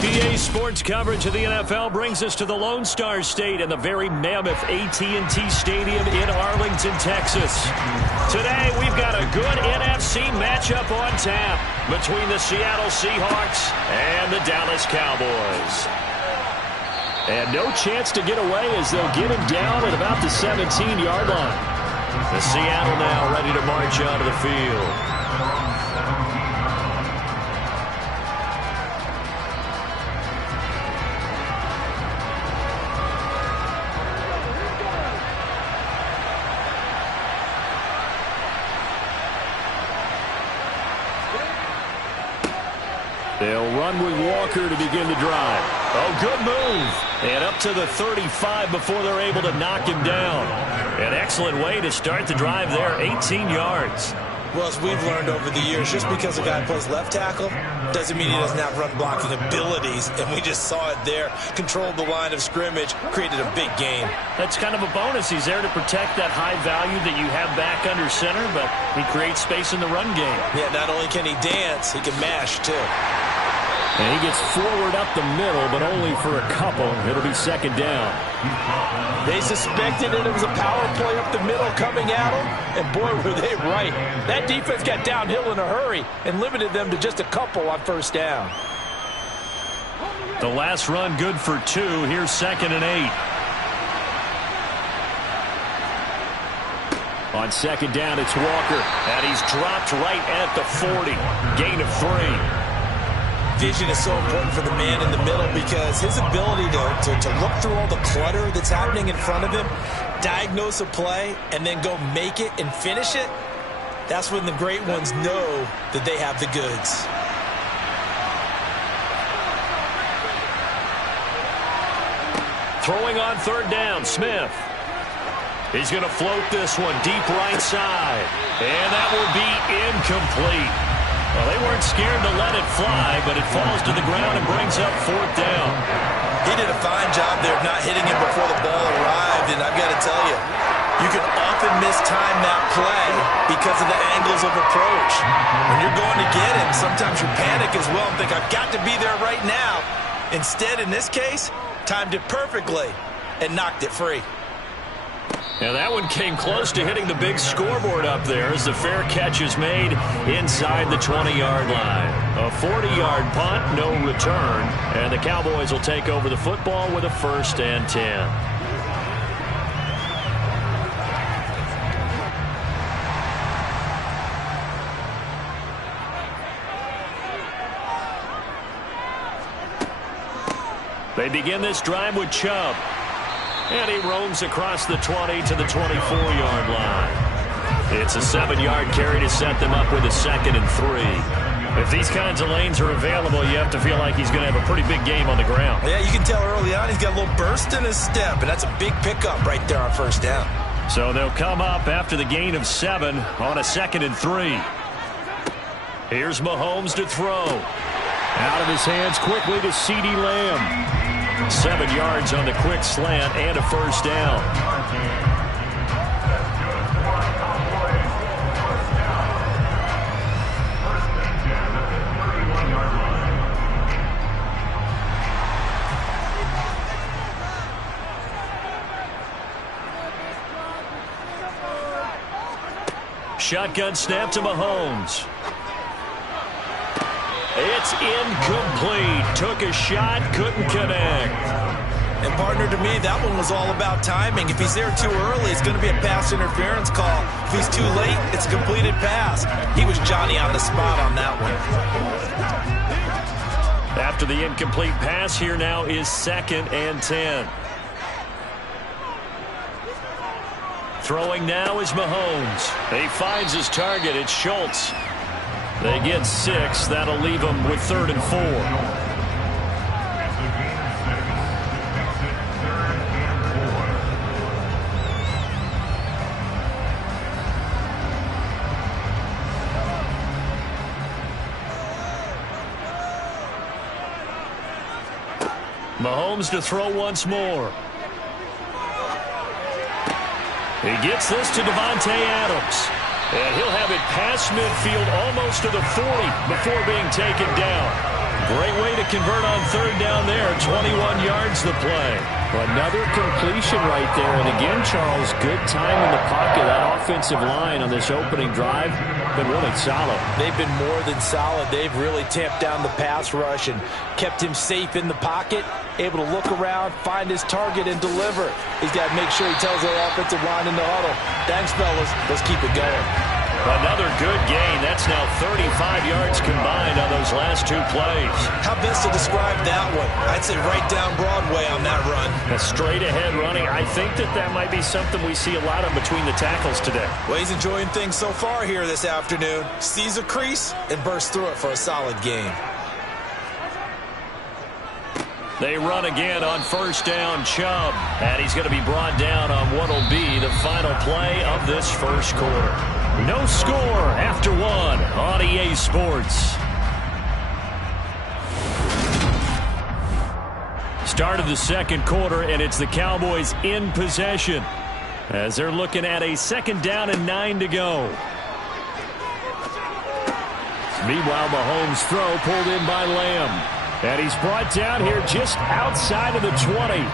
EA Sports coverage of the NFL brings us to the Lone Star State and the very mammoth AT&T Stadium in Arlington, Texas. Today, we've got a good NFC matchup on tap between the Seattle Seahawks and the Dallas Cowboys. And no chance to get away as they'll get him down at about the 17-yard line. The Seattle now ready to march onto the field. They'll run with Walker to begin the drive. Oh, good move. And up to the 35 before they're able to knock him down. An excellent way to start the drive there, 18 yards. Well, as we've learned over the years, just because a guy plays left tackle doesn't mean he doesn't have run-blocking abilities. And we just saw it there. Controlled the line of scrimmage, created a big gain. That's kind of a bonus. He's there to protect that high value that you have back under center, but he creates space in the run game. Yeah, not only can he dance, he can mash, too. And he gets forward up the middle, but only for a couple. It'll be second down. They suspected it was a power play up the middle coming at them, and boy, were they right. That defense got downhill in a hurry and limited them to just a couple on first down. The last run good for 2. Here's 2nd and 8. On second down, it's Walker, and he's dropped right at the 40. Gain of 3. Vision is so important for the man in the middle because his ability to look through all the clutter that's happening in front of him, diagnose a play, and then go make it and finish it, that's when the great ones know that they have the goods. Throwing on third down, Smith. He's going to float this one deep right side, and that will be incomplete. Well, they weren't scared to let it fly, but it falls to the ground and brings up 4th down. He did a fine job there of not hitting him before the ball arrived, and I've got to tell you, you can often mistime that play because of the angles of approach. When you're going to get him, sometimes you panic as well and think, I've got to be there right now. Instead, in this case, timed it perfectly and knocked it free. And that one came close to hitting the big scoreboard up there as the fair catch is made inside the 20-yard line. A 40-yard punt, no return, and the Cowboys will take over the football with a 1st and 10. They begin this drive with Chubb. And he roams across the 20 to the 24-yard line. It's a 7-yard carry to set them up with a 2nd and 3. If these kinds of lanes are available, you have to feel like he's going to have a pretty big game on the ground. Yeah, you can tell early on he's got a little burst in his step, and that's a big pickup right there on first down. So they'll come up after the gain of 7 on a 2nd and 3. Here's Mahomes to throw. Out of his hands quickly to CeeDee Lamb. 7 yards on the quick slant and a 1st down. Shotgun snap to Mahomes. It's incomplete. Took a shot, couldn't connect. And partner, to me, that one was all about timing. If he's there too early, it's going to be a pass interference call. If he's too late, it's a completed pass. He was Johnny on the spot on that one. After the incomplete pass, here now is 2nd and 10. Throwing now is Mahomes. He finds his target. It's Schultz. They get 6. That'll leave them with 3rd and 4. Mahomes to throw once more. He gets this to Davante Adams. And he'll have it past midfield almost to the 40 before being taken down. Great way to convert on third down there. 21 yards the play. Another completion right there. And again, Charles, good time in the pocket. That offensive line on this opening drive been really solid. They've been more than solid. They've really tamped down the pass rush and kept him safe in the pocket, able to look around, find his target, and deliver. He's got to make sure he tells their offensive line in the huddle, thanks, fellas. Let's keep it going. Another good gain. That's now 35 yards combined on those last two plays. How best to describe that one? I'd say right down Broadway on that run. A straight ahead running. I think that might be something we see a lot of between the tackles today. Well, he's enjoying things so far here this afternoon. Sees a crease and bursts through it for a solid gain. They run again on first down, Chubb. And he's going to be brought down on what will be the final play of this first quarter. No score after one on EA Sports. Start of the second quarter, and it's the Cowboys in possession as they're looking at a 2nd down and 9 to go. Meanwhile, Mahomes' throw pulled in by Lamb. And he's brought down here just outside of the 20.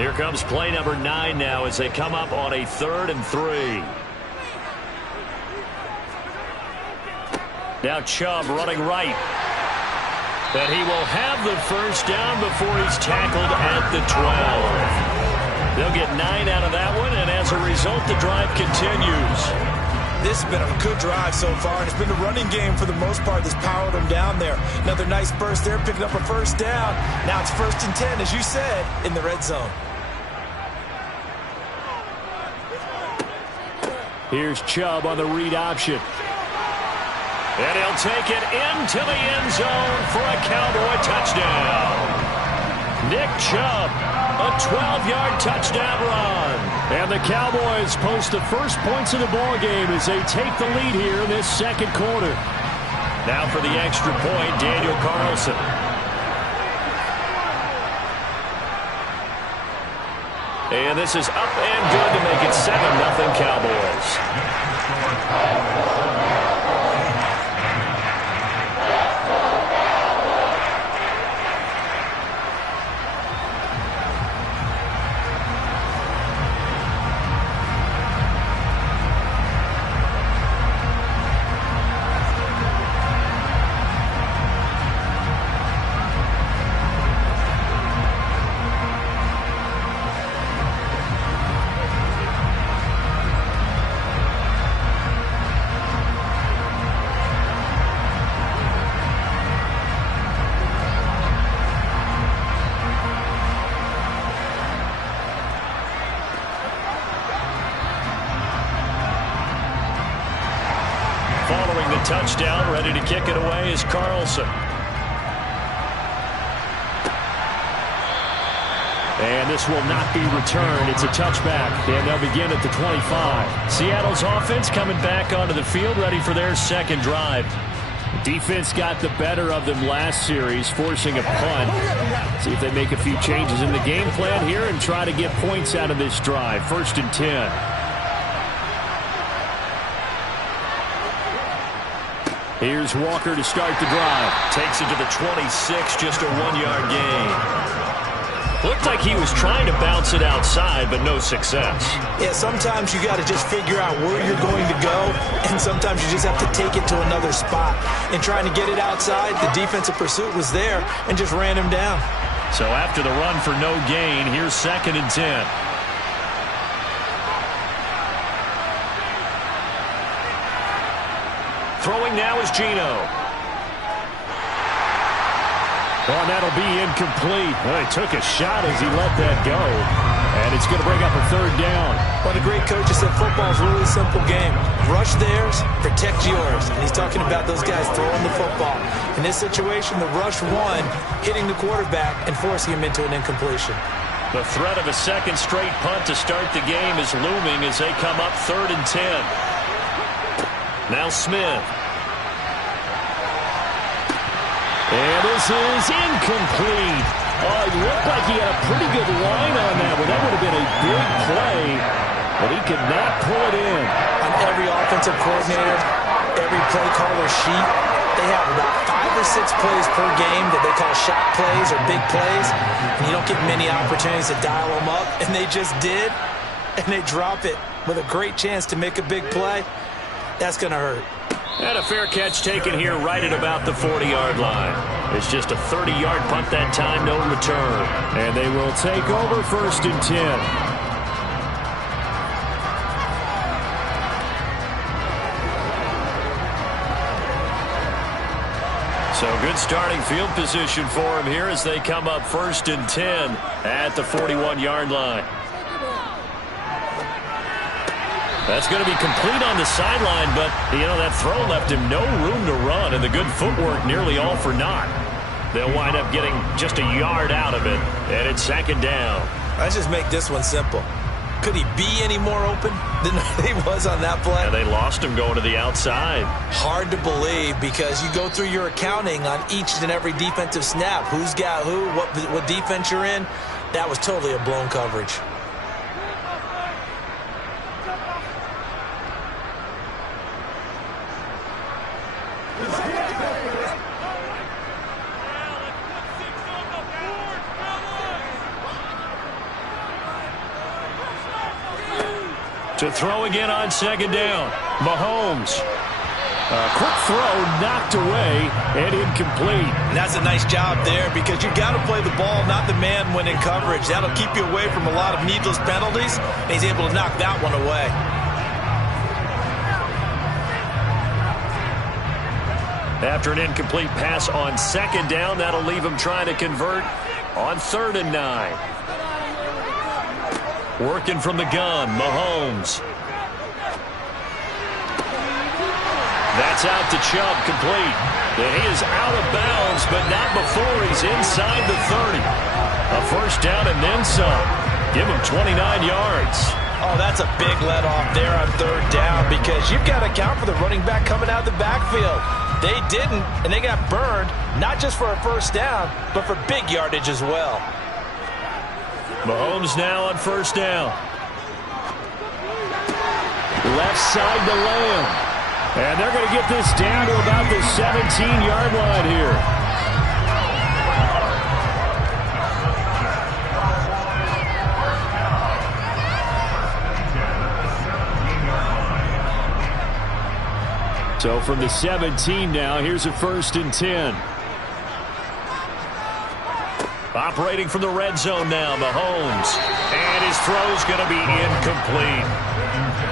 Here comes play number 9 now as they come up on a 3rd and 3. Now Chubb running right. But he will have the first down before he's tackled at the 12. They'll get 9 out of that one, and as a result, the drive continues. This has been a good drive so far, and it's been the running game for the most part that's powered them down there. Another nice burst there, picking up a first down. Now it's 1st and 10, as you said, in the red zone. Here's Chubb on the read option. And he'll take it into the end zone for a Cowboy touchdown. Nick Chubb, a 12-yard touchdown run. And the Cowboys post the first points of the ball game as they take the lead here in this second quarter. Now for the extra point, Daniel Carlson. And this is up and good to make it 7-0 Cowboys. Following the touchdown, ready to kick it away is Carlson. And this will not be returned. It's a touchback, and they'll begin at the 25. Seattle's offense coming back onto the field, ready for their second drive. Defense got the better of them last series, forcing a punt. See if they make a few changes in the game plan here and try to get points out of this drive. 1st and 10. Here's Walker to start the drive. Takes it to the 26, just a 1-yard gain. Looked like he was trying to bounce it outside, but no success. Yeah, sometimes you got to just figure out where you're going to go, and sometimes you just have to take it to another spot. And trying to get it outside, the defensive pursuit was there and just ran him down. So after the run for no gain, here's 2nd and 10. Throwing now is Geno. Oh, and that'll be incomplete. Well, he took a shot as he let that go. And it's going to bring up a 3rd down. One of the great coaches said football's a really simple game. Rush theirs, protect yours. And he's talking about those guys throwing the football. In this situation, the rush won, hitting the quarterback and forcing him into an incompletion. The threat of a second straight punt to start the game is looming as they come up 3rd and 10. Now Smith. And this is incomplete. Oh, it looked like he had a pretty good line on that one. That would have been a big play, but he could not pull it in. On every offensive coordinator, every play caller sheet, they have about 5 or 6 plays per game that they call shot plays or big plays. And you don't get many opportunities to dial them up, and they just did, and they drop it with a great chance to make a big play. That's going to hurt. And a fair catch taken here right at about the 40-yard line. It's just a 30-yard punt that time, no return. And they will take over 1st and 10. So good starting field position for him here as they come up 1st and 10 at the 41-yard line. That's going to be complete on the sideline, but, you know, that throw left him no room to run, and the good footwork nearly all for naught. They'll wind up getting just a yard out of it, and it's 2nd down. Let's just make this one simple. Could he be any more open than he was on that play? And they lost him going to the outside. Hard to believe because you go through your accounting on each and every defensive snap. Who's got who, what defense you're in. That was totally a blown coverage. To throw again on 2nd down. Mahomes. A quick throw knocked away and incomplete. And that's a nice job there because you got to play the ball, not the man when in coverage. That'll keep you away from a lot of needless penalties, and he's able to knock that one away. After an incomplete pass on 2nd down, that'll leave him trying to convert on 3rd and 9. Working from the gun, Mahomes. That's out to Chubb, complete. And he is out of bounds, but not before he's inside the 30. A 1st down and then some. Give him 29 yards. Oh, that's a big let off there on 3rd down because you've got to account for the running back coming out of the backfield. They didn't, and they got burned, not just for a 1st down, but for big yardage as well. Mahomes now on 1st down. Left side to Lamb. And they're going to get this down to about the 17-yard line here. So from the 17 now, here's a 1st and 10. Operating from the red zone now, Mahomes. And his throw's going to be incomplete.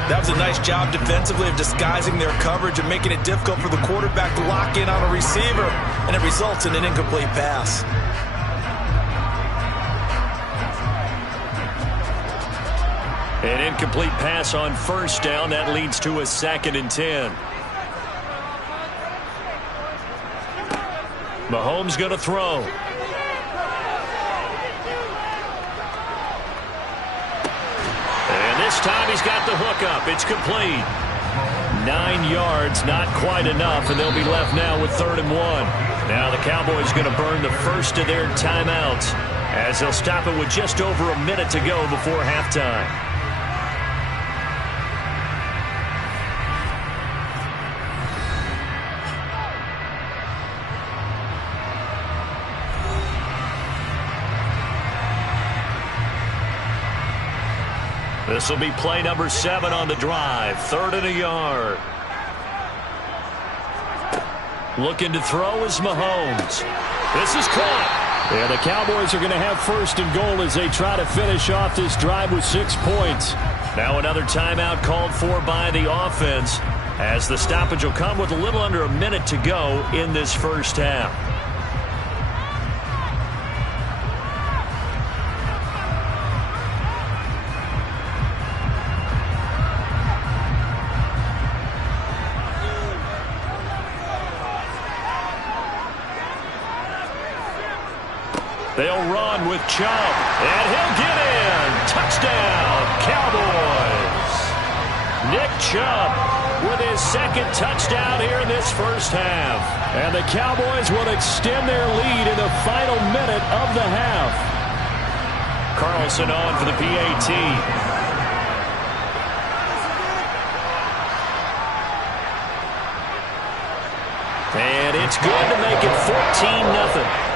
That was a nice job defensively of disguising their coverage and making it difficult for the quarterback to lock in on a receiver, and it results in an incomplete pass. An incomplete pass on 1st down. That leads to a 2nd and 10. Mahomes going to throw. This time he's got the hook up. It's complete. 9 yards, not quite enough, and they'll be left now with 3rd and 1. Now the Cowboys going to burn the first of their timeouts as they'll stop it with just over a minute to go before halftime. This will be play number 7 on the drive. 3rd and a yard. Looking to throw is Mahomes. This is caught. Yeah, the Cowboys are going to have 1st and goal as they try to finish off this drive with 6 points. Now another timeout called for by the offense as the stoppage will come with a little under a minute to go in this 1st half. They'll run with Chubb, and he'll get in. Touchdown, Cowboys. Nick Chubb with his second touchdown here in this first half. And the Cowboys will extend their lead in the final minute of the half. Carlson on for the PAT. And it's good to make it 14-0.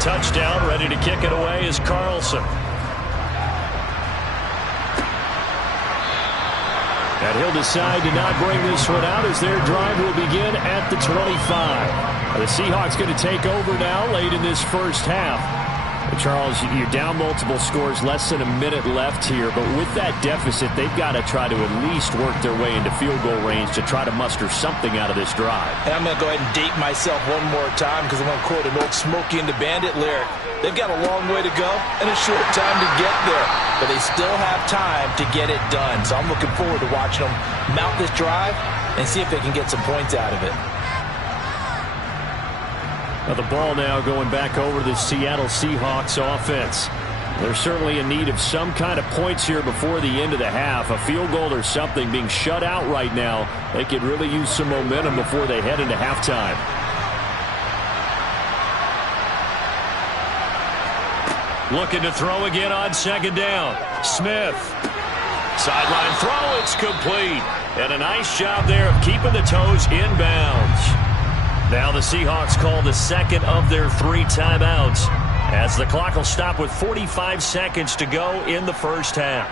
Touchdown, ready to kick it away is Carlson. And he'll decide to not bring this one out as their drive will begin at the 25. The Seahawks going to take over now late in this first half. Charles, you're down multiple scores, less than a minute left here, but with that deficit, they've got to try to at least work their way into field goal range to try to muster something out of this drive. And I'm going to go ahead and date myself one more time because I'm going to quote an old Smokey and the Bandit lyric. They've got a long way to go and a short time to get there, but they still have time to get it done. So I'm looking forward to watching them mount this drive and see if they can get some points out of it. Now the ball now going back over to the Seattle Seahawks offense. They're certainly in need of some kind of points here before the end of the half. A field goal or something, being shut out right now. They could really use some momentum before they head into halftime. Looking to throw again on second down. Smith. Sideline throw, it's complete. And a nice job there of keeping the toes inbounds. Now the Seahawks call the second of their 3 timeouts as the clock will stop with 45 seconds to go in the first half.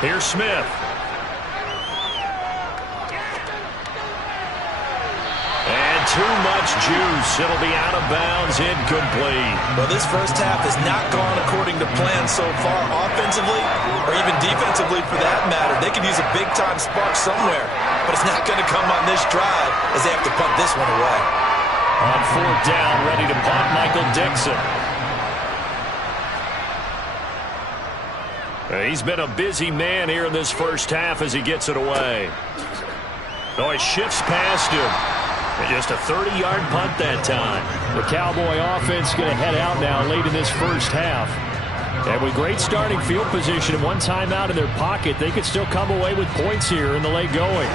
Here's Smith. Too much juice. It'll be out of bounds, incomplete. Well, this first half has not gone according to plan so far, offensively or even defensively for that matter. They could use a big-time spark somewhere, but it's not going to come on this drive as they have to punt this one away. On 4th down, ready to punt, Michael Dixon. He's been a busy man here in this first half as he gets it away. Oh, he shifts past him. And just a 30-yard punt that time. The Cowboy offense going to head out now late in this first half. And with great starting field position and one timeout in their pocket, they could still come away with points here in the late going.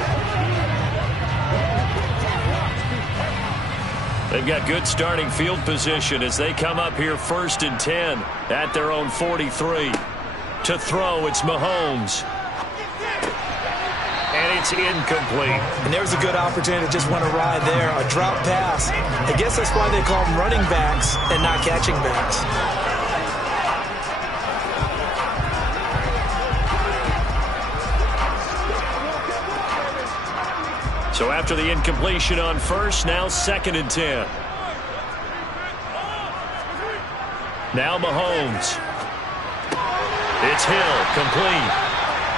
They've got good starting field position as they come up here 1st and 10 at their own 43. To throw, it's Mahomes. And it's incomplete. And there's a good opportunity that just went awry there. A drop pass. I guess that's why they call them running backs and not catching backs. So after the incompletion on 1st, now 2nd and 10. Now Mahomes. It's Hill, complete.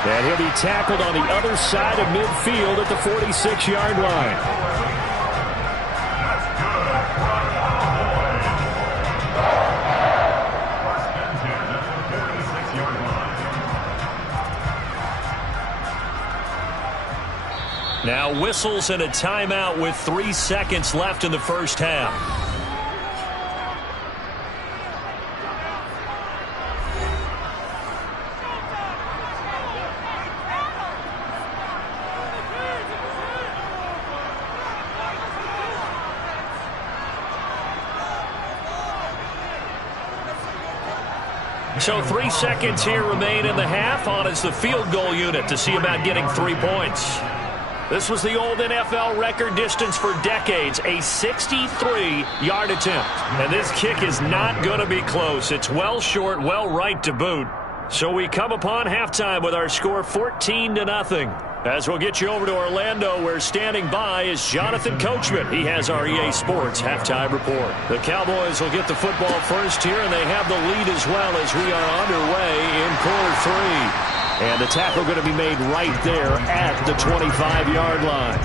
And he'll be tackled on the other side of midfield at the 46-yard line. Now whistles and a timeout with 3 seconds left in the first half. So 3 seconds here remain in the half. On is the field goal unit to see about getting 3 points. This was the old NFL record distance for decades, a 63-yard attempt. And this kick is not going to be close. It's well short, well right to boot. So we come upon halftime with our score 14-0. As we'll get you over to Orlando, where standing by is Jonathan Coachman. He has our EA Sports halftime report. The Cowboys will get the football first here, and they have the lead as well as we are underway in quarter 3. And the tackle going to be made right there at the 25-yard line.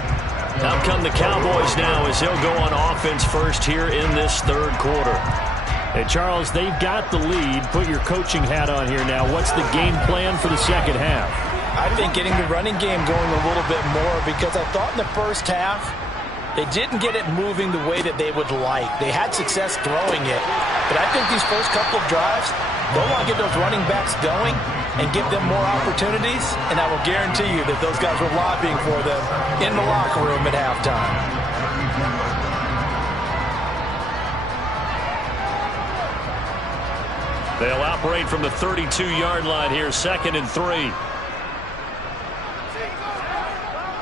Out come the Cowboys now as they'll go on offense first here in this third quarter. And Charles, they've got the lead. Put your coaching hat on here now. What's the game plan for the second half? I think getting the running game going a little bit more, because I thought in the first half they didn't get it moving the way that they would like. They had success throwing it, but I think these first couple of drives, they'll want to get those running backs going and give them more opportunities, and I will guarantee you that those guys were lobbying for them in the locker room at halftime. They'll operate from the 32-yard line here, 2nd and 3.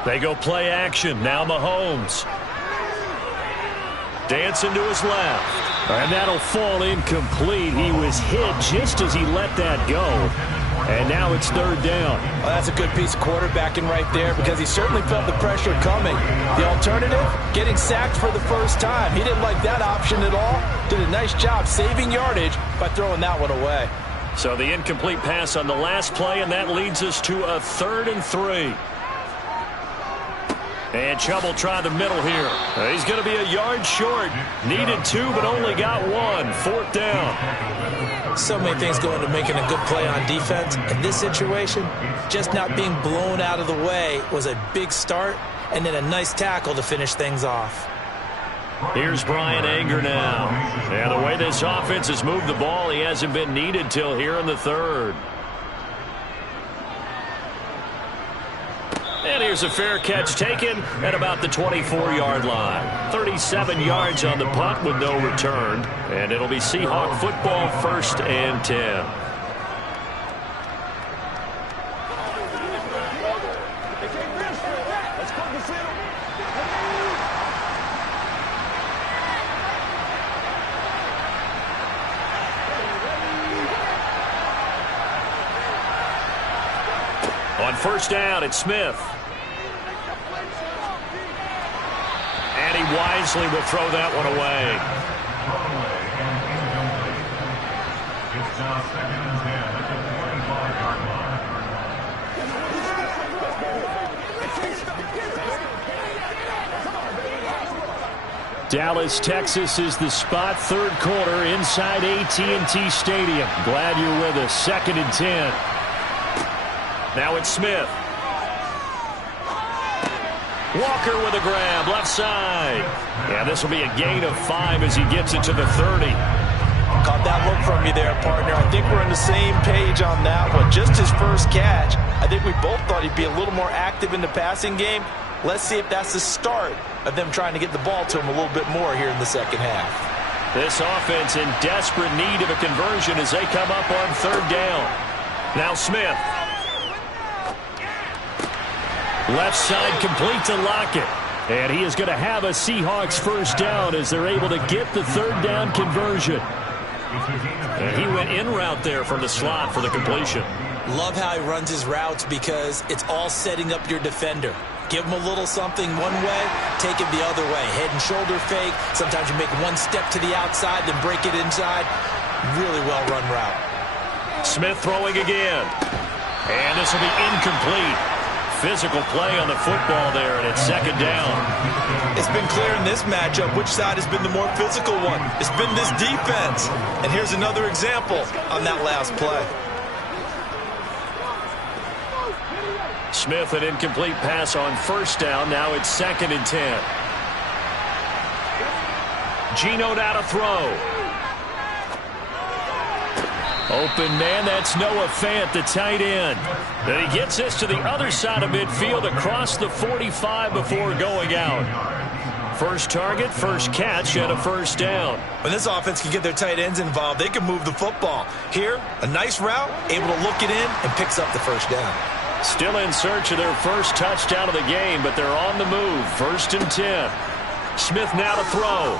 They go play action. Now Mahomes. Dancing to his left. And that'll fall incomplete. He was hit just as he let that go. And now it's 3rd down. Well, that's a good piece of quarterbacking right there, because he certainly felt the pressure coming. The alternative, getting sacked for the first time. He didn't like that option at all. Did a nice job saving yardage by throwing that one away. So the incomplete pass on the last play, and that leads us to a 3rd and 3. And Chubb will try the middle here. He's going to be a yard short. Needed 2, but only got 1. 4th down. So many things go into making a good play on defense. In this situation, just not being blown out of the way was a big start, and then a nice tackle to finish things off. Here's Brian Anger now. And the way this offense has moved the ball, he hasn't been needed till here in the 3rd. And here's a fair catch taken at about the 24-yard line. 37 yards on the punt with no return. And it'll be Seahawk football, 1st and 10. On 1st down, it's Smith. And he wisely will throw that one away. It's now 2nd and 10 at the 45-yard line. Dallas, Texas is the spot. 3rd quarter inside AT&T Stadium. Glad you're with us. 2nd and 10. Now it's Smith. Walker with a grab, left side. Yeah, this will be a gain of 5 as he gets it to the 30. Caught that look from you there, partner. I think we're on the same page on that one. Just his first catch. I think we both thought he'd be a little more active in the passing game. Let's see if that's the start of them trying to get the ball to him a little bit more here in the second half. This offense in desperate need of a conversion as they come up on 3rd down. Now Smith. Left side complete to Lockett. And he is going to have a Seahawks 1st down as they're able to get the 3rd down conversion. And he went in route there from the slot for the completion. Love how he runs his routes, because it's all setting up your defender. Give him a little something one way, take it the other way. Head and shoulder fake. Sometimes you make one step to the outside, then break it inside. Really well run route. Smith throwing again. And this will be incomplete. Physical play on the football there, and it's 2nd down. It's been clear in this matchup which side has been the more physical one. It's been this defense. And here's another example on that last play. Smith, an incomplete pass on 1st down. Now it's 2nd and 10. Geno now to throw. Open man, that's Noah Fant, the tight end. Then he gets this to the other side of midfield across the 45 before going out. First target, first catch, and a first down. When this offense can get their tight ends involved, they can move the football. Here, a nice route, able to look it in, and picks up the first down. Still in search of their first touchdown of the game, but they're on the move. 1st and 10. Smith now to throw.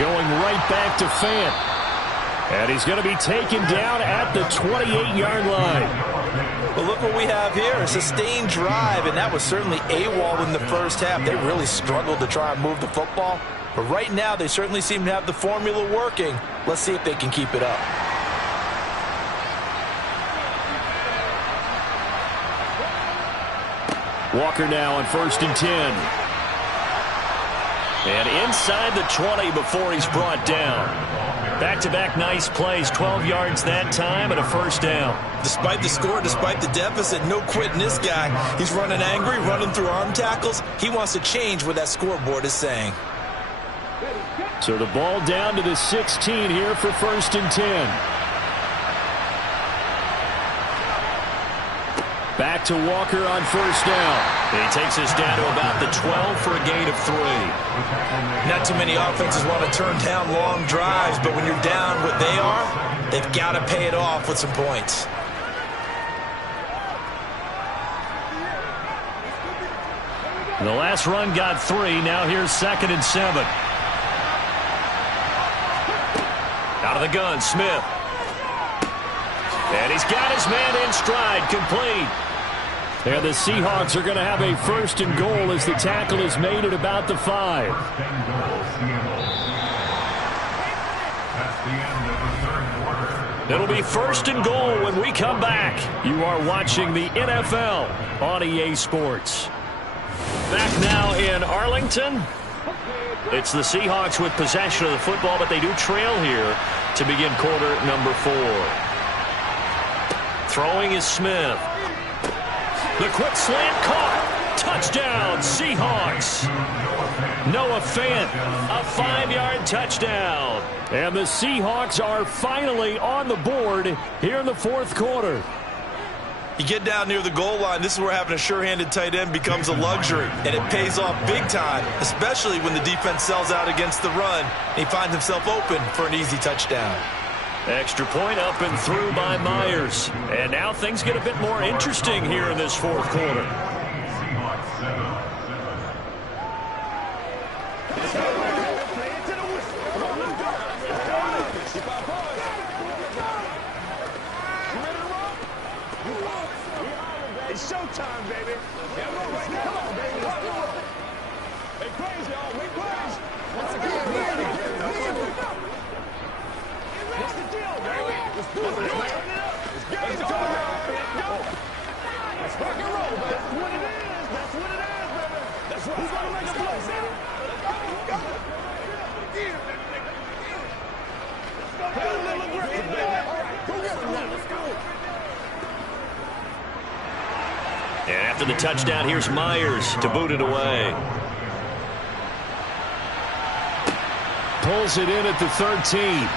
Going right back to Fant. And he's going to be taken down at the 28-yard line. Well, look what we have here. A sustained drive, and that was certainly AWOL in the first half. They really struggled to try and move the football. But right now, they certainly seem to have the formula working. Let's see if they can keep it up. Walker now on 1st and 10. And inside the 20 before he's brought down. Back-to-back nice plays, 12 yards that time and a first down. Despite the score, despite the deficit, no quitting this guy. He's running angry, running through arm tackles. He wants to change what that scoreboard is saying. So the ball down to the 16 here for 1st and 10. Back to Walker on first down. He takes us down to about the 12 for a gain of 3. Not too many offenses want to turn down long drives, but when you're down what they are, they've got to pay it off with some points. The last run got 3. Now here's 2nd and 7. Out of the gun, Smith. And he's got his man in stride, complete. And the Seahawks are going to have a 1st and goal as the tackle is made at about the 5. It'll be 1st and goal when we come back. You are watching the NFL on EA Sports. Back now in Arlington. It's the Seahawks with possession of the football, but they do trail here to begin quarter number 4. Throwing is Smith. The quick slant caught. Touchdown, Seahawks. Noah Fant, a 5-yard touchdown. And the Seahawks are finally on the board here in the 4th quarter. You get down near the goal line, this is where having a sure-handed tight end becomes a luxury, and it pays off big time, especially when the defense sells out against the run, and he finds himself open for an easy touchdown. Extra point up and through by Myers. And now things get a bit more interesting here in this 4th quarter. It's showtime, baby. Come on, baby. Let's do it. Make plays, y'all. Make plays. Once again, what's the deal, baby? Let's do it. Let's go. Let's rock and roll, baby. That's what it is. That's what it is, baby. That's right. Who's going to make a play, baby? Let's go. Play a little aggressive, baby. Go get it now. Let's go. And after the touchdown, here's Myers to boot it away. Pulls it in at the 13.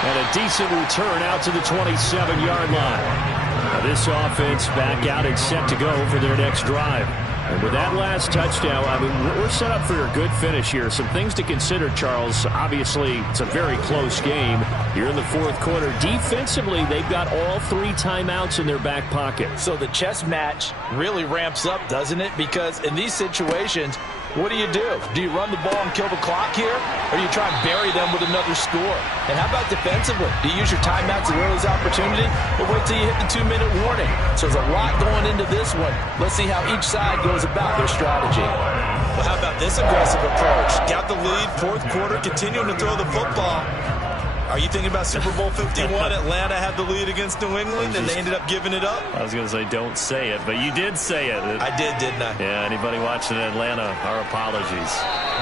And a decent return out to the 27-yard line. Now this offense back out and set to go for their next drive. And with that last touchdown, I mean, we're set up for a good finish here. Some things to consider, Charles. Obviously, it's a very close game here in the 4th quarter. Defensively, they've got all 3 timeouts in their back pocket. So the chess match really ramps up, doesn't it? Because in these situations, what do? Do you run the ball and kill the clock here? Or do you try and bury them with another score? And how about defensively? Do you use your timeouts as well as opportunity? Or wait till you hit the 2-minute warning? So there's a lot going into this one. Let's see how each side goes about their strategy. Well, how about this aggressive approach? Got the lead, 4th quarter, continuing to throw the football. Are you thinking about Super Bowl 51? Atlanta had the lead against New England, and they ended up giving it up? I was going to say don't say it, but you did say it. I did, didn't I? Yeah, anybody watching Atlanta, our apologies.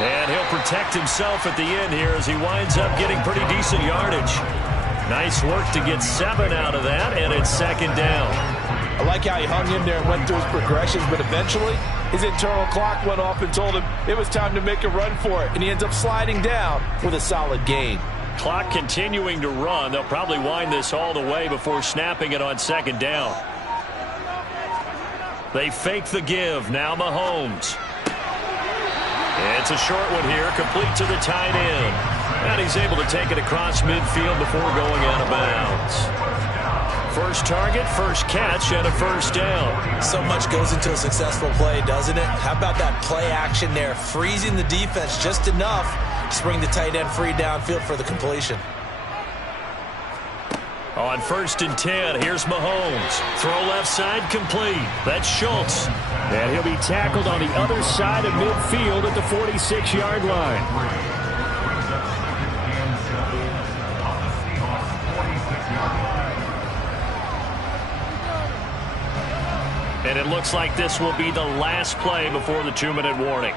And he'll protect himself at the end here as he winds up getting pretty decent yardage. Nice work to get 7 out of that, and it's 2nd down. I like how he hung in there and went through his progressions, but eventually his internal clock went off and told him it was time to make a run for it, and he ends up sliding down with a solid gain. Clock continuing to run. They'll probably wind this all the way before snapping it on 2nd down. They fake the give. Now Mahomes. It's a short one here, complete to the tight end. And he's able to take it across midfield before going out of bounds. First target, first catch, and a first down. So much goes into a successful play, doesn't it? How about that play action there, freezing the defense just enough to bring the tight end free downfield for the completion. On 1st and 10, here's Mahomes. Throw left side, complete. That's Schultz. And he'll be tackled on the other side of midfield at the 46-yard line. And it looks like this will be the last play before the 2-minute warning.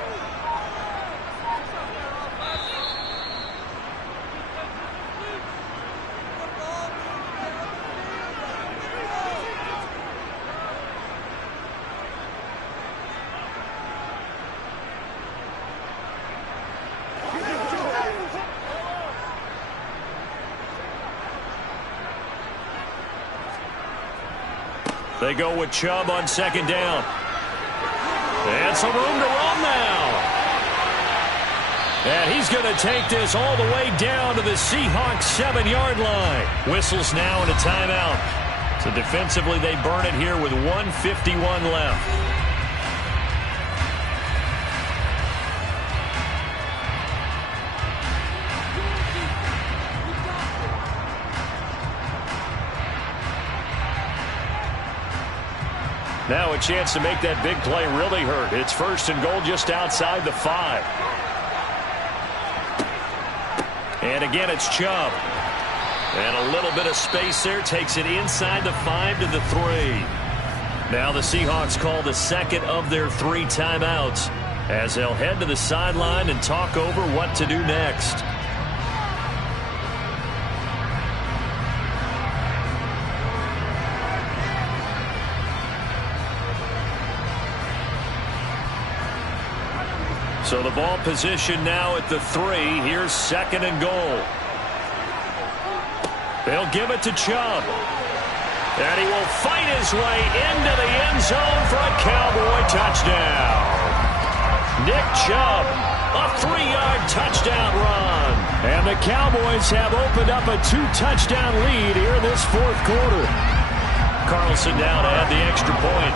They go with Chubb on 2nd down. And some room to run now. And he's going to take this all the way down to the Seahawks 7-yard line. Whistles now and a timeout. So defensively they burn it here with 1:51 left. Now a chance to make that big play really hurt. It's 1st and goal just outside the 5. And again, it's Chubb. And a little bit of space there. Takes it inside the 5 to the 3. Now the Seahawks call the second of their 3 timeouts as they'll head to the sideline and talk over what to do next. So the ball position now at the 3. Here's 2nd and goal. They'll give it to Chubb. And he will fight his way into the end zone for a Cowboy touchdown. Nick Chubb, a 3-yard touchdown run. And the Cowboys have opened up a 2-touchdown lead here in this 4th quarter. Carlson now to add the extra point.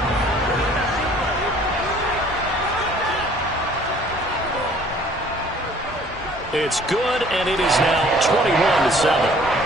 It's good, and it is now 21-7.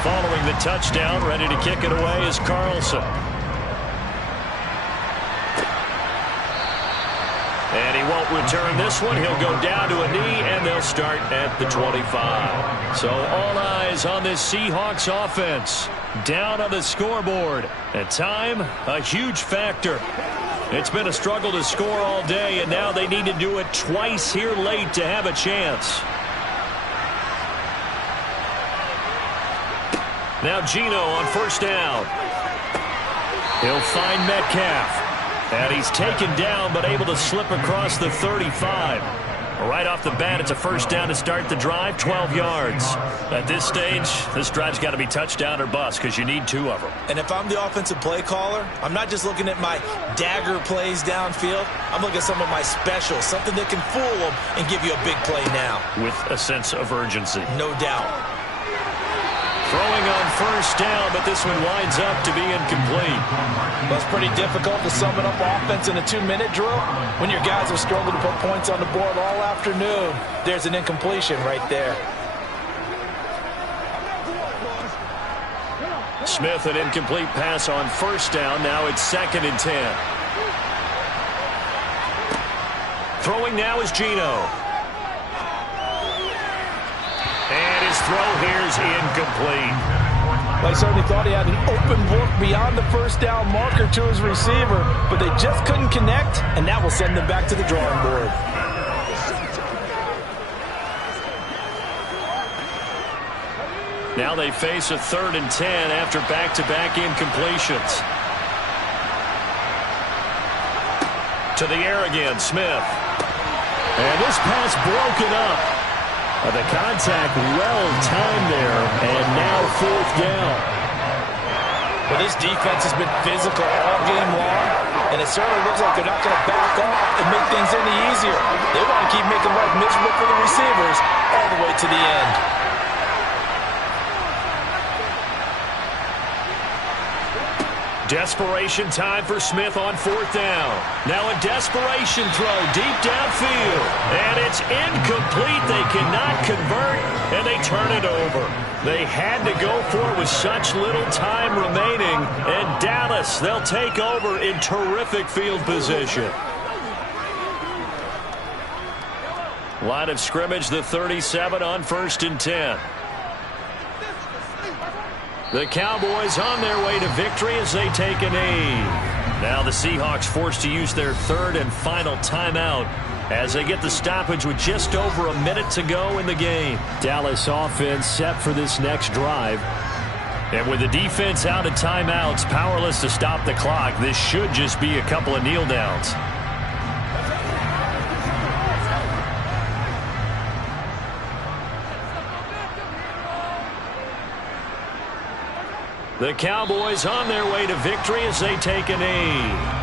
Following the touchdown, ready to kick it away is Carlson. And he won't return this one. He'll go down to a knee, and they'll start at the 25. So all eyes on this Seahawks offense. Down on the scoreboard. At time, a huge factor. It's been a struggle to score all day, and now they need to do it twice here late to have a chance. Now Geno on 1st down. He'll find Metcalf. And he's taken down but able to slip across the 35. Right off the bat, it's a 1st down to start the drive, 12 yards. At this stage, this drive's got to be touchdown or bust because you need 2 of them. And if I'm the offensive play caller, I'm not just looking at my dagger plays downfield. I'm looking at some of my specials, something that can fool them and give you a big play now. With a sense of urgency. No doubt. Throwing on 1st down, but this one winds up to be incomplete. Well, it's pretty difficult to sum it up offense in a 2-minute drill. When your guys have struggled to put points on the board all afternoon, there's an incompletion right there. Smith, an incomplete pass on 1st down. Now it's 2nd and 10. Throwing now is Geno. And his throw here is incomplete. Well, he certainly thought he had an open book beyond the first down marker to his receiver, but they just couldn't connect, and that will send them back to the drawing board. Now they face a 3rd and 10 after back-to-back incompletions. To the air again, Smith. And this pass broken up. The contact well-timed there, and now 4th down. Well, this defense has been physical all game long, and it certainly looks like they're not going to back off and make things any easier. They want to keep making life miserable for the receivers all the way to the end. Desperation time for Smith on 4th down. Now a desperation throw deep downfield. And it's incomplete. They cannot convert, and they turn it over. They had to go for it with such little time remaining. And Dallas, they'll take over in terrific field position. Line of scrimmage, the 37 on 1st and 10. The Cowboys on their way to victory as they take a knee. Now the Seahawks forced to use their 3rd and final timeout as they get the stoppage with just over a minute to go in the game. Dallas offense set for this next drive. And with the defense out of timeouts, powerless to stop the clock, this should just be a couple of kneel downs. The Cowboys on their way to victory as they take a knee.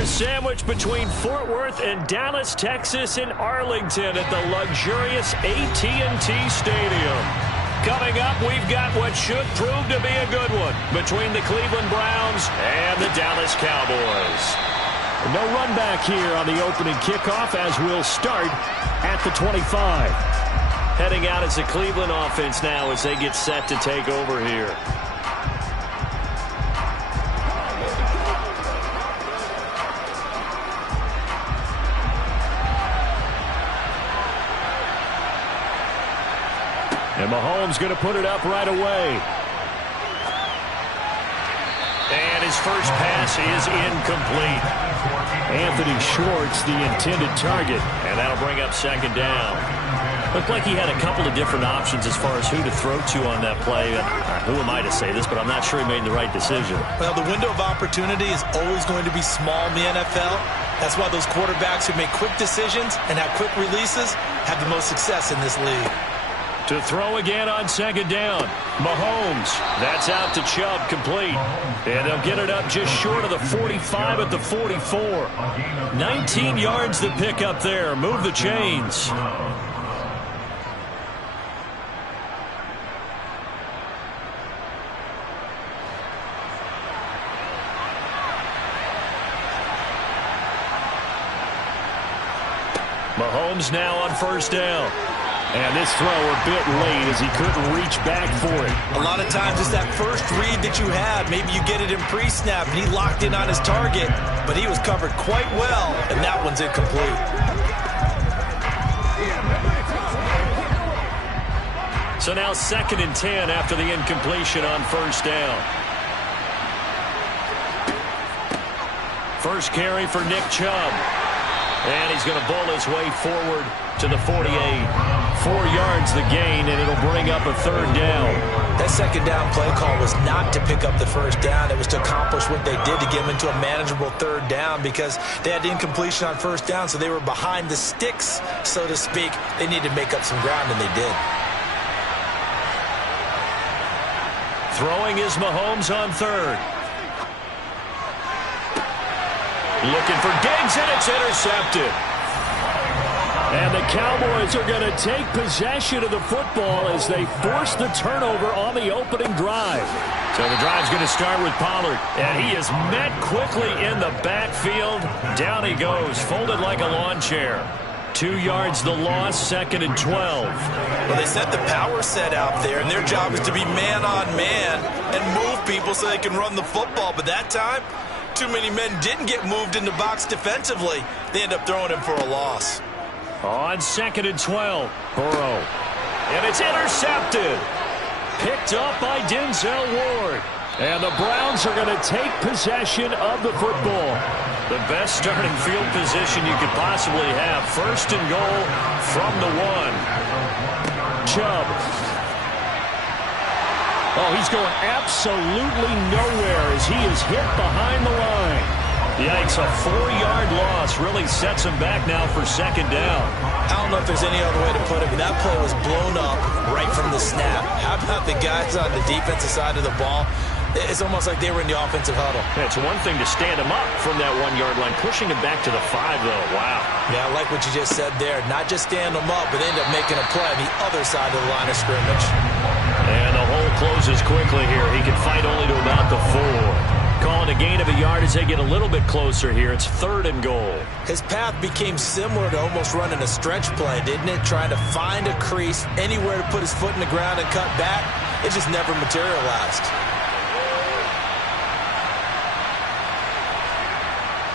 are sandwiched between Fort Worth and Dallas, Texas, and Arlington at the luxurious AT&T Stadium. Coming up, we've got what should prove to be a good one between the Cleveland Browns and the Dallas Cowboys. No run back here on the opening kickoff as we'll start at the 25. Heading out as the Cleveland offense now as they get set to take over here. And Mahomes going to put it up right away. And his first pass is incomplete. Anthony Schwartz, the intended target. And that'll bring up second down. Looked like he had a couple of different options as far as who to throw to on that play. Who am I to say this, but I'm not sure he made the right decision. Well, the window of opportunity is always going to be small in the NFL. That's why those quarterbacks who make quick decisions and have quick releases have the most success in this league. To throw again on second down. Mahomes. That's out to Chubb, complete. And they'll get it up just short of the 45 at the 44. 19 yards to pick up there. Move the chains. Mahomes now on first down. And this throw a bit late as he couldn't reach back for it. A lot of times it's that first read that you had. Maybe you get it in pre-snap, and he locked in on his target, but he was covered quite well, and that one's incomplete. So now 2nd and 10 after the incompletion on first down. First carry for Nick Chubb. And he's going to bowl his way forward to the 48. 4 yards the gain, and it'll bring up a third down. That second down play call was not to pick up the first down. It was to accomplish what they did to get them into a manageable third down because they had incompletion on first down, so they were behind the sticks, so to speak. They needed to make up some ground, and they did. Throwing is Mahomes on third. Looking for Diggs, and it's intercepted. And the Cowboys are going to take possession of the football as they force the turnover on the opening drive. So the drive's going to start with Pollard. And he is met quickly in the backfield. Down he goes, folded like a lawn chair. 2 yards the loss, 2nd and 12. Well, they set the power set out there, and their job is to be man-on-man and move people so they can run the football. But that time, too many men didn't get moved in the box defensively. They end up throwing him for a loss. On 2nd and 12, Burrow. And it's intercepted. Picked up by Denzel Ward. And the Browns are going to take possession of the football. The best starting field position you could possibly have. 1st and goal from the 1. Chubb. Oh, he's going absolutely nowhere as he is hit behind the line. Yikes, a 4-yard loss really sets him back now for 2nd down. I don't know if there's any other way to put it, but that play was blown up right from the snap. How about the guys on the defensive side of the ball? It's almost like they were in the offensive huddle. Yeah, it's one thing to stand him up from that 1-yard line. Pushing him back to the 5, though. Wow. Yeah, I like what you just said there. Not just stand them up, but end up making a play on the other side of the line of scrimmage. And the hole closes quickly here. He can fight only to about the 4. Calling a gain of a yard as they get a little bit closer here. It's 3rd and goal. His path became similar to almost running a stretch play, didn't it? Trying to find a crease, anywhere to put his foot in the ground and cut back. It just never materialized.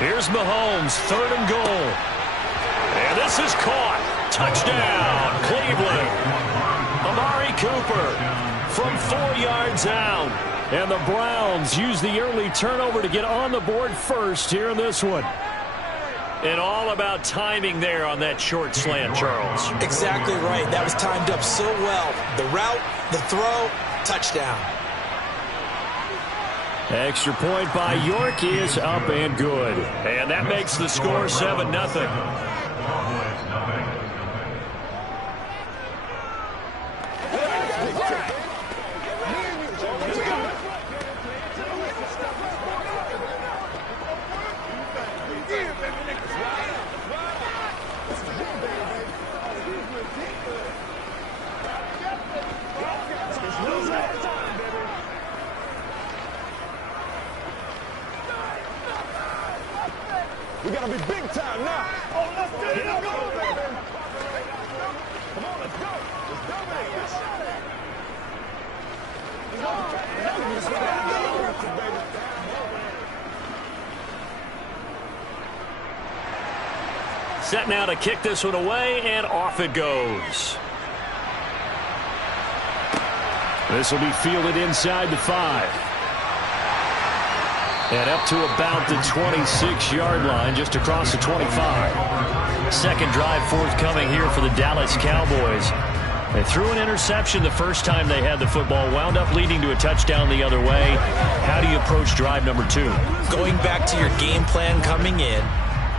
Here's Mahomes, 3rd and goal. And this is caught. Touchdown, Cleveland. Amari Cooper from 4 yards out. And the Browns use the early turnover to get on the board first here in this one. And all about timing there on that short slant, Charles. Exactly right. That was timed up so well. The route, the throw, touchdown. Extra point by York is up and good. And that makes the score 7-0. gotta be big time now. Oh, let's do it. Let's go, baby. Come on, let's go. Let's go, baby. Set now to kick this one away, and off it goes. This will be fielded inside the 5. And up to about the 26-yard line, just across the 25. Second drive forthcoming here for the Dallas Cowboys. They threw an interception the first time they had the football, wound up leading to a touchdown the other way. How do you approach drive number 2? Going back to your game plan coming in,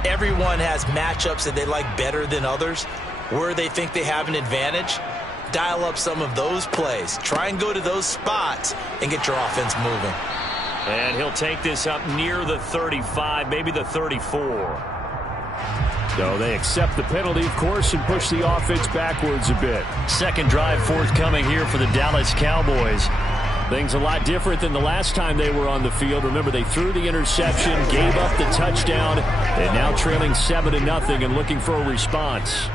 everyone has matchups that they like better than others, where they think they have an advantage. Dial up some of those plays. Try and go to those spots and get your offense moving. And he'll take this up near the 35, maybe the 34. So they accept the penalty, of course, and push the offense backwards a bit. Second drive forthcoming here for the Dallas Cowboys. Things a lot different than the last time they were on the field. Remember, they threw the interception, gave up the touchdown, and now trailing 7-0 and looking for a response.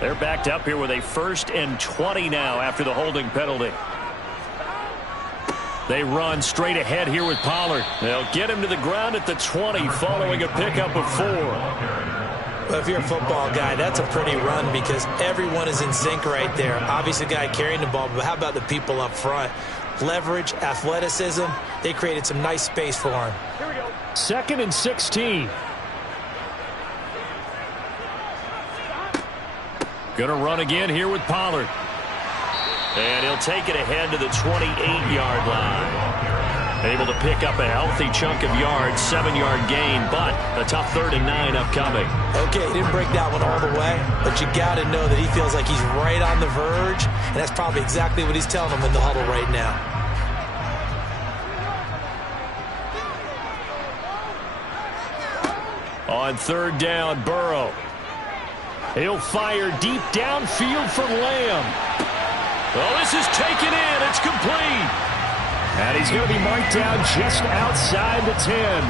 They're backed up here with a 1st and 20 now after the holding penalty. They run straight ahead here with Pollard. They'll get him to the ground at the 20 following a pickup of 4. Well, if you're a football guy, that's a pretty run because everyone is in sync right there. Obviously, the guy carrying the ball, but how about the people up front? Leverage, athleticism, they created some nice space for him. Here we go. 2nd and 16. Gonna run again here with Pollard. And he'll take it ahead to the 28-yard line. Able to pick up a healthy chunk of yards, 7-yard gain, but a tough 3rd and 9 upcoming. Okay, he didn't break that one all the way, but you got to know that he feels like he's right on the verge, and that's probably exactly what he's telling them in the huddle right now. On 3rd down, Burrow. He'll fire deep downfield for Lamb. Well, this is taken in. It's complete. And he's going to be marked down just outside the 10.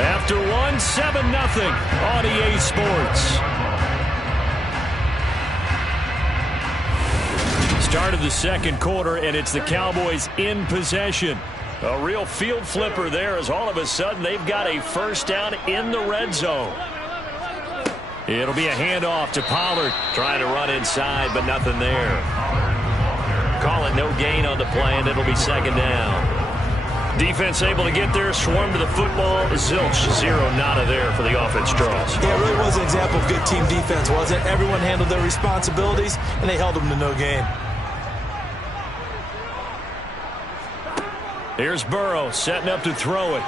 After one, 7-0 on EA Sports. Start of the second quarter, and it's the Cowboys in possession. A real field flipper there as all of a sudden they've got a 1st down in the red zone. It'll be a handoff to Pollard. Trying to run inside, but nothing there. Call it no gain on the play, and it'll be 2nd down. Defense able to get there, swarm to the football. Zilch, 0 nada there for the offense draws. Yeah, it really was an example of good team defense, wasn't it? Everyone handled their responsibilities, and they held them to no gain. Here's Burrow setting up to throw it.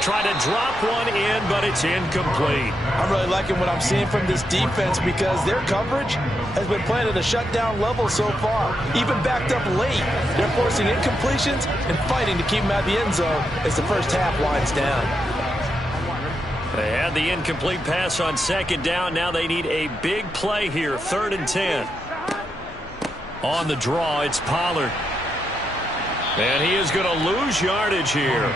Trying to drop one in, but it's incomplete. I'm really liking what I'm seeing from this defense because their coverage has been playing at a shutdown level so far. Even backed up late, they're forcing incompletions and fighting to keep them out of the end zone as the first half winds down. They had the incomplete pass on 2nd down. Now they need a big play here, 3rd and 10. On the draw, it's Pollard. And he is going to lose yardage here.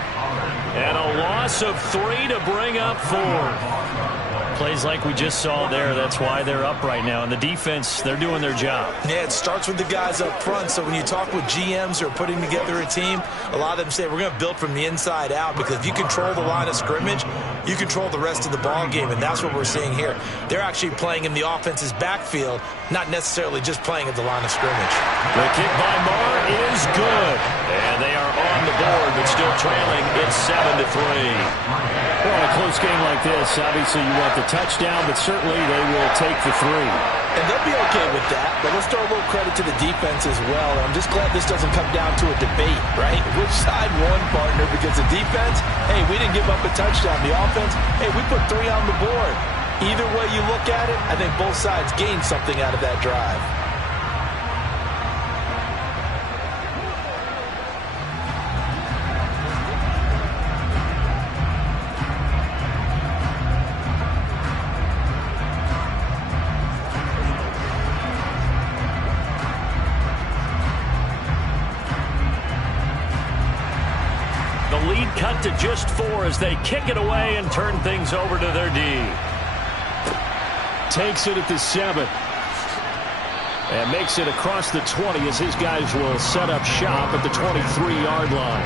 And a loss of 3 to bring up 4. Plays like we just saw there. That's why they're up right now. And the defense, they're doing their job. Yeah, it starts with the guys up front. So when you talk with GMs who are putting together a team, a lot of them say we're going to build from the inside out because if you control the line of scrimmage, you control the rest of the ball game. And that's what we're seeing here. They're actually playing in the offense's backfield, not necessarily just playing at the line of scrimmage. The kick by Marr is good. And they are on the board, but still trailing. It's 7-3. Well, in a close game like this, obviously you want the touchdown, but certainly they will take the 3. And they'll be okay with that, but let's throw a little credit to the defense as well. I'm just glad this doesn't come down to a debate, right? Which side won, partner? Because the defense, hey, we didn't give up a touchdown. The offense, hey, we put 3 on the board. Either way you look at it, I think both sides gained something out of that drive. cut to just 4 as they kick it away and turn things over to their D. Takes it at the 7. And makes it across the 20 as his guys will set up shop at the 23-yard line.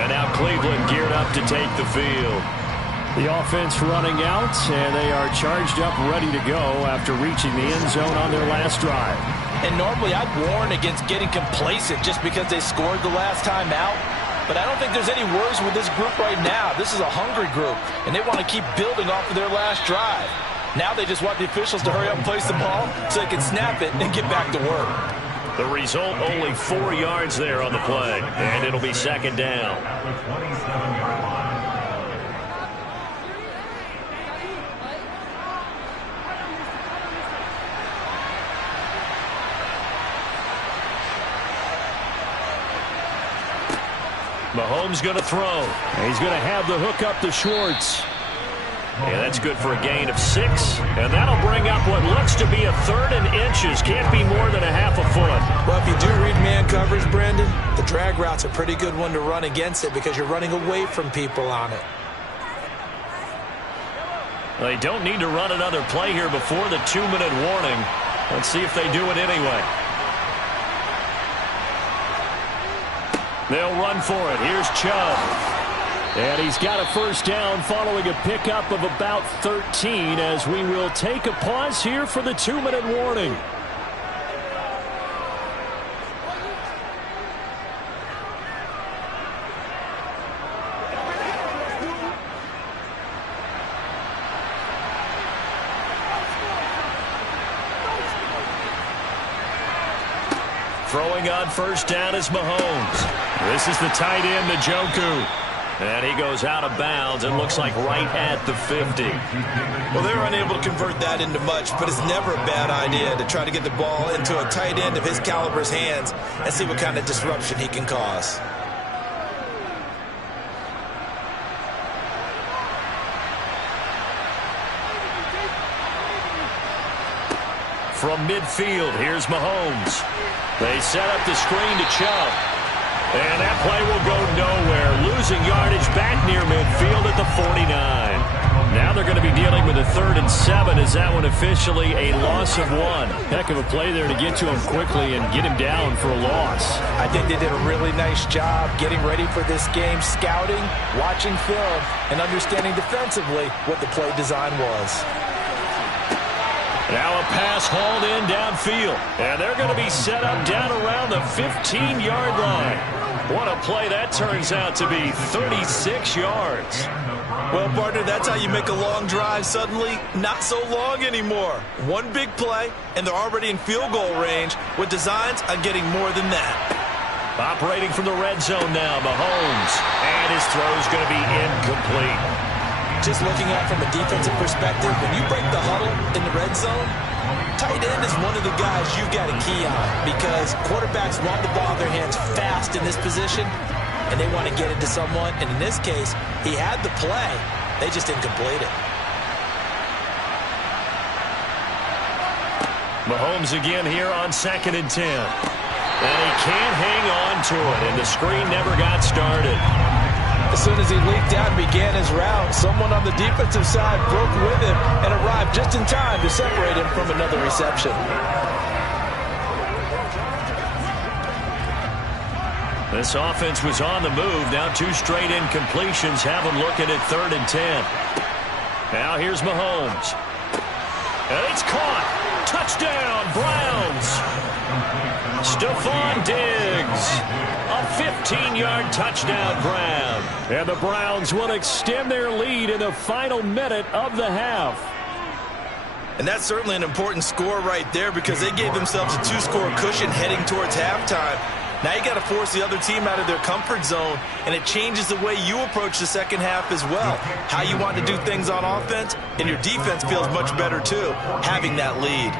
And now Cleveland geared up to take the field. The offense running out, and they are charged up, ready to go after reaching the end zone on their last drive. And normally I'd warn against getting complacent just because they scored the last time out. But I don't think there's any worries with this group right now. This is a hungry group, and they want to keep building off of their last drive. Now they just want the officials to hurry up and place the ball so they can snap it and get back to work. The result, only 4 yards there on the play, and it'll be second down. At the 27-yard line. Mahomes going to throw. He's going to have the hook up to Schwartz. And that's good for a gain of 6. And that'll bring up what looks to be a 3rd and inches. Can't be more than a half a foot. Well, if you do read man coverage, Brandon, the drag route's a pretty good one to run against it because you're running away from people on it. They don't need to run another play here before the 2-minute warning. Let's see if they do it anyway. They'll run for it. Here's Chubb. And he's got a first down following a pickup of about 13 as we will take a pause here for the 2-minute warning. Throwing on first down is Mahomes. This is the tight end, Njoku. And he goes out of bounds and looks like right at the 50. Well, they were unable to convert that into much, but it's never a bad idea to try to get the ball into a tight end of his caliber's hands and see what kind of disruption he can cause. From midfield, here's Mahomes. They set up the screen to Chubb. And that play will go nowhere. Losing yardage back near midfield at the 49. Now they're going to be dealing with a 3rd and 7. Is that one officially a loss of 1? Heck of a play there to get to him quickly and get him down for a loss. I think they did a really nice job getting ready for this game, scouting, watching film, and understanding defensively what the play design was. Now a pass hauled in downfield. And they're going to be set up down around the 15-yard line. What a play that turns out to be, 36 yards. Well, partner, that's how you make a long drive suddenly not so long anymore. One big play, and they're already in field goal range with designs on getting more than that. Operating from the red zone now, Mahomes. And his throw's going to be incomplete. Just looking at it from a defensive perspective, when you break the huddle in the red zone, tight end is one of the guys you've got to key on because quarterbacks want the ball in their hands fast in this position, and they want to get it to someone. And in this case, he had the play. They just didn't complete it. Mahomes again here on 2nd and 10. And he can't hang on to it, and the screen never got started. As soon as he leaked out and began his route, someone on the defensive side broke with him and arrived just in time to separate him from another reception. This offense was on the move. Now 2 straight incompletions have them looking at 3rd and 10. Now here's Mahomes. And it's caught. Touchdown, Browns. Stephon Diggs. A 15-yard touchdown grab. And the Browns will extend their lead in the final minute of the half. And that's certainly an important score right there because they gave themselves a 2-score cushion heading towards halftime. Now you got to force the other team out of their comfort zone, and it changes the way you approach the second half as well. How you want to do things on offense, and your defense feels much better too, having that lead.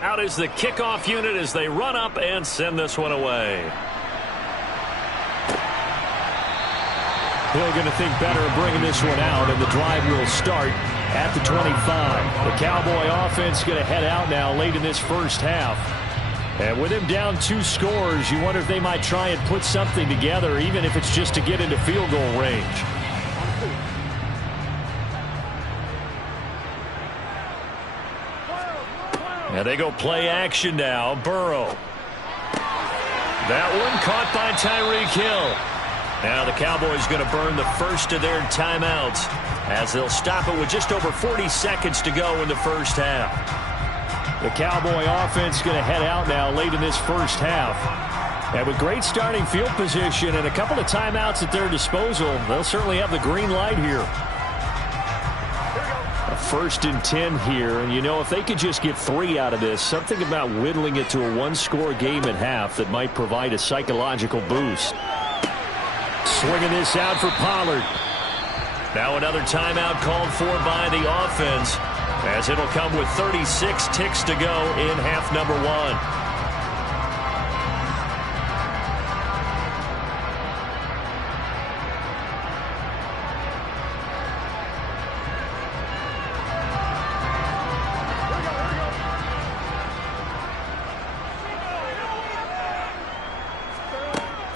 Out is the kickoff unit as they run up and send this one away. Hill going to think better of bringing this one out, and the drive will start at the 25. The Cowboy offense going to head out now late in this first half. And with him down 2 scores, you wonder if they might try and put something together, even if it's just to get into field goal range. And they go play action now. Burrow. That one caught by Tyreek Hill. Now the Cowboys going to burn the first of their timeouts as they'll stop it with just over 40 seconds to go in the first half. The Cowboy offense going to head out now late in this first half. And with great starting field position and a couple of timeouts at their disposal, they'll certainly have the green light here. A 1st and 10 here, and you know, if they could just get 3 out of this, something about whittling it to a 1-score game at half that might provide a psychological boost. Swinging this out for Pollard. Now another timeout called for by the offense, as it'll come with 36 ticks to go in half number 1.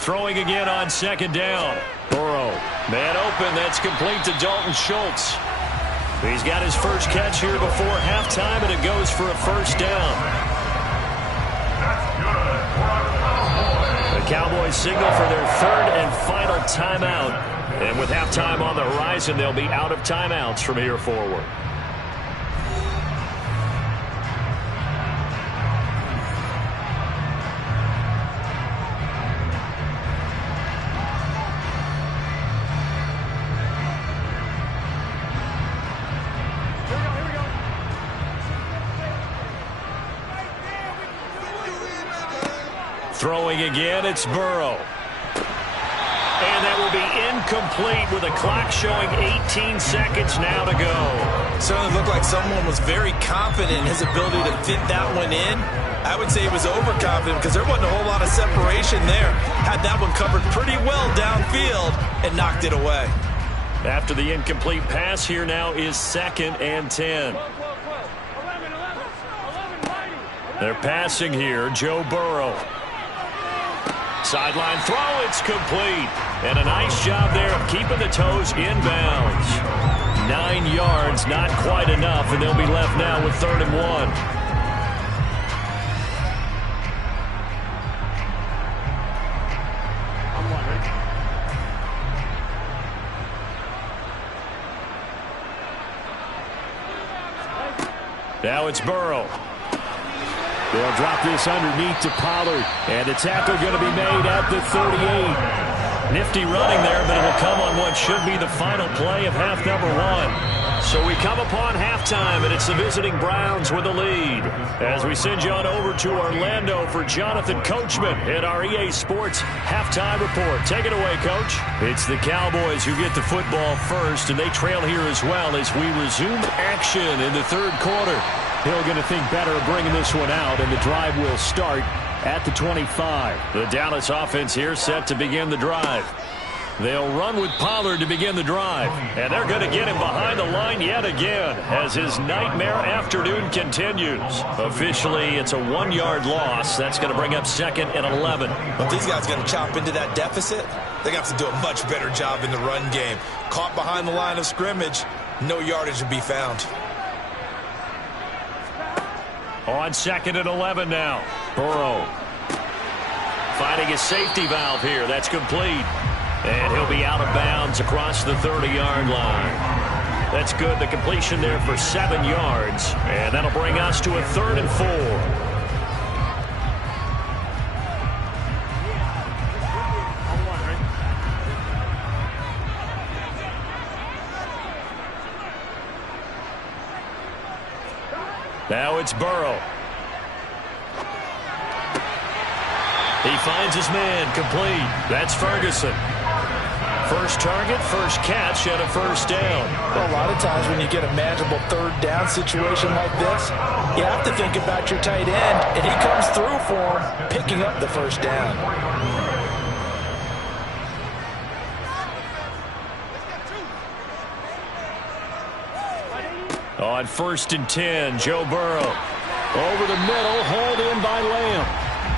Throwing again on 2nd down. Burrow. Man open. That's complete to Dalton Schultz. He's got his first catch here before halftime, and it goes for a 1st down. The Cowboys signal for their 3rd and final timeout. And with halftime on the horizon, they'll be out of timeouts from here forward. Throwing again, it's Burrow. And that will be incomplete with a clock showing 18 seconds now to go. Certainly looked like someone was very confident in his ability to fit that one in. I would say he was overconfident because there wasn't a whole lot of separation there. Had that one covered pretty well downfield and knocked it away. After the incomplete pass, here now is 2nd and 10. They're passing here, Joe Burrow. Sideline throw, it's complete. And a nice job there of keeping the toes inbounds. 9 yards, not quite enough, and they'll be left now with 3rd and 1. Now it's Burrow. They'll drop this underneath to Pollard, and the tackle going to be made at the 38. Nifty running there, but it'll come on what should be the final play of half number 1. So we come upon halftime, and it's the visiting Browns with the lead. As we send you on over to Orlando for Jonathan Coachman in our EA Sports Halftime Report. Take it away, Coach. It's the Cowboys who get the football first, and they trail here as well as we resume action in the 3rd quarter. Hill going to think better of bringing this one out, and the drive will start at the 25. The Dallas offense here set to begin the drive. They'll run with Pollard to begin the drive, and they're going to get him behind the line yet again as his nightmare afternoon continues. Officially, it's a 1-yard loss. That's going to bring up 2nd and 11. If these guys are going to chop into that deficit, they're going to have to do a much better job in the run game. Caught behind the line of scrimmage, no yardage to be found. On 2nd and 11 now. Burrow finding his safety valve here. That's complete. And he'll be out of bounds across the 30-yard line. That's good. The completion there for 7 yards. And that'll bring us to a 3rd and 4. Now it's Burrow. He finds his man, complete. That's Ferguson. First target, first catch, and a first down. Well, a lot of times when you get a manageable third down situation like this, you have to think about your tight end, and he comes through for him, picking up the first down. On 1st and 10, Joe Burrow. Over the middle, hauled in by Lamb.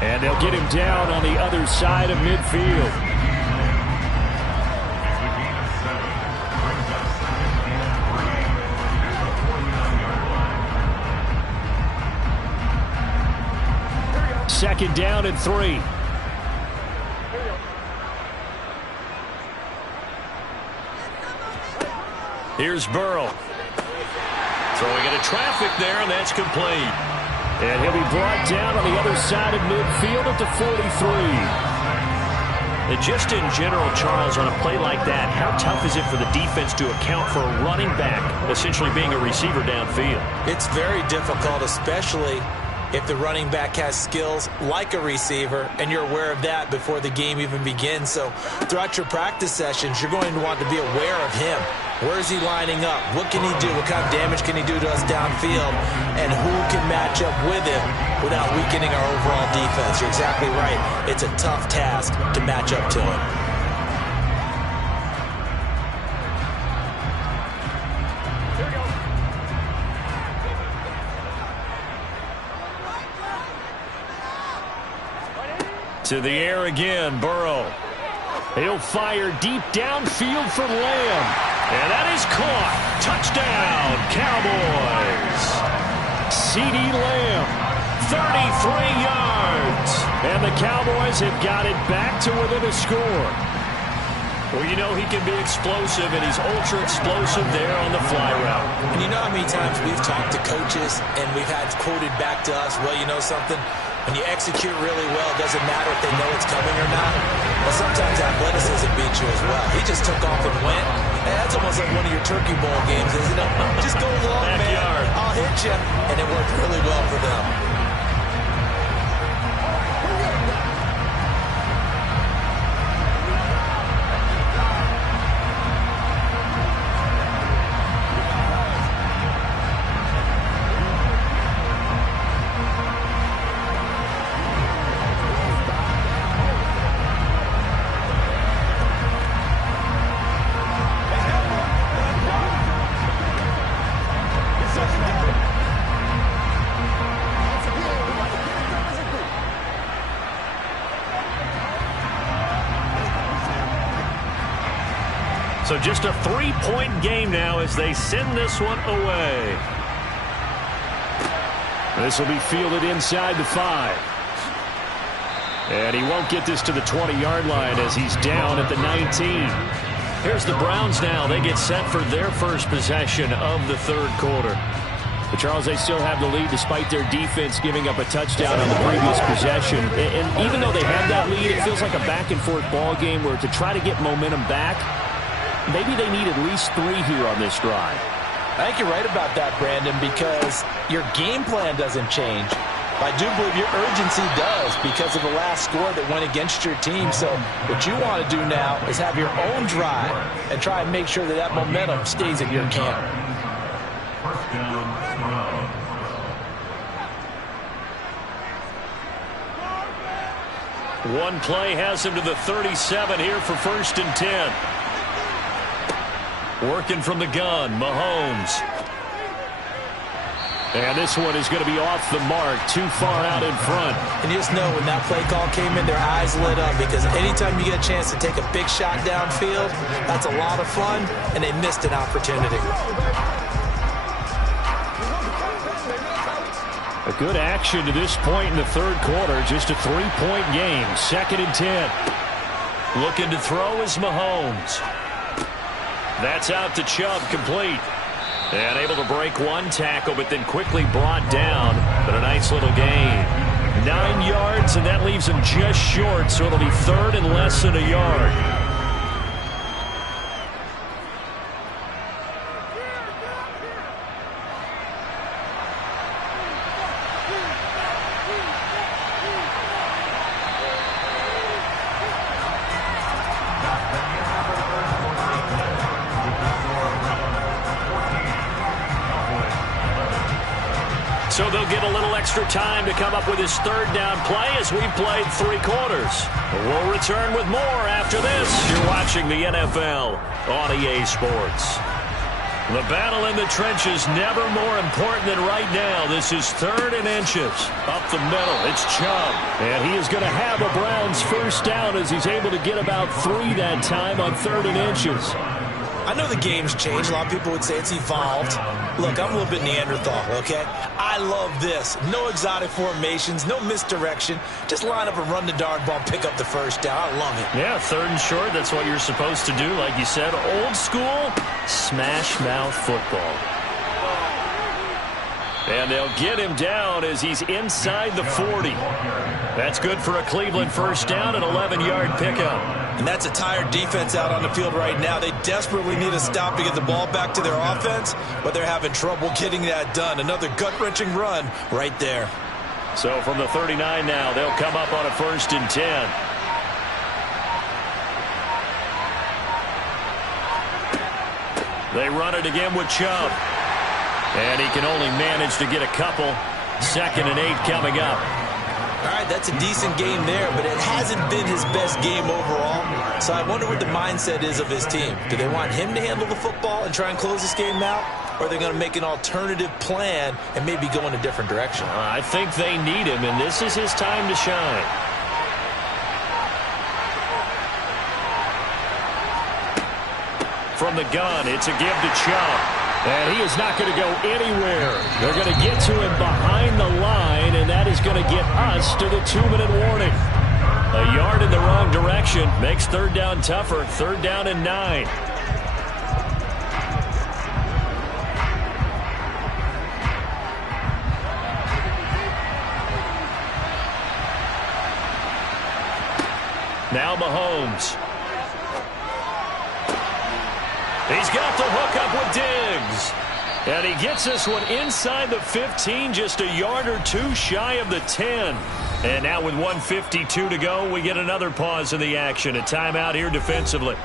And they'll get him down on the other side of midfield. Second down and 3. Here's Burrow. Throwing into traffic there, and that's complete. And he'll be brought down on the other side of midfield at the 43. And just in general, Charles, on a play like that, how tough is it for the defense to account for a running back essentially being a receiver downfield? It's very difficult, especially if the running back has skills like a receiver, and you're aware of that before the game even begins. So throughout your practice sessions, you're going to want to be aware of him. Where is he lining up? What can he do? What kind of damage can he do to us downfield? And who can match up with him without weakening our overall defense? You're exactly right. It's a tough task to match up to him. To the air again, Burrow. He'll fire deep downfield for Lamb. And that is caught. Touchdown, Cowboys. CeeDee Lamb, 33 yards. And the Cowboys have got it back to within a score. Well, you know he can be explosive, and he's ultra-explosive there on the fly route. And you know how many times we've talked to coaches, and we've had quoted back to us, well, you know something? When you execute really well, it doesn't matter if they know it's coming or not. But sometimes athleticism beats you as well. He just took off and went. And that's almost like one of your Turkey Bowl games, isn't it? Just go long, Backyard. man. I'll hit you. And it worked really well for them. So just a 3-point game now as they send this one away. This will be fielded inside the 5. And he won't get this to the 20-yard line as he's down at the 19. Here's the Browns now. They get set for their first possession of the third quarter. But Charles, they still have the lead despite their defense giving up a touchdown on the previous possession. And even though they have that lead, it feels like a back-and-forth ball game where to try to get momentum back, maybe they need at least 3 here on this drive. I think you're right about that, Brandon, because your game plan doesn't change. I do believe your urgency does because of the last score that went against your team. So what you want to do now is have your own drive and try and make sure that that momentum stays at your camp. First down, One play has him to the 37 here for 1st and 10. Working from the gun, Mahomes. And this one is going to be off the mark, too far out in front. And you just know when that play call came in, their eyes lit up because anytime you get a chance to take a big shot downfield, that's a lot of fun, and they missed an opportunity. A good action to this point in the third quarter, just a 3-point game, 2nd and 10. Looking to throw is Mahomes. That's out to Chubb, complete. And able to break one tackle, but then quickly brought down. But a nice little gain. 9 yards, and that leaves him just short, so it'll be 3rd and less than a yard. So they'll get a little extra time to come up with his third down play as we've played 3 quarters. We'll return with more after this. You're watching the NFL on EA Sports. The battle in the trenches never more important than right now. This is 3rd and inches. Up the middle, it's Chubb. And he is going to have a Browns first down as he's able to get about 3 that time on 3rd and inches. I know the game's changed. A lot of people would say it's evolved. Look, I'm a little bit Neanderthal, okay? I love this. No exotic formations, no misdirection. Just line up and run the darn ball, pick up the first down. I love it. Yeah, 3rd and short, that's what you're supposed to do. Like you said, old school, smash mouth football. And they'll get him down as he's inside the 40. That's good for a Cleveland first down, an 11-yard pickup. And that's a tired defense out on the field right now. They desperately need a stop to get the ball back to their offense, but they're having trouble getting that done. Another gut-wrenching run right there. So from the 39 now, they'll come up on a 1st and 10. They run it again with Chubb. And he can only manage to get a couple. 2nd and 8 coming up. All right, that's a decent game there, but it hasn't been his best game overall. So I wonder what the mindset is of his team. Do they want him to handle the football and try and close this game out? Or are they going to make an alternative plan and maybe go in a different direction? I think they need him, and this is his time to shine. From the gun, it's a give to Chubb. And he is not going to go anywhere. They're going to get to him behind the line, and that is going to get us to the 2-minute warning. A yard in the wrong direction makes 3rd down tougher. 3rd down and 9. Now Mahomes. He's got the hook up with Diggs. And he gets this one inside the 15, just a yard or 2 shy of the 10. And now with 1:52 to go, we get another pause in the action. A timeout here defensively.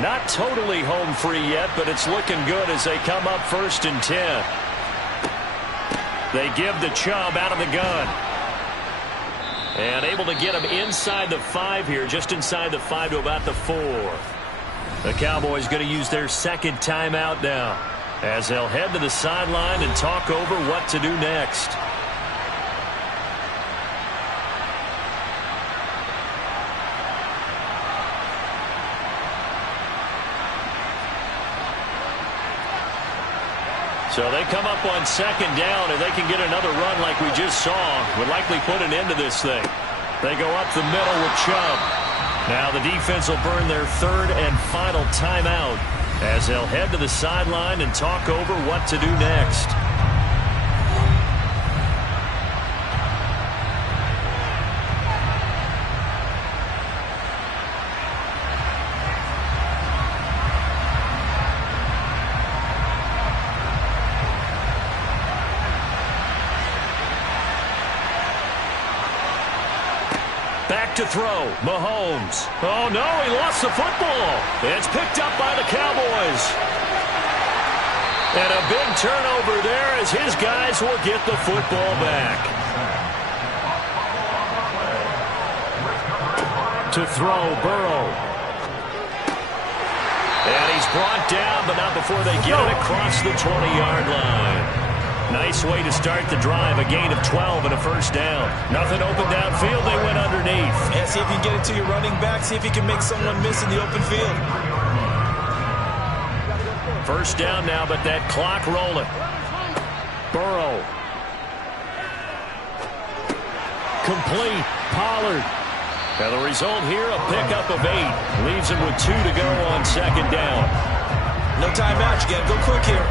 Not totally home free yet, but it's looking good as they come up 1st and 10. They give the Chubb out of the gun. And able to get him inside the 5 here, just inside the 5 to about the 4. The Cowboys going to use their 2nd timeout now as they'll head to the sideline and talk over what to do next. So they come up on 2nd down, and they can get another run like we just saw. Would likely put an end to this thing. They go up the middle with Chubb. Now the defense will burn their 3rd and final timeout as they'll head to the sideline and talk over what to do next. Back to throw, Mahomes. Oh, no, he lost the football. It's picked up by the Cowboys. And a big turnover there as his guys will get the football back. To throw, Burrow. And he's brought down, but not before they get it across the 20-yard line. Nice way to start the drive. A gain of 12 and a first down. Nothing open downfield. They went underneath. Yeah, see if you can get it to your running back. See if you can make someone miss in the open field. First down now, but that clock rolling. Burrow. Complete. Pollard. And the result here, a pickup of 8. Leaves him with 2 to go on 2nd down. No timeout. You got to go quick here.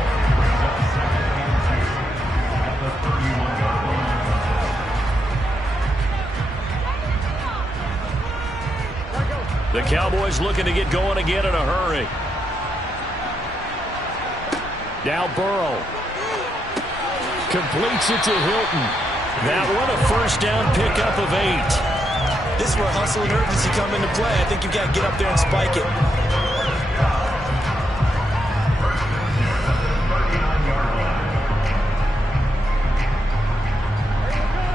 The Cowboys looking to get going again in a hurry. Now Burrow. Completes it to Hilton. That one, a first down pickup of 8. This is where hustle and urgency come into play. I think you've got to get up there and spike it.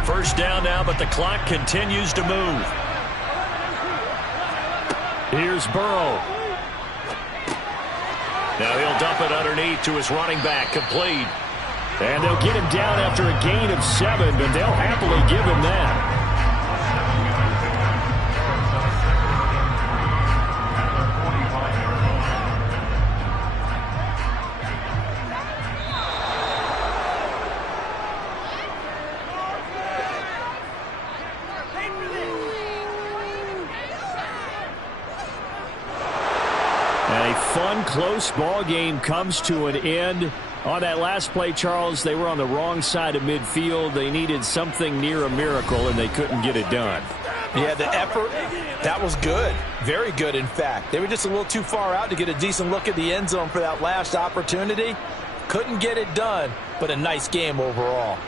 First down now, but the clock continues to move. Here's Burrow. Now he'll dump it underneath to his running back, complete. And they'll get him down after a gain of 7, but they'll happily give him that. A fun, close ball game comes to an end. On that last play, Charles, they were on the wrong side of midfield. They needed something near a miracle, and they couldn't get it done. Yeah, the effort, that was good. Very good, in fact. They were just a little too far out to get a decent look at the end zone for that last opportunity. Couldn't get it done, but a nice game overall.